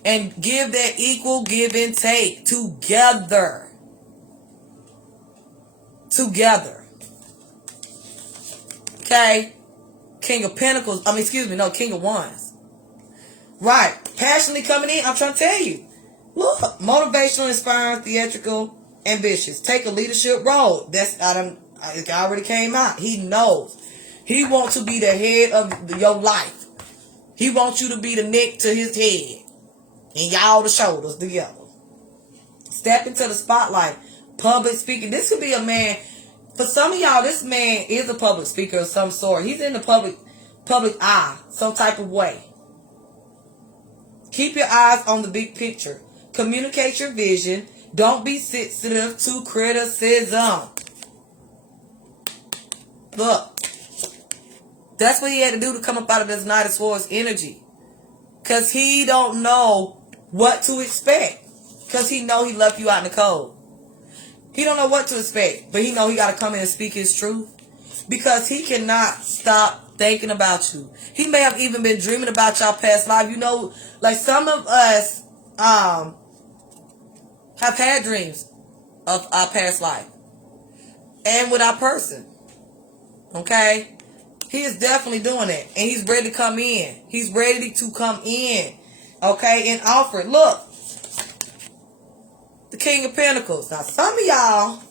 and give that equal give and take together. Okay? King of Pentacles. King of Wands. Right. Passionately coming in. I'm trying to tell you. Look. Motivational, inspiring, theatrical, ambitious. Take a leadership role. It already came out. He knows. He wants to be the head of your life. He wants you to be the neck to his head. And y'all the shoulders together. Step into the spotlight. Public speaking. This could be a man. For some of y'all, this man is a public speaker of some sort. He's in the public eye. Some type of way. Keep your eyes on the big picture. Communicate your vision. Don't be sensitive to criticism. Look, that's what he had to do to come up out of this Knight of Swords energy. Because he don't know what to expect. Because he know he left you out in the cold. He don't know what to expect. But he know he got to come in and speak his truth. Because he cannot stop thinking about you. He may have even been dreaming about y'all past life. You know, like some of us have had dreams of our past life. And with our person. Okay? He is definitely doing that. And he's ready to come in. He's ready to come in. Okay? And offer it. Look. The King of Pentacles. Now, some of y'all,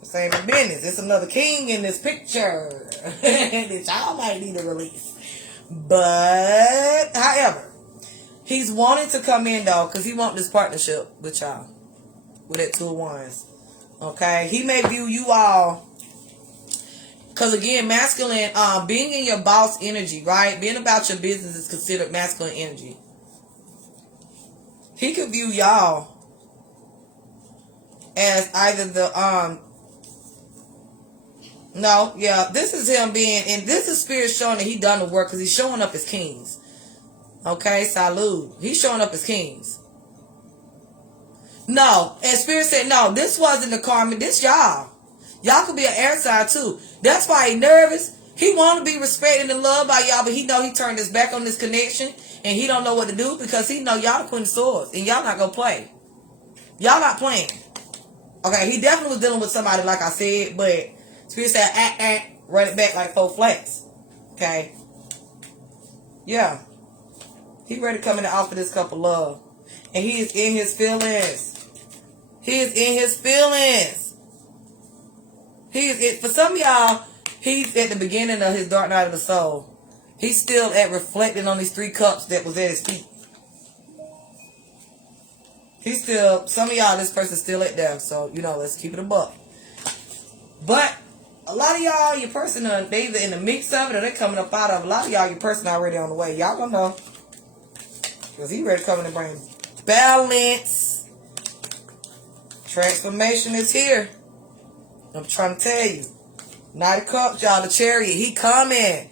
this ain't my business. There's another king in this picture that y'all might need to release. But, however, he's wanting to come in, though, because he wants this partnership with y'all. With that Two of Wands. Okay? He may view you all, because, again, masculine, being in your boss energy, right? Being about your business is considered masculine energy. He could view y'all as either the, this is him being, and this is Spirit showing that he done the work, because he's showing up as kings. Okay, salute. He's showing up as kings. No, and Spirit said, no, this wasn't the karma, this y'all. Y'all could be an air sign too. That's why he nervous. He want to be respected and loved by y'all, but he know he turned his back on this connection, and he don't know what to do, because he know y'all the Queen of Swords, and y'all not gonna play. Y'all not playing. Okay, he definitely was dealing with somebody, like I said, but Spirit said, run it back like 4 flats. Okay? Yeah. He ready to come in and offer this couple love. And he is in his feelings. He is in his feelings. For some of y'all, he's at the beginning of his dark night of the soul. He's still at reflecting on these 3 cups that was at his feet. He's still, some of y'all, this person's still at there. So, you know, let's keep it a buck. But a lot of y'all, your person, they either in the mix of it or they're coming up out of it. A lot of y'all, your person already on the way. Y'all gonna know. Because he ready to come in and bring balance. Transformation is here. I'm trying to tell you. Knight of Cups, y'all, the Chariot. He coming.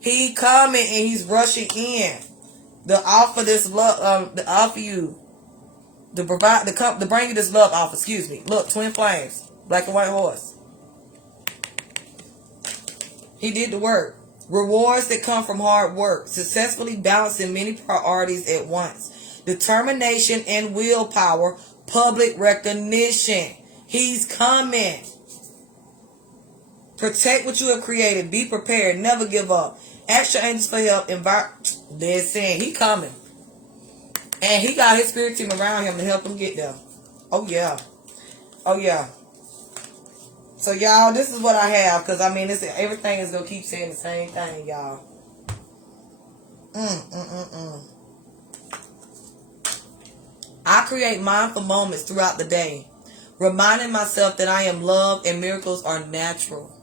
He coming and he's rushing in. To offer this love, to offer you. To provide, to bring you this love offer, excuse me. Look, twin flames. Black and white horse. He did the work. Rewards that come from hard work. Successfully balancing many priorities at once. Determination and willpower. Public recognition. He's coming. Protect what you have created. Be prepared. Never give up. Ask your angels for help. They're saying he coming. And he got his spirit team around him to help him get there. Oh, yeah. Oh, yeah. So, y'all, this is what I have. Because, I mean, everything is going to keep saying the same thing, y'all. I create mindful moments throughout the day. Reminding myself that I am loved and miracles are natural.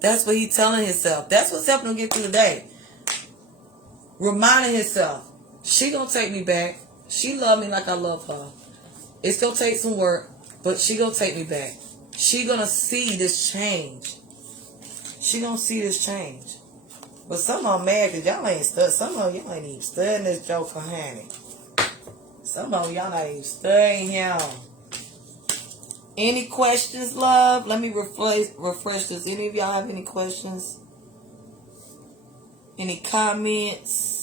That's what he's telling himself. That's what's helping him get through the day. Reminding himself. She gonna take me back. She love me like I love her. It's gonna take some work, but she gonna take me back. She gonna see this change. She gonna see this change. But some of them mad because y'all ain't studying. Some of y'all ain't even studying this joker, honey. Some of y'all not even studying him. Any questions, love? Let me refresh this. Any of y'all have any questions? Any comments?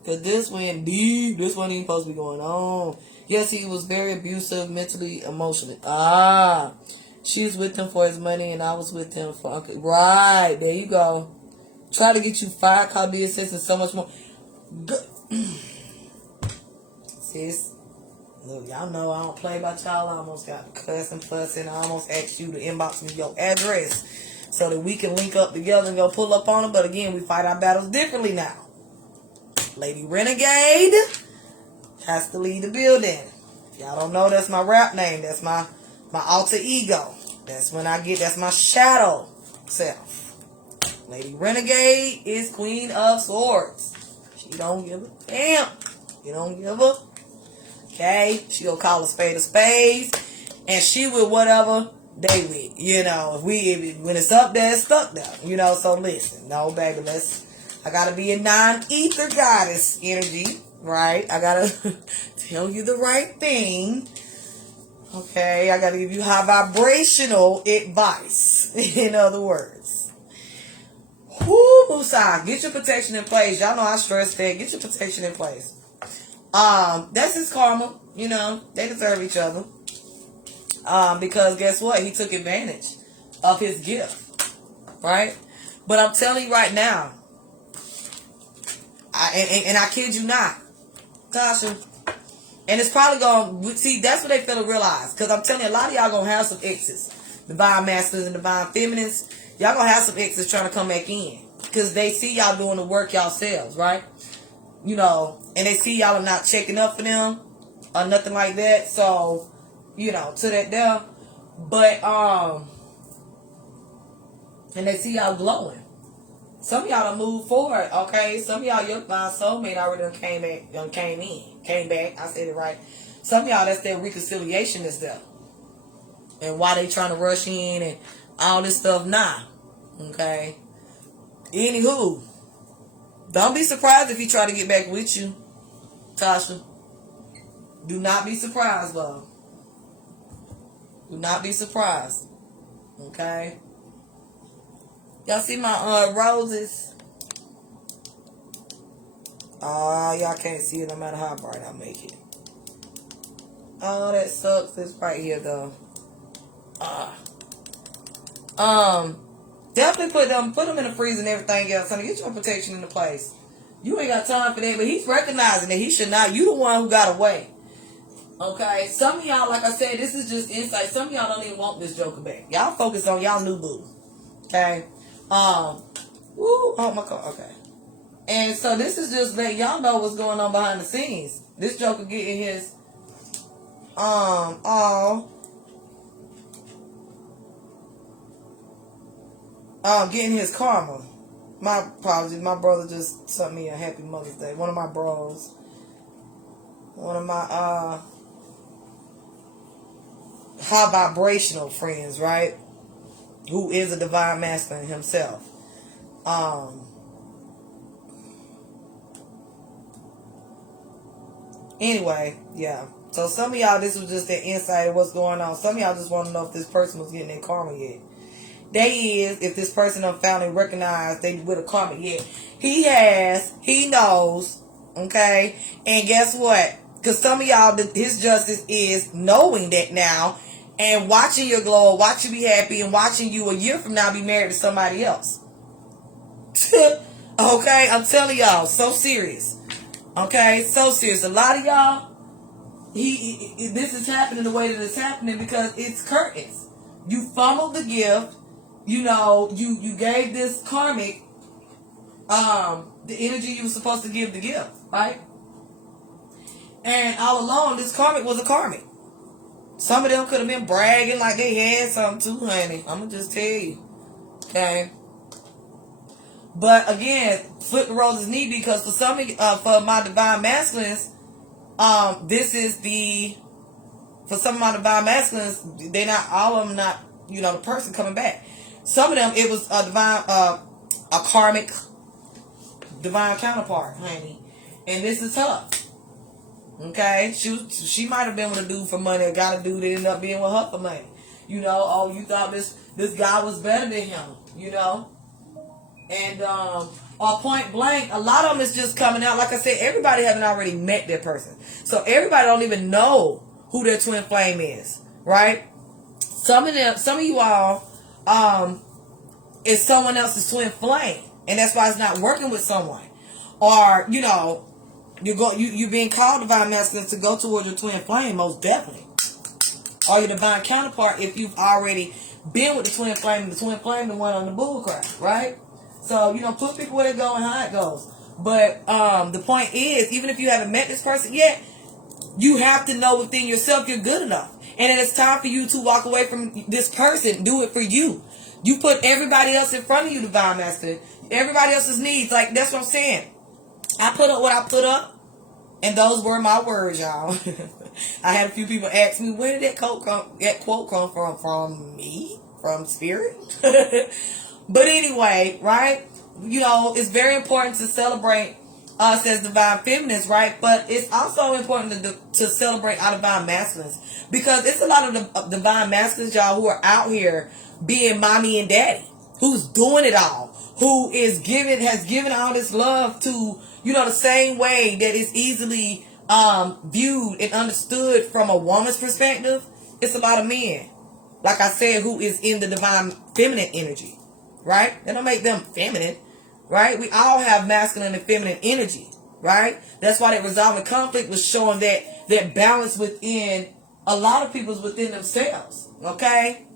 Because this went deep. This wasn't even supposed to be going on. Yes, he was very abusive, mentally, emotionally. She's with him for his money, and I was with him for uncle. Right, there you go. Try to get you fired, call DSS, and so much more. Sis, look, y'all know I don't play about y'all. I almost got cussing, fussing. I almost asked you to inbox me your address so that we can link up together and go pull up on them. But again, we fight our battles differently now. Lady Renegade has to leave the building. If y'all don't know, that's my rap name. That's my alter ego. That's my shadow self. Lady Renegade is Queen of Swords. She don't give a damn. You don't give a. Okay? She gonna call a spade a spade. And she with whatever they with. You know, when it's up there, it's stuck there. You know, so listen. No, baby, I gotta be a non-ether goddess energy. Right? I gotta tell you the right thing. Okay? I gotta give you high vibrational advice. In other words. Whoo, Musa, get your protection in place. Y'all know I stress that. Get your protection in place. That's his karma. You know, they deserve each other. Because guess what? He took advantage of his gift. Right? But I'm telling you right now, and I kid you not, Tasha, and it's probably going to, see, that's what they fail to realize. Because I'm telling you, a lot of y'all going to have some exes. Divine masculines and divine feminines. Y'all going to have some exes trying to come back in. Because they see y'all doing the work yourselves, right? You know, and they see y'all are not checking up for them or nothing like that. So, you know, to that there. But, and they see y'all glowing. Some of y'all done moved forward, okay? Some of y'all, your divine soulmate already came back. I said it right. Some of y'all, that's their reconciliation is there. And why they trying to rush in and all this stuff now, okay? Anywho, don't be surprised if he try to get back with you, Tasha. Do not be surprised, love. Do not be surprised, okay? Y'all see my roses? Y'all can't see it no matter how bright I make it. Oh, that sucks. It's right here though. Definitely put them in the freezer and everything else. Honey, get your protection into place. You ain't got time for that, but he's recognizing that he should not. You the one who got away. Okay? Some of y'all, like I said, this is just insight. Some of y'all don't even want this joker back. Y'all focus on y'all new boo. Okay? Oh my God. Okay. And so this is just letting y'all know what's going on behind the scenes. This joker getting his, getting his karma. My apologies. My brother just sent me a happy Mother's Day. One of my bros. One of my, high vibrational friends, right? Who is a divine masculine himself. Anyway, yeah. So some of y'all, this was just the insight of what's going on. Some of y'all just want to know if this person was getting their karma yet. They is, if this person done finally recognized they with a karma yet. He knows, okay? And guess what? Because some of y'all, his justice is knowing that now and watching your glow, watching you be happy, and watching you a year from now be married to somebody else. Okay? I'm telling y'all, so serious. Okay? So serious. A lot of y'all, this is happening the way that it's happening because it's curtains. You fumbled the gift. You know, you gave this karmic the energy you were supposed to give the gift, right? And all along, this karmic was a karmic. Some of them could have been bragging like they had something too, honey. I'm going to just tell you. Okay? But again, flip the roses need because for some for my divine masculines, this is for some of my divine masculines, they're not, all of them not, you know, the person coming back. Some of them, it was a divine, a karmic divine counterpart, honey. And this is her. Okay? She might have been with a dude for money or got a dude that ended up being with her for money. You know, oh, you thought this guy was better than him, you know? And, or point blank, a lot of them is just coming out. Like I said, everybody haven't already met their person. So everybody don't even know who their twin flame is, right? Some of you all, is someone else's twin flame. And that's why it's not working with someone. Or, you know, you're being called divine masculine to go towards your twin flame, most definitely. Or your divine counterpart if you've already been with the twin flame, the one on the bullcrap, right? So, you know, put people where they go and how it goes. But the point is, even if you haven't met this person yet, you have to know within yourself you're good enough. And it is time for you to walk away from this person. Do it for you. You put everybody else in front of you, divine masculine. Everybody else's needs. Like, that's what I'm saying. I put up what I put up. And those were my words, y'all. I had a few people ask me, where did that quote come from? From me? From Spirit? But anyway, right? You know, it's very important to celebrate us as divine feminines, right? But it's also important to celebrate our divine masculines. Because it's a lot of the divine masculines, y'all, who are out here being mommy and daddy. Who's doing it all. Who has given all this love to, you know, the same way that is easily viewed and understood from a woman's perspective. It's a lot of men, like I said, who is in the divine feminine energy, right? That don't make them feminine, right? We all have masculine and feminine energy, right? That's why that resolving conflict was showing that balance within a lot of people's within themselves, okay?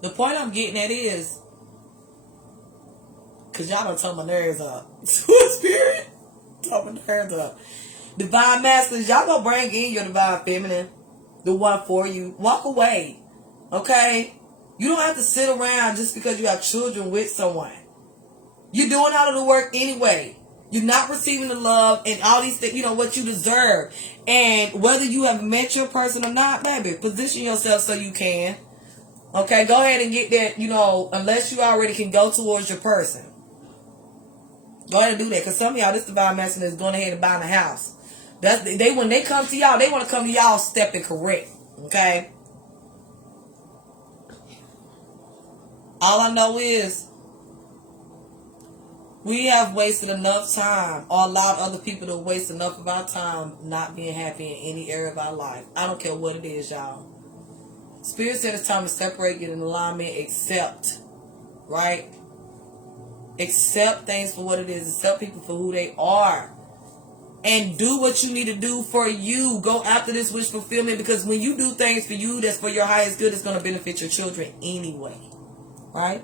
The point I'm getting at is, because y'all done turn my nerves up. Spirit, turn my nerves up. Divine masculines, y'all gonna bring in your divine feminine, the one for you. Walk away, okay? You don't have to sit around just because you have children with someone. You're doing all of the work anyway. You're not receiving the love and all these things, you know, what you deserve. And whether you have met your person or not, baby, position yourself so you can. Okay, go ahead and get that, you know, unless you already can go towards your person. Go ahead and do that. Because some of y'all, this divine masculine is going ahead and buying a house. When they come to y'all, they want to come to y'all stepping correct. Okay? All I know is we have wasted enough time, or allowed other people to waste enough of our time not being happy in any area of our life. I don't care what it is, y'all. Spirit said it's time to separate, get in alignment, accept, right? Accept things for what it is. Accept people for who they are. And do what you need to do for you. Go after this wish fulfillment, because when you do things for you that's for your highest good, it's going to benefit your children anyway. Right?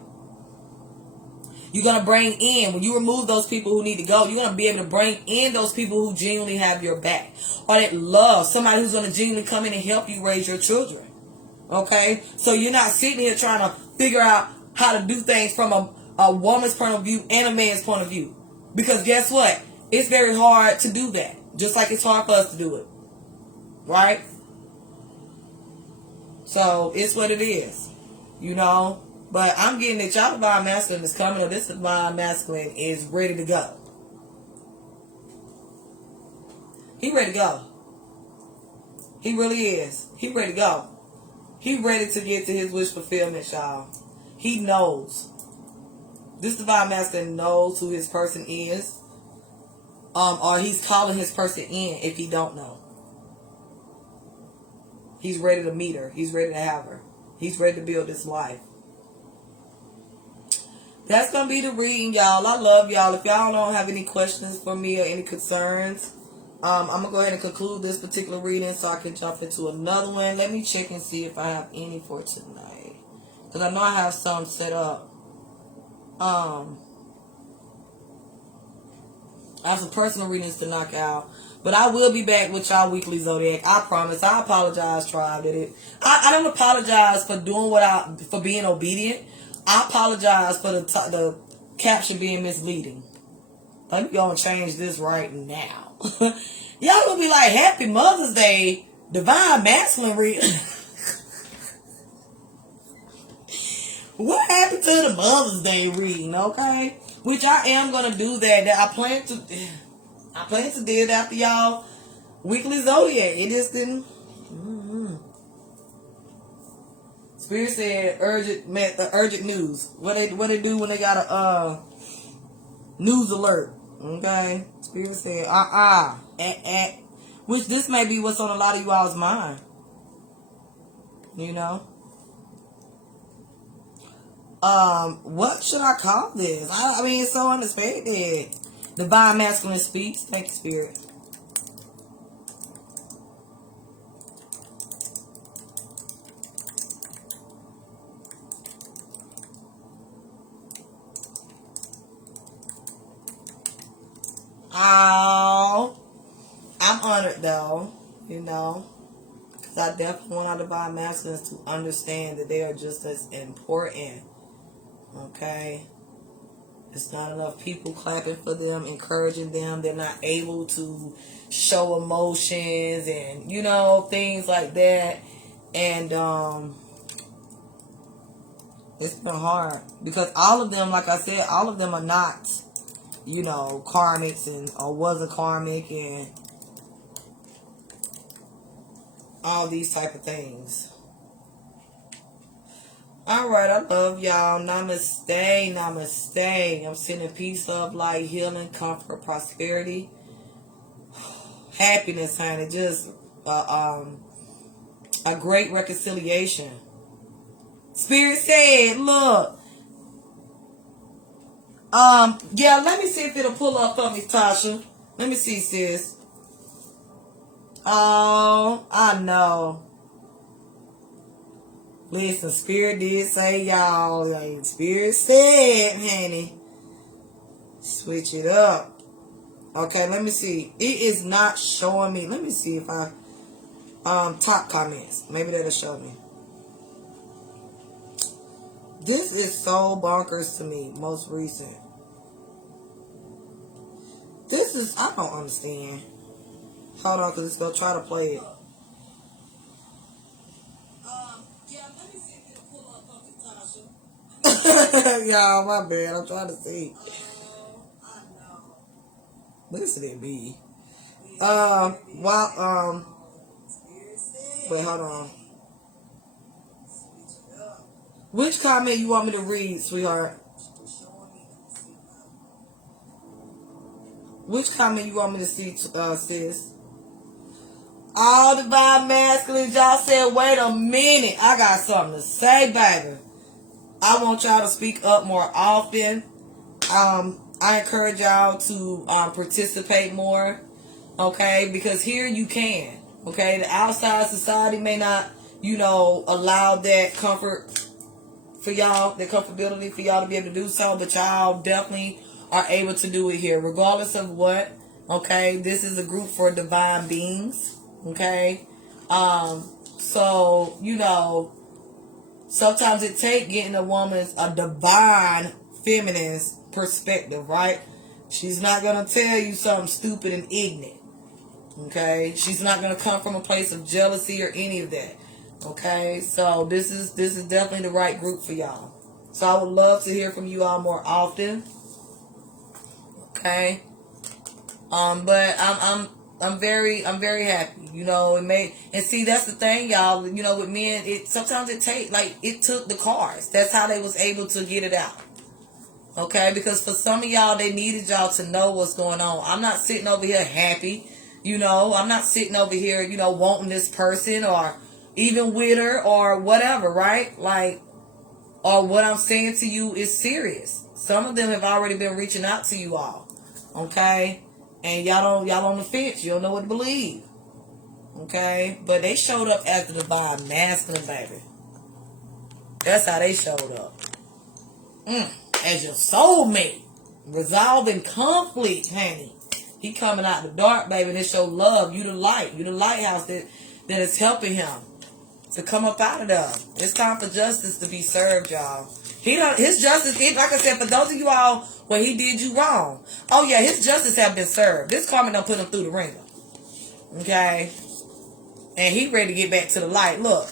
You're going to bring in, when you remove those people who need to go, you're going to be able to bring in those people who genuinely have your back. Or that love. Somebody who's going to genuinely come in and help you raise your children. Okay? So you're not sitting here trying to figure out how to do things from a woman's point of view and a man's point of view. Because guess what? It's very hard to do that. Just like it's hard for us to do it. Right? So it's what it is. You know? But I'm getting that y'all divine masculine is coming, or this divine masculine is ready to go. He ready to go. He really is. He ready to go. He ready to get to his wish fulfillment, y'all. He knows. This divine masculine knows who his person is. Or he's calling his person in if he don't know. He's ready to meet her. He's ready to have her. He's ready to build this life. That's going to be the reading, y'all. I love y'all. If y'all don't have any questions for me or any concerns, I'm going to go ahead and conclude this particular reading so I can jump into another one. Let me check and see if I have any for tonight. Because I know I have some set up. I have some personal readings to knock out. But I will be back with y'all weekly Zodiac. I promise. I apologize, tribe. I don't apologize for doing for being obedient. I apologize for the caption being misleading. Let me go and change this right now. Y'all gonna be like, Happy Mother's Day, Divine Masculine reading. What happened to the Mother's Day reading, okay? Which I am gonna do that. I plan to do it after y'all weekly Zodiac. It just didn't. Spirit said urgent news. What they do when they got a news alert. Okay? Spirit said which this may be what's on a lot of you all's mind. You know? What should I call this? I mean, it's so unexpected. Divine Masculine speaks. Thank you, Spirit. Oh, I'm honored though, you know, because I definitely want our divine masculines to understand that they are just as important. Okay, It's not enough people clapping for them, encouraging them. They're not able to show emotions and, you know, things like that. And it's been hard because all of them, like I said, all of them are not, you know, karmics and or wasn't karmic and all these type of things. All right, I love y'all. Namaste, namaste. I'm sending peace, love, light, healing, comfort, prosperity, happiness, honey. Just a great reconciliation. Spirit said, look. Yeah, let me see if it'll pull up for me, Tasha. Let me see, sis. Oh, I know. Listen, Spirit did say y'all. Like, Spirit said, honey. Switch it up. Okay, let me see. It is not showing me. Let me see if I top comments. Maybe that'll show me. This is so bonkers to me. Most recent. This is, I don't understand. Hold on, because it's going to try to play it. Yeah, let me see if it'll pull up Tasha. Y'all, my bad. I'm trying to see. I know. Listen to me. Wait, hold on. Which comment you want me to read, sweetheart? Which comment you want me to see, sis? All divine masculines, y'all said, wait a minute. I got something to say, baby. I want y'all to speak up more often. I encourage y'all to participate more. Okay? Because here you can. Okay? The outside society may not, you know, allow that comfort for y'all, the comfortability for y'all to be able to do so. But y'all definitely are able to do it here. Regardless of what. Okay? This is a group for divine beings. Okay, so, you know, sometimes it takes getting a divine feminist perspective, right? She's not going to tell you something stupid and ignorant, okay? She's not going to come from a place of jealousy or any of that, okay? So this is definitely the right group for y'all. So I would love to hear from you all more often, okay? But I'm very happy. You know, and see, that's the thing, y'all. You know, with men, sometimes it took the cards. That's how they was able to get it out. Okay, because for some of y'all, they needed y'all to know what's going on. I'm not sitting over here happy. You know, I'm not sitting over here, you know, wanting this person or even with her or whatever, right? Like, or what I'm saying to you is serious. Some of them have already been reaching out to you all. Okay. And y'all on the fence. You don't know what to believe. Okay? But they showed up as the divine masculine, baby. That's how they showed up. As your soulmate. Resolving conflict, honey. He coming out the dark, baby. And it's your love. You the light. You the lighthouse that is helping him to come up out of there. It's time for justice to be served, y'all. His justice, like I said, for those of you all when he did you wrong. Oh yeah, his justice have been served. This karma done put him through the ringer. Okay? And he ready to get back to the light. Look,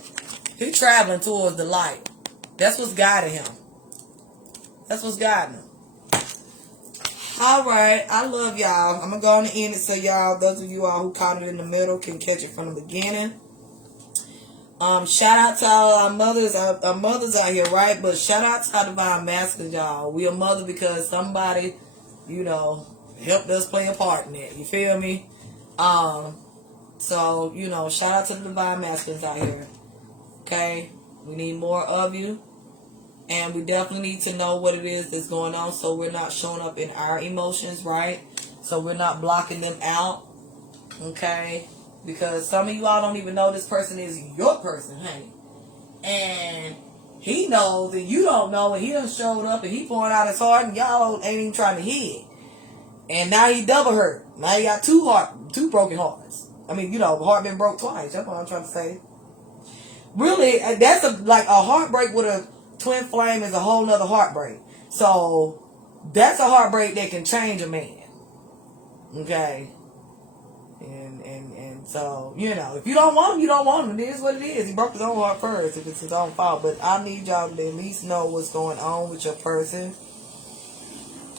he traveling towards the light. That's what's guiding him. That's what's guiding him. Alright, I love y'all. I'm going to go on and end it so y'all, those of you all who caught it in the middle, can catch it from the beginning. Shout out to all our mothers out here, right? But shout out to our divine masculines, y'all. We a mother because somebody, you know, helped us play a part in it. You feel me? So, you know, shout out to the divine masculines out here. Okay? We need more of you. And we definitely need to know what it is that's going on so we're not showing up in our emotions, right? So we're not blocking them out. Okay? Because some of you all don't even know this person is your person, honey. And he knows and you don't know, and he done showed up and he pouring out his heart and y'all ain't even trying to hear it. And now he double hurt. Now he got two broken hearts. I mean, you know, the heart been broke twice. That's what I'm trying to say. Really, that's like a heartbreak with a twin flame is a whole nother heartbreak. So That's a heartbreak that can change a man. Okay? And so, you know, if you don't want him, you don't want him. It is what it is. He broke his own heart first if it's his own fault. But I need y'all to at least know what's going on with your person.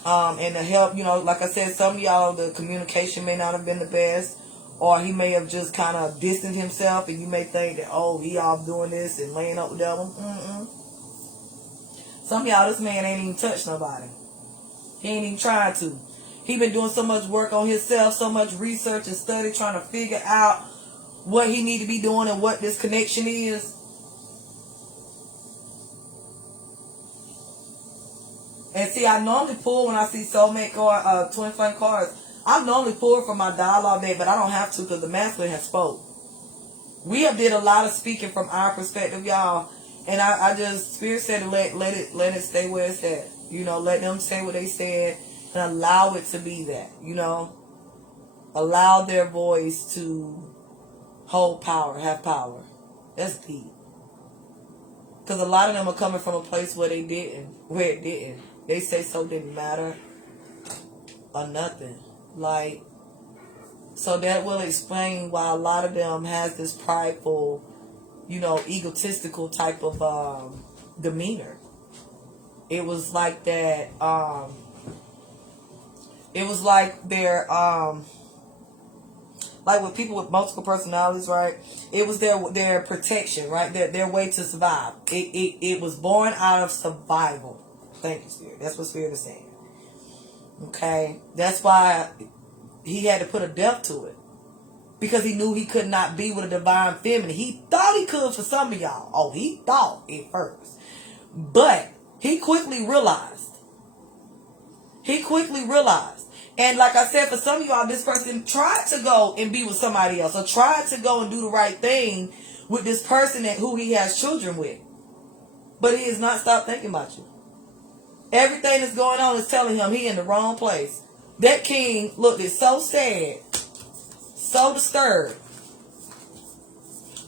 And to help, you know, like I said, some of y'all, the communication may not have been the best. Or he may have just kind of distanced himself. And you may think that, oh, he off doing this and laying up with the devil. Some of y'all, this man ain't even touched nobody. He ain't even tried to. He been doing so much work on himself, so much research and study, trying to figure out what he need to be doing and what this connection is. And see, I normally pull when I see soulmate card, twin flame cards. I normally pull from my dialogue deck, but I don't have to because the masculine has spoke. We have did a lot of speaking from our perspective, y'all. And I just, Spirit said to let it stay where it's at. You know, let them say what they said. And allow it to be that, you know. Allow their voice to hold power, have power. That's deep. Because a lot of them are coming from a place where it didn't. They say so didn't matter or nothing. Like, so that will explain why a lot of them has this prideful, you know, egotistical type of demeanor. It was like that, it was like their, like with people with multiple personalities, right? It was their protection, right? Their way to survive. It was born out of survival. Thank you, Spirit. That's what Spirit is saying. Okay? That's why he had to put a death to it. Because he knew he could not be with a divine feminine. He thought he could for some of y'all. Oh, he thought at first. But he quickly realized. And like I said, for some of y'all, this person tried to go and be with somebody else. Or tried to go and do the right thing with this person who he has children with. But he has not stopped thinking about you. Everything that's going on is telling him he in the wrong place. That king looked so sad. So disturbed.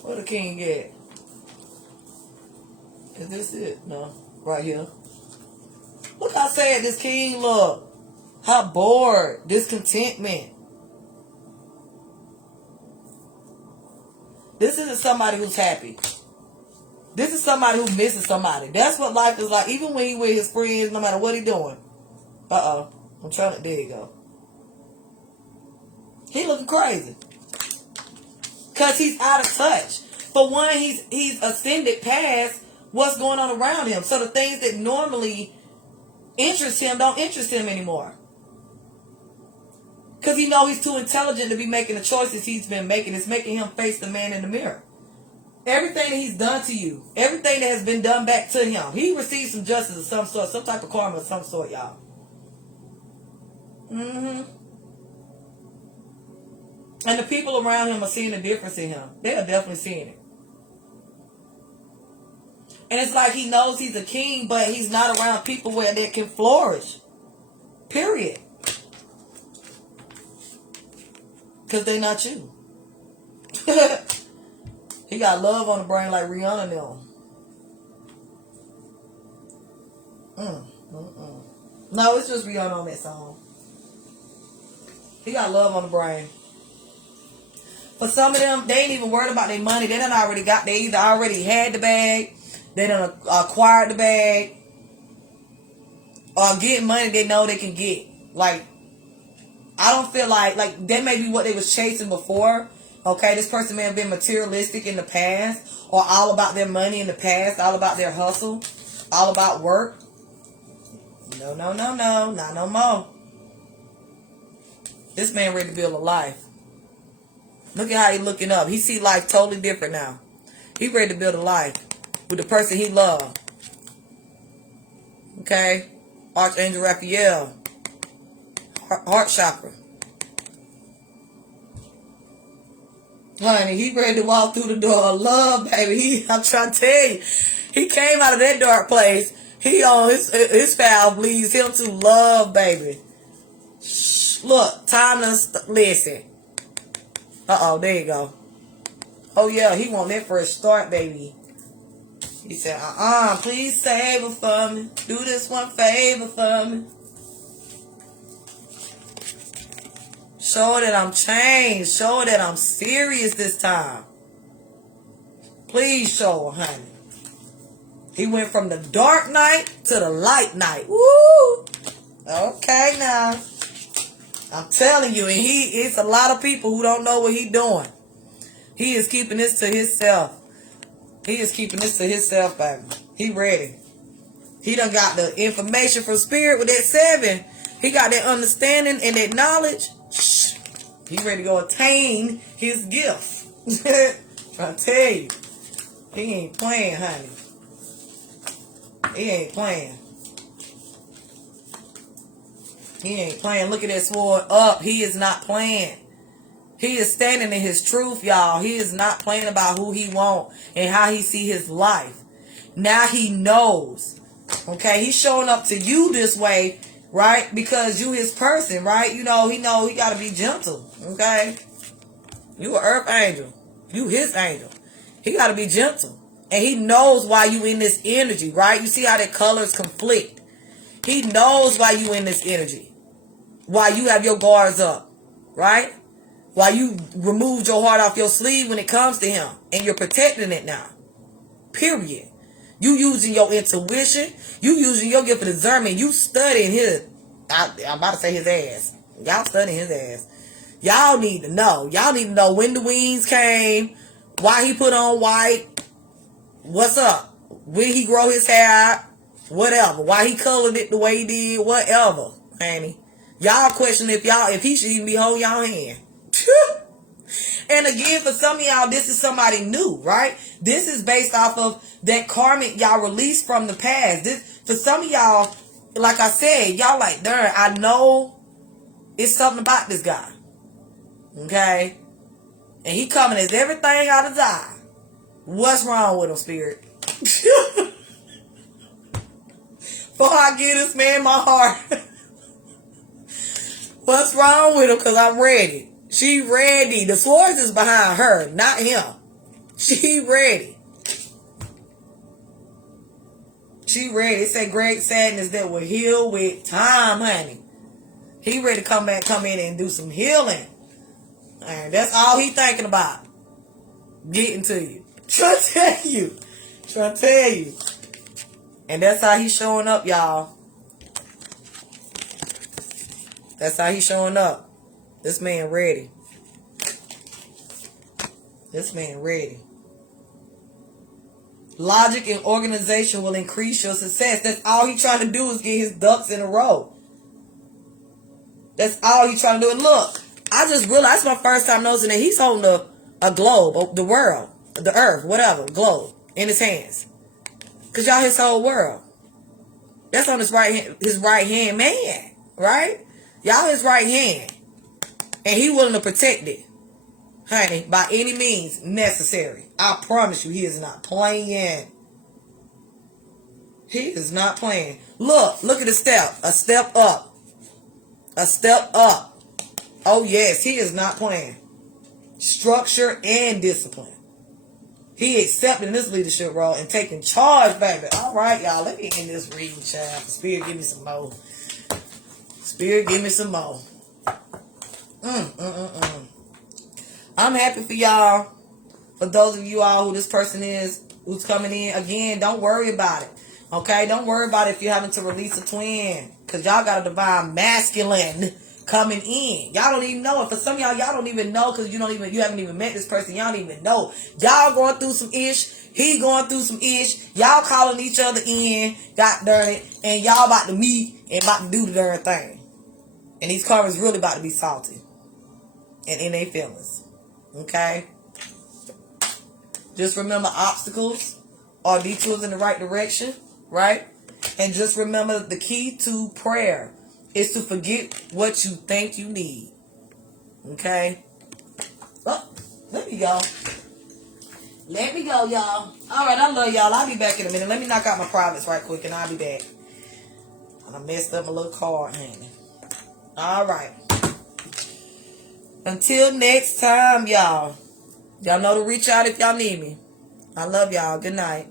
Where the king at? Is this it? No. Right here. Look how sad this king look. How bored. Discontentment. This isn't somebody who's happy. This is somebody who misses somebody. That's what life is like. Even when he with his friends, no matter what he doing. Uh-oh. I'm trying to... There you go. He looking crazy. Because he's out of touch. For one, he's ascended past what's going on around him. So the things that normally interest him don't interest him anymore. Because he know he's too intelligent to be making the choices he's been making. It's making him face the man in the mirror. Everything that he's done to you. Everything that has been done back to him. He received some justice of some sort. Some type of karma of some sort, y'all. And the people around him are seeing a difference in him. They are definitely seeing it. And it's like he knows he's a king, but he's not around people where they can flourish. Period. Because they're not you. He got love on the brain like Rihanna now. No, it's just Rihanna on that song. He got love on the brain. For some of them, they ain't even worried about their money. They either already had the bag, they done acquired the bag, or getting money they know they can get. Like, I don't feel like that may be what they was chasing before. Okay, this person may have been materialistic in the past, or all about their money in the past, all about their hustle, all about work. No, not no more. This man ready to build a life. Look at how he looking up. He see life totally different now. He ready to build a life with the person he love. Okay, Archangel Raphael, heart chakra. Honey, he ready to walk through the door of love, baby. I'm trying to tell you. He came out of that dark place. He on his valve leads him to love, baby. Shh, look, time to listen. Uh-oh, there you go. Oh, yeah, he want that fresh start, baby. He said, please save her for me. Do this one favor for me. Show her that I'm changed. Show her that I'm serious this time. Please show her, honey. He went from the dark night to the light night. Woo! Okay, now. I'm telling you, and it's a lot of people who don't know what he's doing. He is keeping this to himself. He is keeping this to himself, baby. He ready. He done got the information from spirit with that 7. He got that understanding and that knowledge. He ready to go attain his gift. Trying to tell you. He ain't playing, honey. He ain't playing. He ain't playing. Look at that sword up. He is not playing. He is standing in his truth, y'all. He is not playing about who he want and how he see his life. Now he knows. Okay, he's showing up to you this way, right? Because you his person, right? You know he got to be gentle. Okay, you an earth angel. You his angel. He got to be gentle. And he knows why you in this energy, right? You see how the colors conflict. He knows why you in this energy. Why you have your guards up, right? Why you removed your heart off your sleeve when it comes to him. And you're protecting it now. Period. You using your intuition. You using your gift of discernment. You studying his, I'm about to say his ass. Y'all studying his ass. Y'all need to know. Y'all need to know when the wings came. Why he put on white. What's up? When he grow his hair out. Whatever. Why he colored it the way he did. Whatever. Honey. Y'all question if he should even be holding y'all hand. And again, for some of y'all, this is somebody new, right? This is based off of that karmic y'all released from the past. This, for some of y'all, like I said, y'all like, darn, I know it's something about this guy. Okay? And he coming as everything out of eye. What's wrong with him, spirit? Before I give this man my heart. What's wrong with him? Because I'm ready. She ready. The swords is behind her, not him. She ready. She ready. It's that great sadness that will heal with time, honey. He ready to come in and do some healing. And that's all he thinking about. Getting to you. Trying to tell you. Trying to tell you. And that's how he's showing up, y'all. That's how he's showing up. This man ready. This man ready. Logic and organization will increase your success. That's all he's trying to do is get his ducks in a row. That's all he's trying to do. And look, I just realized, my first time noticing that he's holding a globe, the world, the earth, whatever, globe, in his hands. Because y'all his whole world. That's on his right hand man, right? Y'all his right hand. And he willing to protect it, honey, by any means necessary. I promise you, he is not playing. He is not playing. Look at the step. A step up. A step up. Oh, yes, he is not playing. Structure and discipline. He accepting this leadership role and taking charge, baby. All right, y'all, let me end this reading, child. Spirit, give me some more. Spirit, give me some more. I'm happy for y'all. For those of you all who this person is, who's coming in. Again, don't worry about it. Okay? Don't worry about it if you're having to release a twin. Because y'all got a divine masculine coming in. Y'all don't even know it. For some of y'all don't even know because you haven't even met this person. Y'all don't even know. Y'all going through some ish. He going through some ish. Y'all calling each other in. God darn it. And y'all about to meet and about to do the darn thing. And these karmas really about to be salty. And in their feelings. Okay? Just remember, obstacles are detours in the right direction. Right? And just remember, the key to prayer is to forget what you think you need. Okay? Oh, let me go. Let me go, y'all. Alright, I love y'all. I'll be back in a minute. Let me knock out my privates right quick and I'll be back. I messed up my little card, honey. Alright. Until next time, y'all. Y'all know to reach out if y'all need me. I love y'all. Good night.